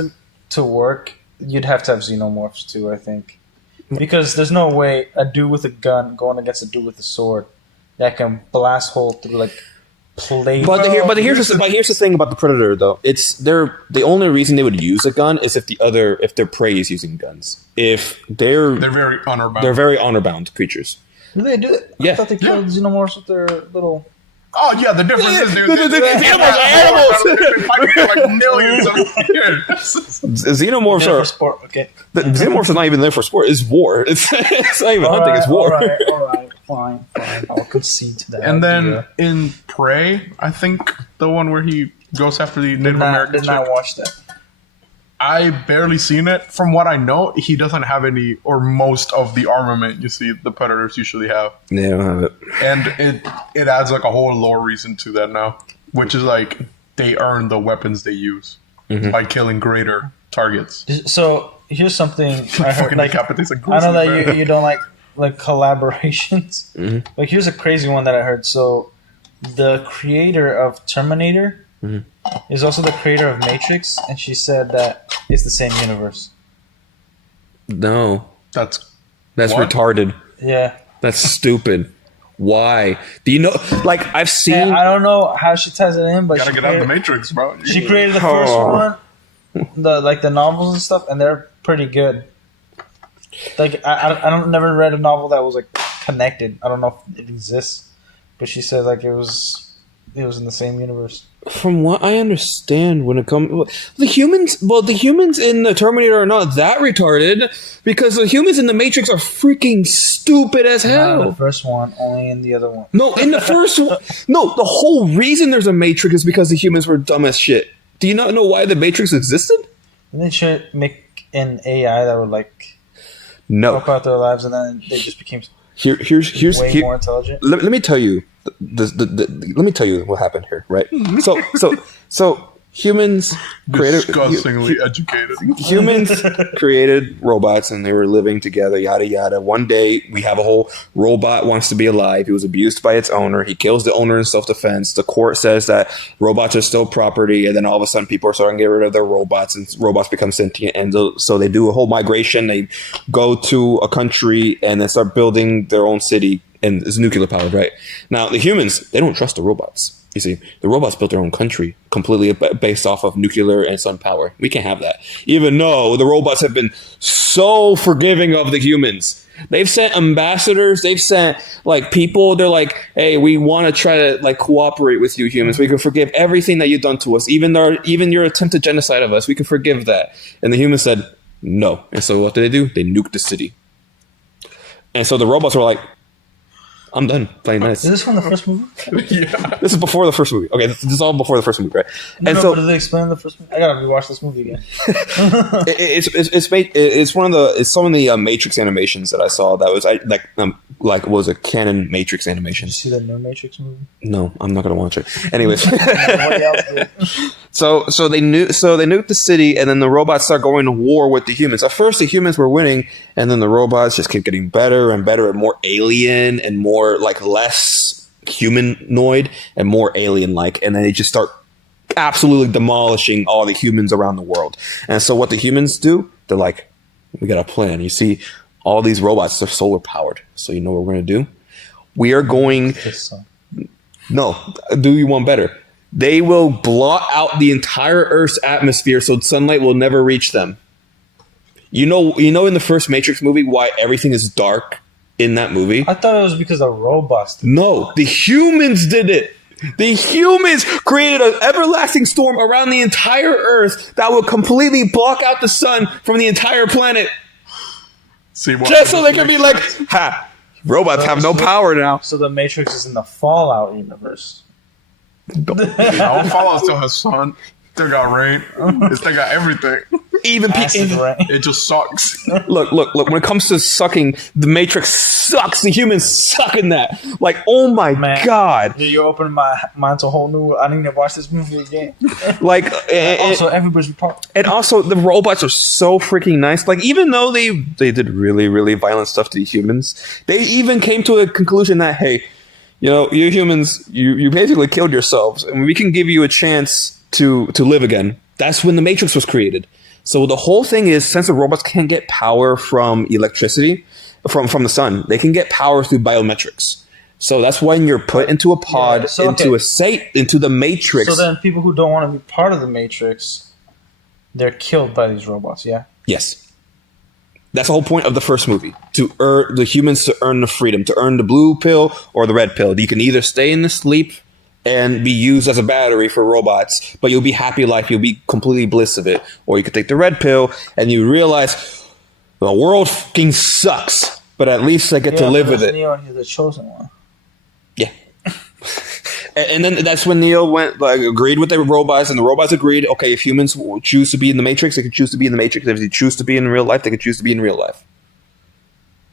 to work, you'd have to have xenomorphs too, I think. Because there's no way a dude with a gun going against a dude with a sword that can blast hole through plate. But here's the thing about the Predator though. It's the only reason they would use a gun is if their prey is using guns. If they're very honor bound. They're very honor bound creatures. Do they do it? Yeah. I thought they killed xenomorphs with their little. Oh yeah, the difference is, dude. Xenomorphs are animals. They've been fighting for millions of years. Xenomorphs are for sport. Okay. The xenomorphs are not even there for sport. It's war. It's not even hunting. It's war. All right. Fine. I'll concede to that. And then in Prey, I think the one where he goes after the Native Americans. Did not watch that. I barely seen it. From what I know, he doesn't have any or most of the armament you see the Predators usually have. Yeah, I don't have it. And it adds a whole lore reason to that now, which is they earn the weapons they use by killing greater targets. So here's something I heard. I know that you don't like collaborations. Mm-hmm. But here's a crazy one that I heard. So the creator of Terminator is also the creator of Matrix, and she said that it's the same universe. No. That's retarded. Yeah. That's stupid. Why? Do you know? I've seen. Yeah, I don't know how she ties it in, but gotta get out of the Matrix, bro. She created the first one, the novels and stuff, and they're pretty good. I never read a novel that was connected. I don't know if it exists, but she said it was in the same universe. From what I understand, when it comes the humans in the Terminator are not that retarded because the humans in the Matrix are freaking stupid as hell. Not in the first one, only in the other one. No, in the first one, no. The whole reason there's a Matrix is because the humans were dumb as shit. Do you not know why the Matrix existed? And they should make an AI that would help out their lives, and then they just became here's more intelligent. Let me tell you. Let me tell you what happened here, right? So Humans created disgustingly educated. Humans created robots and they were living together, yada yada. One day we have a whole robot wants to be alive. He was abused by its owner. He kills the owner in self-defense. The court says that robots are still property, and then all of a sudden people are starting to get rid of their robots and robots become sentient. And so they do a whole migration. They go to a country and then start building their own city, and it's nuclear powered, right? Now the humans, they don't trust the robots. You see, the robots built their own country completely based off of nuclear and sun power. We can't have that. Even though the robots have been so forgiving of the humans. They've sent ambassadors. They've sent like people. They're like, hey, we want to try to like cooperate with you humans. We can forgive everything that you've done to us. Even your attempted genocide of us. We can forgive that. And the humans said no. And so what did? They nuked the city. And so the robots were like, I'm done playing this. Is this from the first movie? Yeah. This is before the first movie. Okay, this is all before the first movie, right? But did they explain the first movie? I gotta rewatch this movie again. It's some of the Matrix animations that I saw that was was a canon Matrix animation. Did you see the new Matrix movie? No, I'm not gonna watch it. Anyways, so they nuked the city, and then the robots start going to war with the humans. At first, the humans were winning, and then the robots just kept getting better and better and more alien and more like less humanoid and more alien-like, and then they just start absolutely demolishing all the humans around the world. And so what the humans do, they're like, we got a plan. You see, all these robots, they're solar powered. So you know what we're going to do? We are going... No, do you want better? They will blot out the entire Earth's atmosphere so sunlight will never reach them. You know in the first Matrix movie why everything is dark in that movie? I thought it was because the robots did No, the humans did it. The humans created an everlasting storm around the entire Earth that will completely block out the sun from the entire planet. See, just so they can be like, ha, robots have no power now. So the Matrix is in the Fallout universe. No, Fallout still has sun. Still got rain. It still got everything. Even it just sucks. Look. When it comes to sucking, the Matrix sucks. The humans suck in that. Like, oh my god! You opened my mind to a whole new. I need to watch this movie again. Like, also everybody's report. And also, the robots are so freaking nice. Like, even though they did really, really violent stuff to the humans, they even came to a conclusion that, hey, you humans, you basically killed yourselves, and we can give you a chance to live again. That's when the Matrix was created. So the whole thing is, since the robots can't get power from electricity, from the sun, they can get power through biometrics. So that's when you're put into a pod, into the Matrix. So then people who don't want to be part of the Matrix, they're killed by these robots, yeah? Yes. That's the whole point of the first movie. To earn the humans to earn the freedom, to earn the blue pill or the red pill. You can either stay in the sleep and be used as a battery for robots, but you'll be happy life, you'll be completely bliss of it. Or you could take the red pill and you realize the world fucking sucks, but at least I get to live with it. Neo, he's the chosen one. Yeah. And then that's when Neo agreed with the robots, and the robots agreed, okay, if humans choose to be in the Matrix, they can choose to be in the Matrix. If they choose to be in real life, they can choose to be in real life.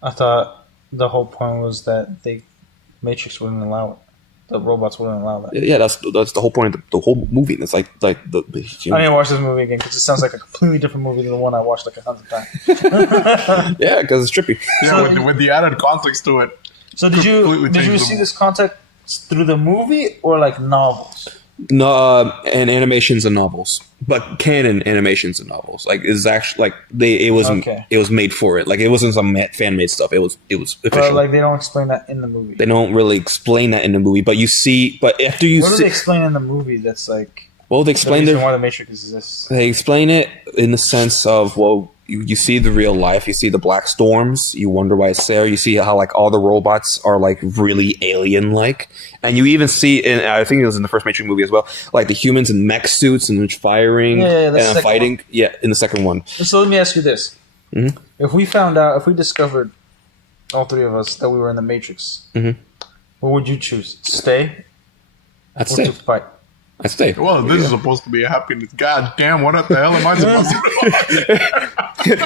I thought the whole point was that the Matrix wouldn't allow it. The robots wouldn't allow that. Yeah, that's the whole point of the whole movie. It's like the I need to watch this movie again because it sounds like a completely different movie than the one I watched like 100 times. Yeah, because it's trippy. Yeah, so, with the added context to it. So did you see this context through the movie or like novels? No, and animations and novels, but canon animations and novels. Like is actually like it was made for it. Like it wasn't some fan made stuff. It was official. But like they don't explain that in the movie. They don't really explain that in the movie, but you see. But after you what do they explain in the movie? That's like they explain the reason why the Matrix exists. They explain it in the sense of you see the real life, you see the black storms, you wonder why it's there, you see how like all the robots are like really alien like, and you even see in I think it was in the first Matrix movie as well, like the humans in mech suits and firing and fighting. Yeah, in the second one. So let me ask you this: if we discovered all three of us that we were in the Matrix, what would you choose? Stay? I'd stay. To fight? I stay. Well, this is supposed to be a happiness. God damn, what the hell am I supposed to do?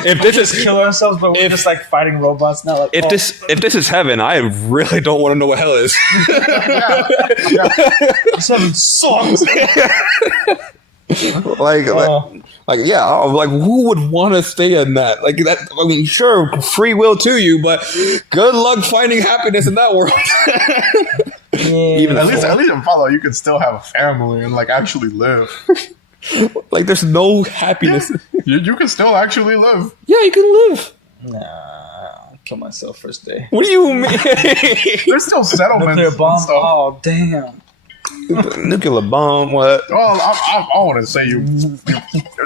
If this is kill ourselves, but we're just like fighting robots now. Like, if this is heaven, I really don't want to know what hell is. This heaven sucks. like, yeah, like who would want to stay in that? Like that. I mean, sure, free will to you, but good luck finding happiness in that world. Even at least in Fallout, you can still have a family and like actually live. Like, there's no happiness. Yeah. You can still actually live. Yeah, you can live. Nah, I'll kill myself first day. What do you mean? There's still settlements. Nuclear bomb. And stuff. Oh, damn. Nuclear bomb. What? Well, I want to say you.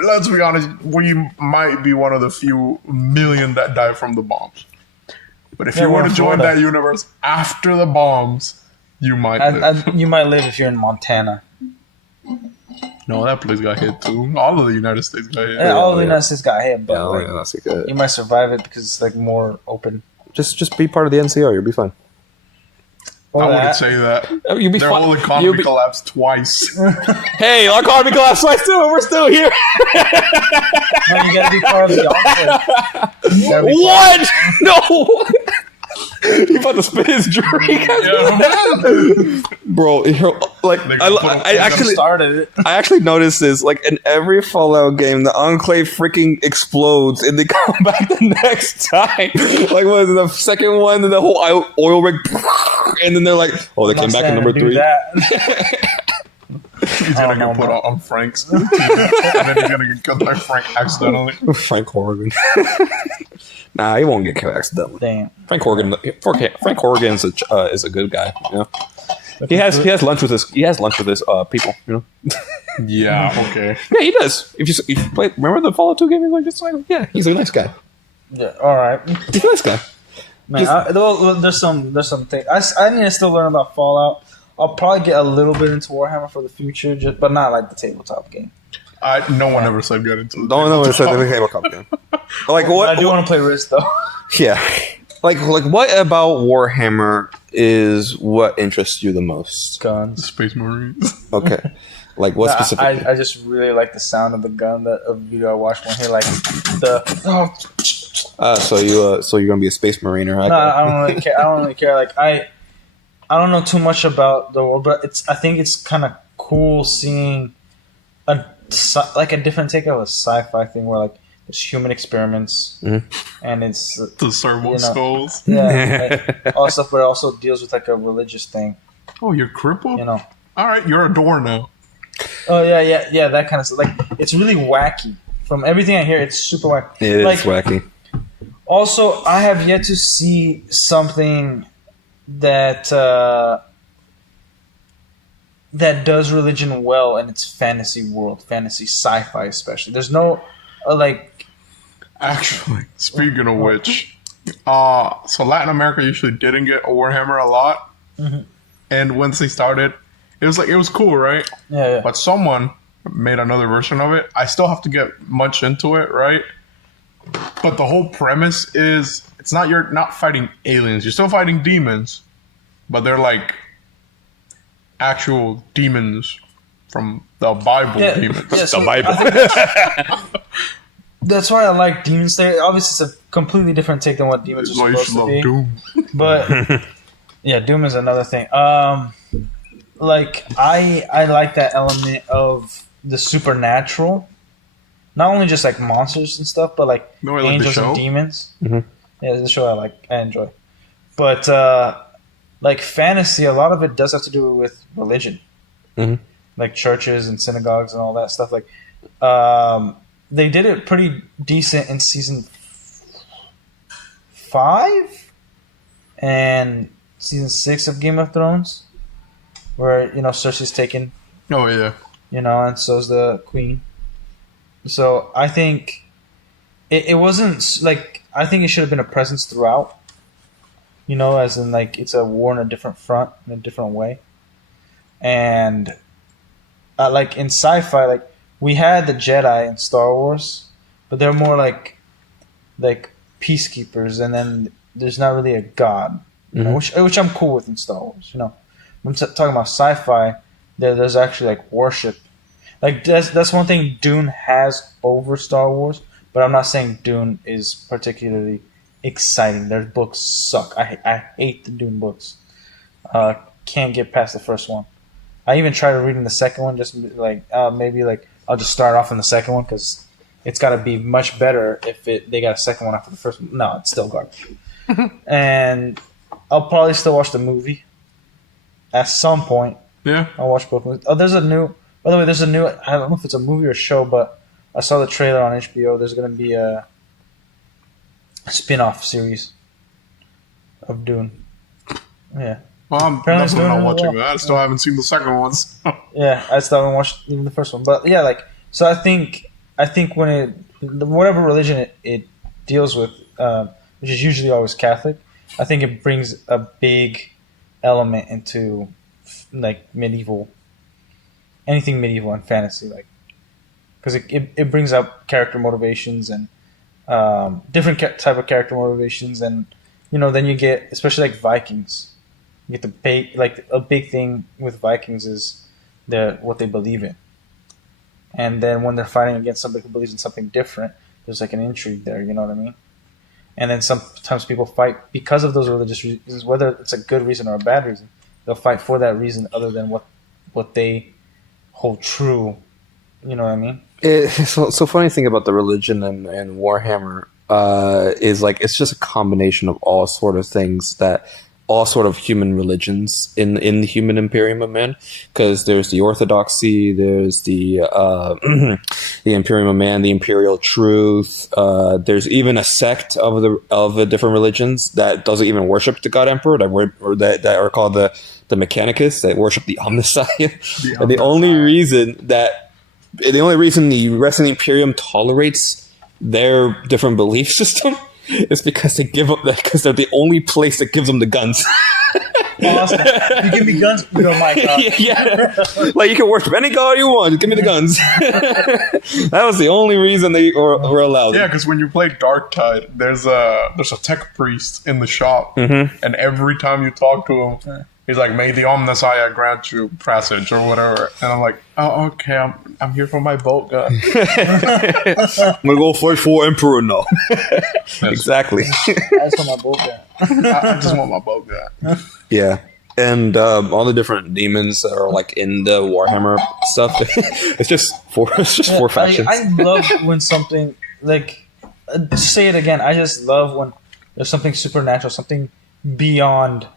Let's be honest. We might be one of the few million that die from the bombs. But if you were to join that universe after the bombs, you might live. You might live if you're in Montana. No, that place got hit too. All of the United States got hit. Yeah, all of the United States got hit, but that's good. You might survive it because it's like more open. Just be part of the NCR. You'll be fine. I wouldn't say that. You'll be Their fine. whole economy collapsed twice. Hey, our economy collapsed twice too. We're still here. No, you gotta be part of the enclave. What? No. He about to spit his drink. Bro, like I actually started it. I actually noticed this. Like in every Fallout game, the Enclave freaking explodes and they come back the next time. Like what is it, the second one? And the whole oil rig, and then they're like, oh, they came back in number 3. He's gonna get put on Frank's, and then he's gonna get killed by Frank accidentally. Frank Horgan. Nah, he won't get killed accidentally. Damn. Frank Horgan is a good guy. You know, he has lunch with his people. You know. Yeah. Okay. Yeah, he does. If you play, remember the Fallout 2 game? He's like, just like, yeah, he's a nice guy. Yeah. All right. He's a nice guy. Man, there's some things I need to still learn about Fallout. I'll probably get a little bit into Warhammer for the future, but not like the tabletop game. No one ever said get into the no one said the tabletop game. Like what? I do want to play Risk though. Yeah. Like what about Warhammer is what interests you the most? Guns. Space Marines. Okay. Like what specifically? I just really like the sound of the gun. That a video I watched one here, like the. So you're gonna be a Space Marine, right? No, I don't really care. Like I don't know too much about the world, but I think it's kind of cool seeing a different take of a sci-fi thing where like there's human experiments and it's the servo skulls. Yeah, like, all stuff, but it also deals with like a religious thing. Oh, you're crippled? You know. All right, you're a door now. Oh yeah, that kind of stuff. Like it's really wacky. From everything I hear, it's super wacky. It is wacky. Also, I have yet to see something that that does religion well in its fantasy world, fantasy sci-fi especially. There's no Actually, speaking of which, so Latin America usually didn't get a Warhammer a lot, and once they started, it was cool, right? Yeah. But someone made another version of it. I still have to get much into it, right? But the whole premise is you're not fighting aliens. You're still fighting demons, but they're like actual demons from the Bible. Demons. Yeah, so the Bible. That's why I like Demon Slayer. Obviously, it's a completely different take than what demons are supposed to be. Doom. But yeah, Doom is another thing. Like I like that element of the supernatural. Not only just like monsters and stuff, but like angels and demons. Yeah, the show I enjoy. But like fantasy, a lot of it does have to do with religion, like churches and synagogues and all that stuff. Like they did it pretty decent in season 5 and season 6 of Game of Thrones, where Cersei's taken. Oh yeah. And so's the queen. So I think it wasn't like I think it should have been a presence throughout. As in like it's a war on a different front in a different way. And like in sci-fi, like we had the Jedi in Star Wars, but they're more like peacekeepers, and then there's not really a god, which I'm cool with in Star Wars. I'm talking about sci-fi. There's actually like worship. Like that's one thing Dune has over Star Wars, but I'm not saying Dune is particularly exciting. Their books suck. I hate the Dune books. Can't get past the first one. I even tried reading the second one, just like maybe like I'll just start off in the second one because it's got to be much better if they got a second one after the first one. No, it's still garbage. And I'll probably still watch the movie at some point. Yeah. I'll watch both movies. Oh, there's a new... By the way, there's a new... I don't know if it's a movie or a show, but I saw the trailer on HBO. There's going to be a spin-off series of Dune. Yeah. Well, I'm definitely not watching that. I still haven't seen the second ones. Yeah, I still haven't watched even the first one. But yeah, like... So I think when it... Whatever religion it deals with, which is usually always Catholic, I think it brings a big element into like medieval, anything medieval and fantasy, like because it brings up character motivations and different type of character motivations, and then you get, especially like Vikings, you get a big thing with Vikings is what they believe in, and then when they're fighting against somebody who believes in something different, there's like an intrigue there. You know what I mean? And then sometimes people fight because of those religious reasons, whether it's a good reason or a bad reason. They'll fight for that reason other than what they hold true. You know what I mean? So funny thing about the religion and Warhammer is like it's just a combination of all sort of things that all sort of human religions in the human Imperium of Man, because there's the Orthodoxy, there's the the Imperium of Man, the Imperial Truth. There's even a sect of the different religions that doesn't even worship the God Emperor, that are called the Mechanicus, that worship the Omnissiah. And the only reason the rest of the Imperium tolerates their different belief system is because they're the only place that gives them the guns. Awesome. You give me guns, we go, my God. Yeah. Like, you can worship any god you want, just give me the guns. That was the only reason they were allowed. Yeah, because when you play Darktide, there's a tech priest in the shop, and every time you talk to him, he's like, "May the Omnissiah grant you passage," or whatever. And I'm like, "Oh, okay, I'm here for my bolt gun." I'm gonna go fight for Emperor now. Exactly. I just want my bolt gun. I just want my bolt gun. Yeah. And all the different demons that are like in the Warhammer stuff. It's just four factions. I love when something like say it again. I just love when there's something supernatural, something beyond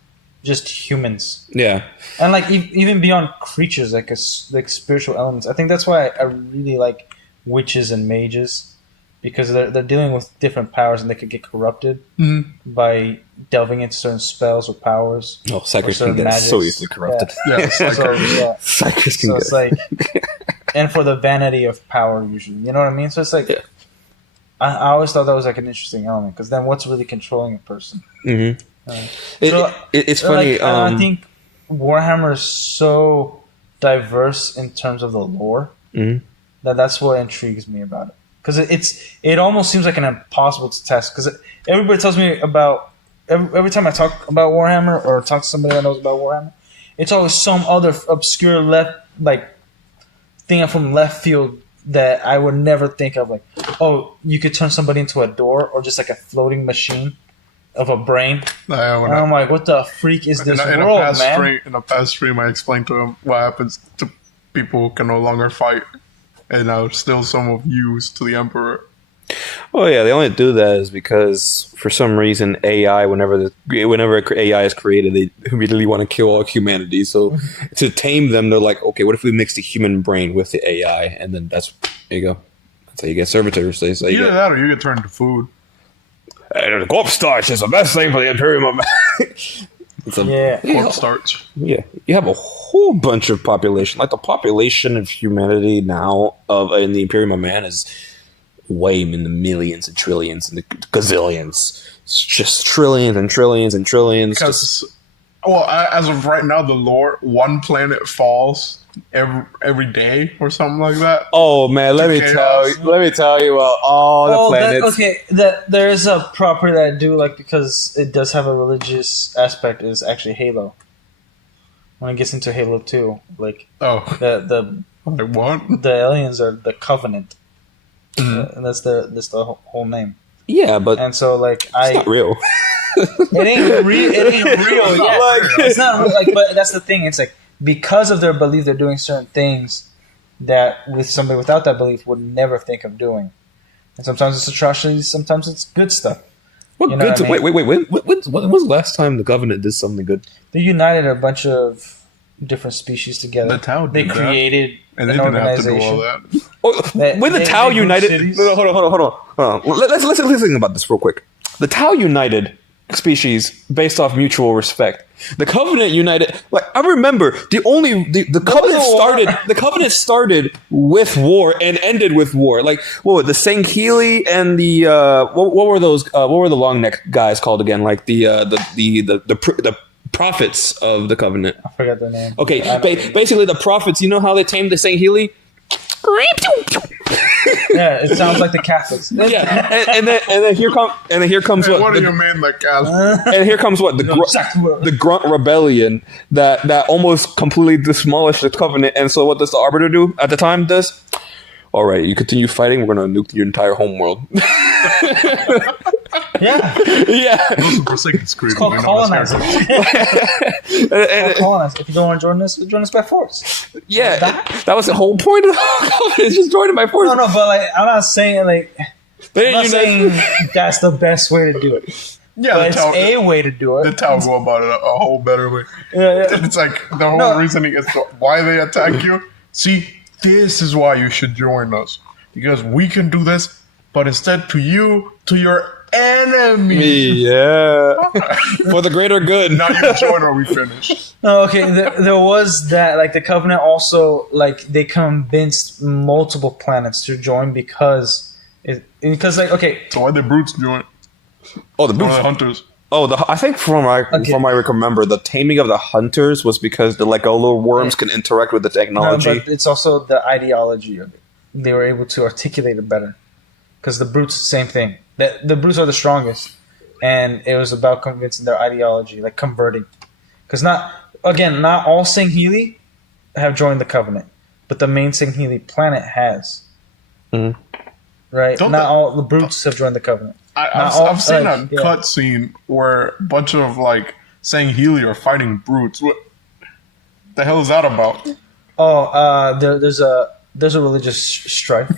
just humans. Yeah. And like even beyond creatures, like spiritual elements. I think that's why I really like witches and mages, because they're dealing with different powers and they could get corrupted by delving into certain spells or powers. Oh, Psychers can get so easily corrupted. Yeah, Psychers can get. It's like, and for the vanity of power, usually, you know what I mean. So it's like, I always thought that was like an interesting element, because then what's really controlling a person? Mm-hmm. It's funny. Like, I think Warhammer is so diverse in terms of the lore that's what intrigues me about it. Because it almost seems like an impossible to test. Because everybody tells me about every time I talk about Warhammer or talk to somebody that knows about Warhammer, it's always some other obscure thing from left field that I would never think of. Like, oh, you could turn somebody into a door, or just like a floating machine of a brain. And I'm like, what the freak is this world, man? In a past stream, I explained to him what happens to people who can no longer fight, and now still some of use to the Emperor. Oh yeah, they only do that is because for some reason AI, whenever AI is created, they immediately want to kill all humanity. So to tame them, they're like, okay, what if we mix the human brain with the AI, and then there you go. That's how you get servitors. Either that, or you get turned into food. And the corpse starch is the best thing for the Imperium. Corpse starch. Yeah, you have a whole bunch of population. Like the population of humanity now in the Imperium of Man is way in the millions and trillions and the gazillions. It's just trillions and trillions and trillions. Because, as of right now, the lore, one planet falls every day or something like that. Oh man, let me tell you about all the planets. There is a property that I do like, because it does have a religious aspect, is actually Halo. When it gets into Halo 2, like the aliens are the Covenant. And that's the whole name. Yeah, but and so like it's not real. It ain't real. Yeah, it's not real. Like, but that's the thing. It's like, because of their belief, they're doing certain things that with somebody without that belief would never think of doing. And sometimes it's atrocities, sometimes it's good stuff. What good? I mean? Wait. When was the last time the Covenant did something good? They united a bunch of different species together. The Tau did they created and they an didn't have to do organization. all that. When the Tau united, hold on. Let's think about this real quick. The Tau united species based off mutual respect. The Covenant united. Like I remember, the Covenant started with war and ended with war. Like what were the Sangheili and the what were those? What were the long neck guys called again? Like the prophets of the Covenant. I forgot their name. Okay, basically the prophets. You know how they tamed the Sangheili? Yeah, it sounds like the Catholics. Yeah, and then here comes what do you mean, like Catholics? And here comes what the Grunt Rebellion that almost completely demolished the Covenant. And so what does the Arbiter do at the time? Does all right, you continue fighting, we're going to nuke your entire homeworld. Yeah. It's called colonizing. Colonize. If you don't want to join us by force. Yeah, that was the whole point of it's just joining by force. No, but like I'm not saying that's the best way to do it. Yeah, but it's a way to do it. The Tau go about it a whole better way. Yeah. It's like the whole reasoning is why they attack you. See, this is why you should join us. Because we can do this, but instead to your enemy. Yeah. For the greater good. Now you join or we finish. No, okay. There was that, like the Covenant also, like they convinced multiple planets to join because like, okay. So why the brutes join? Oh, the brutes. Hunters. Oh, I think from what I remember, the taming of the hunters was because the like little worms can interact with the technology. No, but it's also the ideology of it. They were able to articulate it better. Because the brutes, same thing. The brutes are the strongest, and it was about convincing their ideology, like converting. Because not all Sangheili have joined the Covenant, but the main Sangheili planet has. Mm-hmm. Right? Not all the brutes have joined the Covenant. I've seen a cutscene where a bunch of like Sangheili are fighting brutes. What the hell is that about? Oh, there's a religious strife.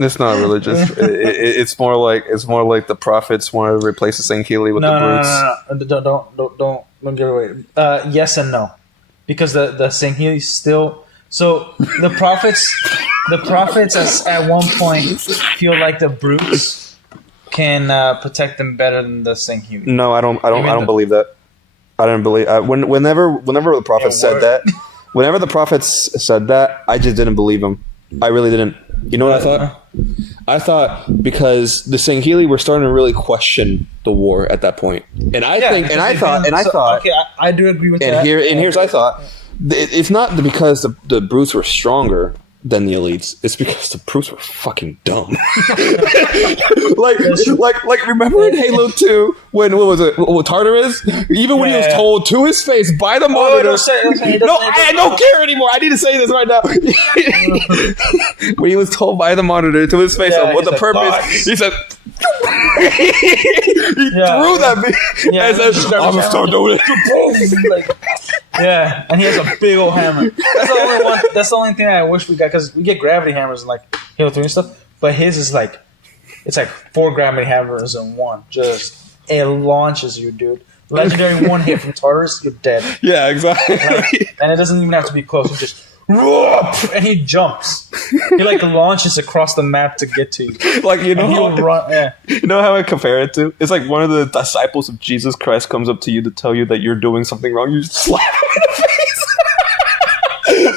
It's not religious. It's more like the prophets want to replace the Sangheili with the brutes. No. Don't give away. Yes and no, because the Sangheili still. So the prophets at one point feel like the brutes can protect them better than the Sangheili. No, I don't believe that. I don't believe whenever the prophets said that. Whenever the prophets said that, I just didn't believe them. I really didn't. You know what I thought? I thought because the Sangheili were starting to really question the war at that point, and I thought. Okay, I do agree with that. Here's I thought. It's not because the brutes were stronger than the elites. It's because the brutes were fucking dumb. like remember in Halo 2 when what Tartarus? Even when he was told to his face by the monitor. I don't care anymore. I need to say this right now. When he was told by the monitor to his face of what the purpose, he said. He threw that bitch and said, "I'm gonna start doing it." Yeah, and he has a big old hammer. That's the only thing I wish we got, because we get gravity hammers in like Halo 3 and stuff, but his is like, it's like 4 gravity hammers in one. Just it launches you, dude. Legendary one hit from Tartarus, you're dead. Yeah, exactly. And it doesn't even have to be close. You just and he jumps. He like launches across the map to get to you. Like you know, he'll run. Yeah. You know how I compare it to? It's like one of the disciples of Jesus Christ comes up to you to tell you that you're doing something wrong. You just slap him in the face.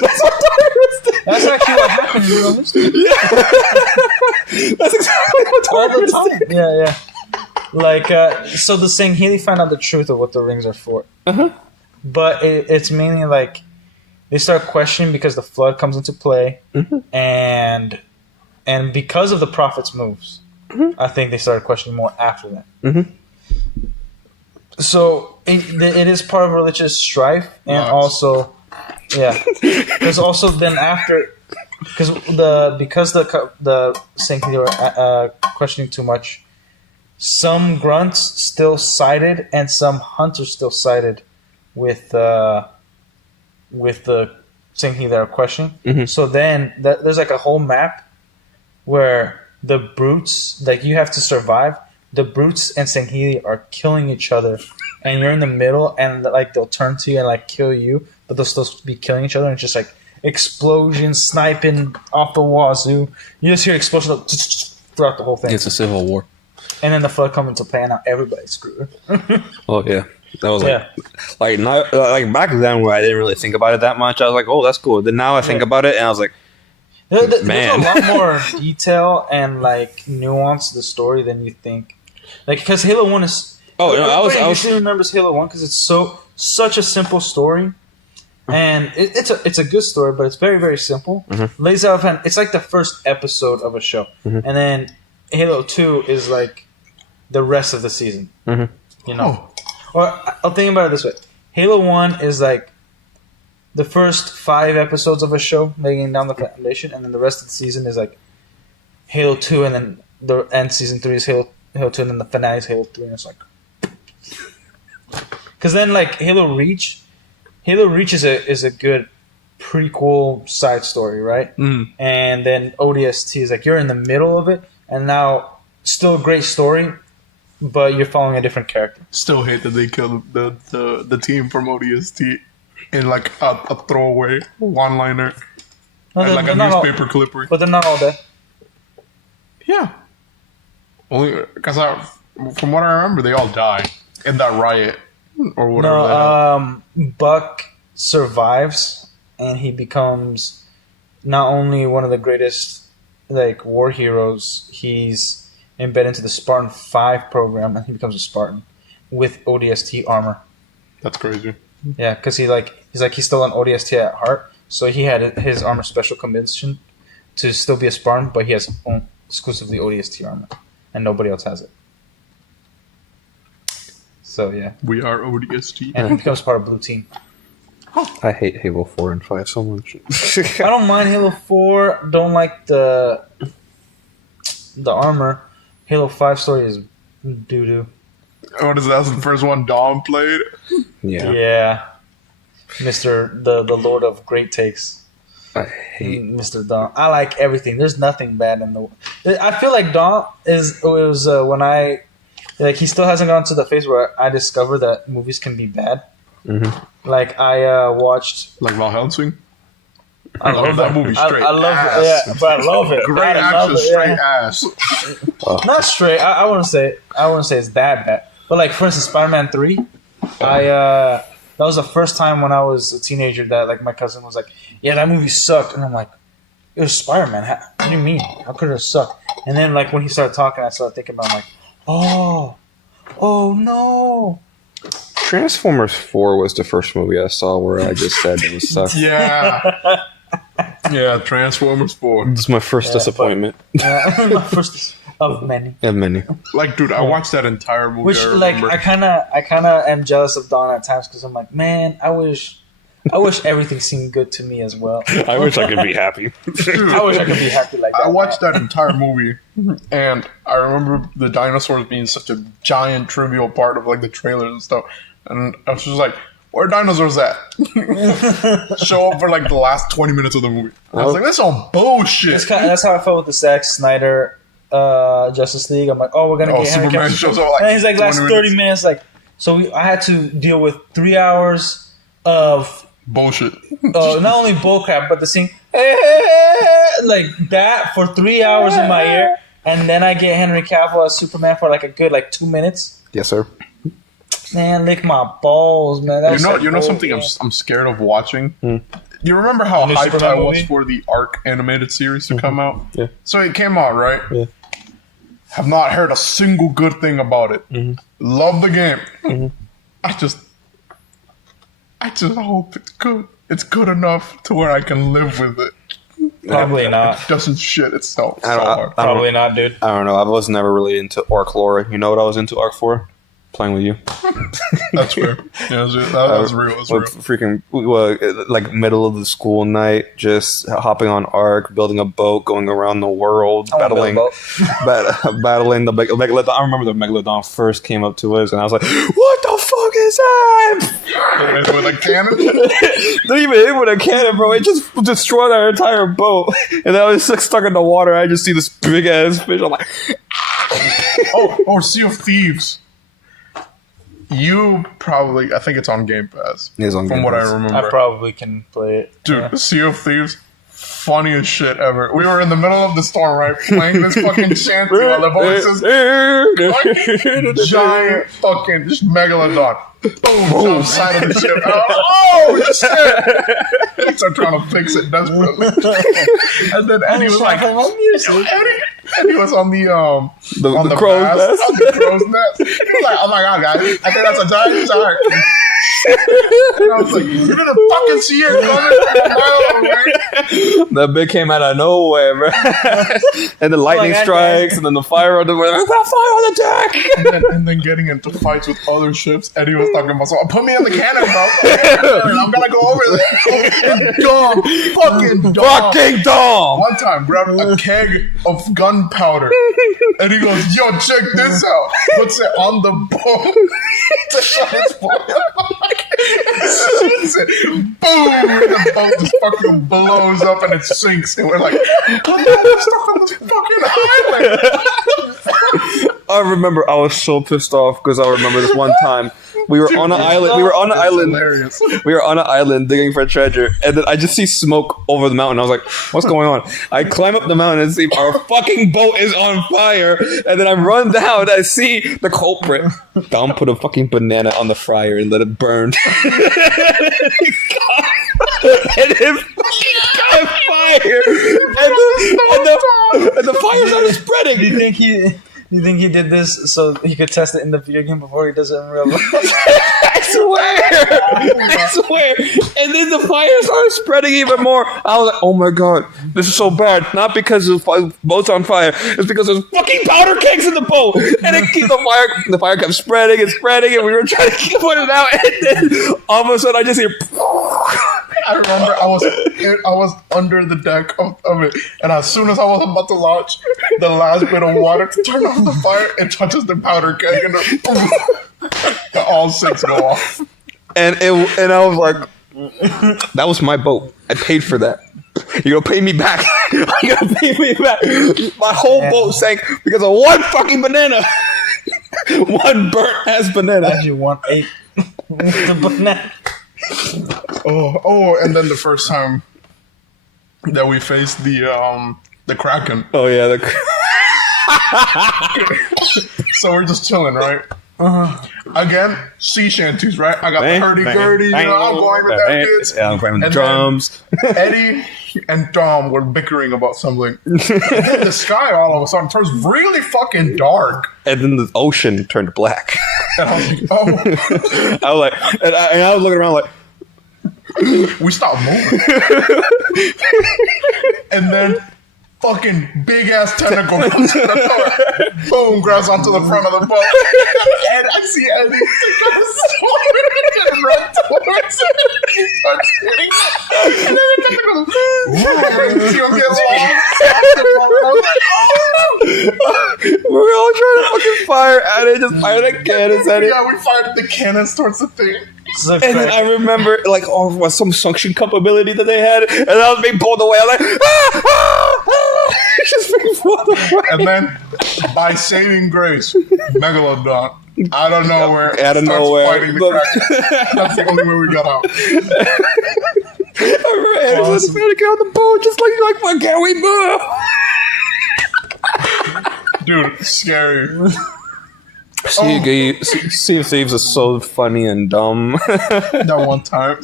That's what Tartarus did. That's actually what happened in real history. Yeah. That's exactly what Tartarus did. Yeah. Like so, the Sangheili found out the truth of what the rings are for. But it's mainly like. They start questioning because the flood comes into play, and because of the prophet's moves, I think they started questioning more after that. So it is part of religious strife, and also, because also then after, because the Sangheili were questioning too much, some grunts still sided and some hunters still sided with the Sangheili that are questioning. So then there's like a whole map where the brutes, like you have to survive. The brutes and Sangheili are killing each other, and you're in the middle, and like they'll turn to you and like kill you, but they'll still be killing each other. And it's just like explosions, sniping off the wazoo. You just hear explosions throughout the whole thing. It's a civil war. And then the flood comes into play, and now everybody's screwed. Oh yeah, that was like back then where I didn't really think about it that much. I was like, oh, that's cool. Then now I think about it, and I was like, man, there's a lot more detail and like nuance to the story than you think. Like because Halo 1 is I was remembers Halo 1 because it's such a simple story, and it's a good story, but it's very very simple. Lays out it's like the first episode of a show, and then Halo 2 is like the rest of the season. You know, or I'll think about it this way: Halo 1 is like the first 5 episodes of a show, laying down the foundation, and then the rest of the season is like Halo 2, and then the end season 3 is Halo 2, and then the finale is Halo 3, and it's like... Because then, like, Halo Reach is a good prequel side story, right? And then ODST is like, you're in the middle of it, and now, still a great story, but you're following a different character. Still hate that they killed the team from ODST in, like, a throwaway one-liner. No, and, like, a newspaper clipper. But they're not all dead. Yeah. Only because from what I remember, they all die in that riot or whatever. No, Buck survives, and he becomes not only one of the greatest like war heroes. He's embedded into the Spartan 5 program, and he becomes a Spartan with ODST armor. That's crazy. Yeah, because he's still an ODST at heart, so he had his armor special convention to still be a Spartan, but he has exclusively ODST armor, and nobody else has it. So yeah, we are ODST, and he becomes part of Blue Team. I hate Halo 4 and 5 so much. I don't mind Halo 4. Don't like the armor. Halo 5 story is doo doo. What is that? That's the first one Dom played. Yeah. Mr. the Lord of Great Takes. I hate Mr. Dom. I like everything. There's nothing bad in the. I feel like Dom was when I he still hasn't gone to the phase where I discovered that movies can be bad. Like I watched like Van Helsing. I love that movie. Straight. I love it. Yeah, but I love it. Great action, straight ass. Not straight. I wouldn't say it's that bad. But like for instance, Spider-Man 3, that was the first time when I was a teenager that like my cousin was like, "Yeah, that movie sucked," and I'm like, "It was Spider-Man. What do you mean? How could it have sucked?" And then like when he started talking, I started thinking about, I'm like, oh no. Transformers 4 was the first movie I saw where I just said it was sucked. Yeah. Yeah, Transformers 4. This is my first disappointment. My first of many. Yeah, many. Like, dude, I watched that entire movie. Which, like, I kind of am jealous of Dawn at times because I'm like, man, I wish everything seemed good to me as well. I wish I could be happy. Dude, I wish I could be happy like that. I watched that entire movie, and I remember the dinosaurs being such a giant, trivial part of, like, the trailers and stuff. And I was just like, where are dinosaurs at? Show up for like the last 20 minutes of the movie. I was like, that's all bullshit. That's how I felt with the Zack Snyder Justice League. I'm like, oh, we're gonna get Henry Superman Cavill. shows up like and he's like, last 30 minutes. Like, so I had to deal with 3 hours of bullshit. Not only bullcrap, but the scene like that for 3 hours in my ear, and then I get Henry Cavill as Superman for like a good 2 minutes. Yes, sir. Man, lick my balls, man. That's you know something I'm scared of watching? You remember how hyped I was for the Arc animated series to come out? Yeah. So it came out, right? Yeah. Have not heard a single good thing about it. Love the game. I just hope it's good. It's good enough to where I can live with it. Probably not. It doesn't shit itself so hard. Probably not, dude. I don't know. I was never really into Arc lore. You know what I was into Arc for? playing with you. That's fair. Yeah, that was real. That's real. Freaking like middle of the school night, just hopping on Ark, building a boat, going around the world, battling the Megalodon. I remember the Megalodon first came up to us, and I was like, "What the fuck is that?" With a cannon? Didn't even hit with a cannon, bro. It just destroyed our entire boat, and I was like, stuck in the water. I just see this big ass fish. I'm like, Sea of Thieves. You probably, I think it's on Game Pass. It's on From Game what Pass. I remember. I probably can play it. Dude, Sea of Thieves, funniest shit ever. We were in the middle of the storm, right? Playing this fucking shanty while the voices. Giant fucking just megalodon. Boom, outside of the ship. Shit! Start trying to fix it desperately. And then Eddie was like, Eddie was on the crow's nest. On the crow's nest. He was like, oh my god, guys, I think that's a giant shark. And I was like, you didn't fucking see it coming from a mile away. That bit came out of nowhere, bro. And the lightning strikes, and then the fire on the way. There's that fire on the deck. And then getting into fights with other ships. Eddie was talking about, so put me in the cannon, bro. I'm gonna go over there. Fucking Dom. One time, grabbed a keg of gunpowder. And he goes, yo, check this out. Puts it on the boat. Shoots it. Boom! And the boat just fucking blows up and it sinks. And we're like, what the hell is stuck on this fucking island? I remember I was so pissed off because I remember this one time we were on an island. We were on an island. Hilarious. We were on an island digging for treasure, and then I just see smoke over the mountain. I was like, "What's going on?" I climb up the mountain and see our fucking boat is on fire, and then I run down. And I see the culprit. Dom put a fucking banana on the fryer and let it burn, and it fucking caught fire, and the fire started spreading. You think he did this so he could test it in the video game before he does it in real life? I swear. And then the fire started spreading even more. I was like, oh my god, this is so bad. Not because the boat's on fire. It's because there's fucking powder kegs in the boat. And the fire kept spreading, and we were trying to put it out. And then all of a sudden I just hear... I remember I was under the deck of it, and as soon as I was about to launch the last bit of water to turn off the fire, it touches the powder keg, and all six go off. And I was like, that was my boat. I paid for that. You're gonna pay me back. You're gonna pay me back. My whole boat sank because of one fucking banana. One burnt ass banana. Actually, one ate the banana. Oh, and then the first time that we faced the Kraken. Oh yeah, So we're just chilling, right? Again, sea shanties, right? I got the hurdy-gurdy, I'm going with that kids. Yeah, I'm playing with the drums. Eddie and Dom were bickering about something. And then the sky all of a sudden turns really fucking dark. And then the ocean turned black. And I was like, oh. I was like, and I was looking around like, we stopped moving. And then fucking big ass tentacle comes in the car. Boom, grabs onto the front of the boat. And I see Eddie and run towards it. He starts hitting it. And then the tentacle goes, he'll get long. We were all trying to fucking fire at it, just fire the cannons at it. Yeah, we fired the cannons towards the thing. And then I remember, like, some suction cup ability that they had, and I was being pulled away. I was like, just being pulled away. And then, by saving grace, Megalodon, out of nowhere, fighting the Kraken. That's the only way we got out. I remember Eddie was trying to get on the boat, just like, why can't we move? Dude, scary. Sea of Thieves is so funny and dumb. That one time,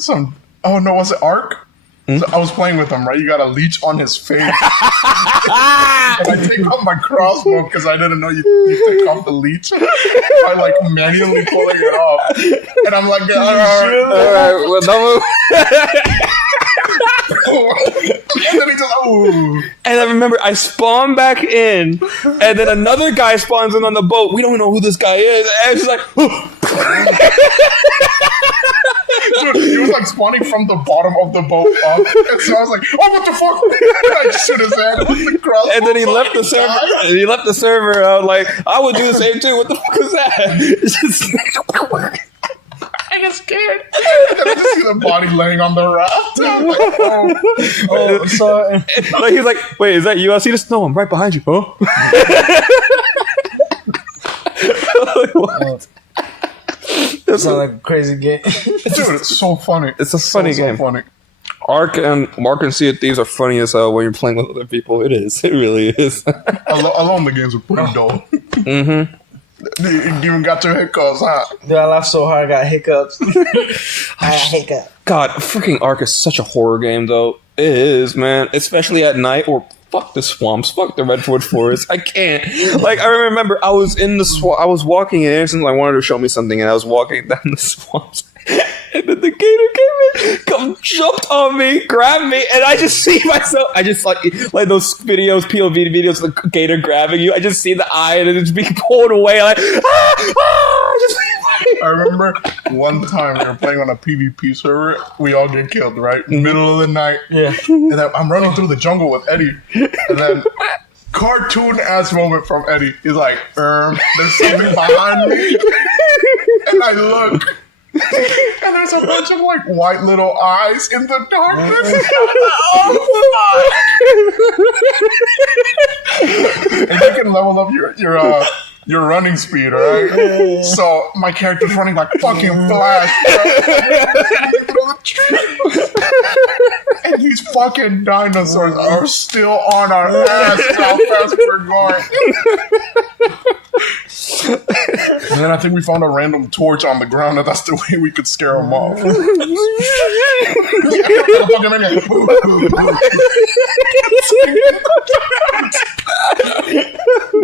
was it Ark? So I was playing with him, right? You got a leech on his face. And I take off my crossbow because I didn't know you take off the leech by like manually pulling it off. And I'm like, all right, well, no. And then he just, ooh. And I remember I spawned back in, and then another guy spawns in on the boat. We don't know who this guy is. And it's just like, dude, he was like spawning from the bottom of the boat up. And so I was like, oh, what the fuck? And I just shoot his head with the crossbow. and then he left the server. He left the server. I was like, I would do the same too. What the fuck is that? It's just I get scared. And I just see the body laying on the raft. I'm like, Oh, sorry. like he's like, wait, is that you? I see this. No, I'm right behind you. Huh? Like, what? It sounds like a crazy game. dude, it's so funny. It's a funny game. So funny. Ark and Sea of Thieves are funny as hell when you're playing with other people. It is. It really is. Alone the games are pretty dull. Mm-hmm. You even got your hiccups, huh? Dude, I laughed so hard I got hiccups. I got hiccups. God, freaking Ark is such a horror game, though. It is, man. Especially at night, or fuck the swamps, fuck the Redwood Forest. I can't. Like, I remember I was in the swamp, I was walking in Anderson, I wanted to show me something, and I was walking down the swamps. And then the gator came in, jumped on me, grabbed me, and I just see myself. I just like those videos, POV videos, the gator grabbing you. I just see the eye and it's being pulled away. Like, I remember one time we were playing on a PvP server. We all get killed, right? Middle of the night. Yeah. And then I'm running through the jungle with Eddie. And then cartoon-ass moment from Eddie. He's like, there's something behind me. And I look. And there's a bunch of like white little eyes in the darkness. And you can level up your running speed, right? So my character's running like fucking Flash, and these fucking dinosaurs are still on our ass. How fast we're going. And then I think we found a random torch on the ground, and that's the way we could scare them off.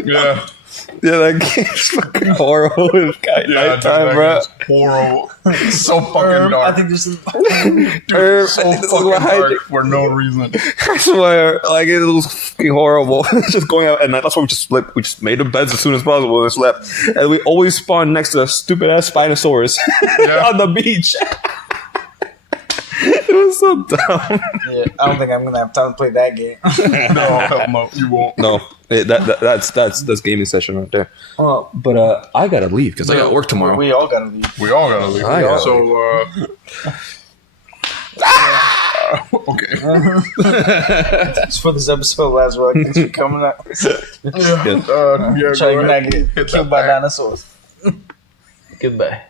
Yeah. Yeah, that game's fucking horrible. It's nighttime, bro. Horrible. It's so fucking dark. I think this is Dude, so fucking dark for no reason. I swear, like it was fucking horrible. Just going out at night. That's why we just slept. We just made the beds as soon as possible and slept. And we always spawned next to the stupid ass Spinosaurus on the beach. It was so dumb. Yeah, I don't think I'm gonna have time to play that game. No, hell no, you won't. No, that's gaming session right there. But I gotta leave because I got work tomorrow. We all gotta leave. We all gotta leave. Okay. It's for this episode, last rock. Thanks for coming out. Yeah, Try to not get Hit killed that by back. dinosaurs. Goodbye.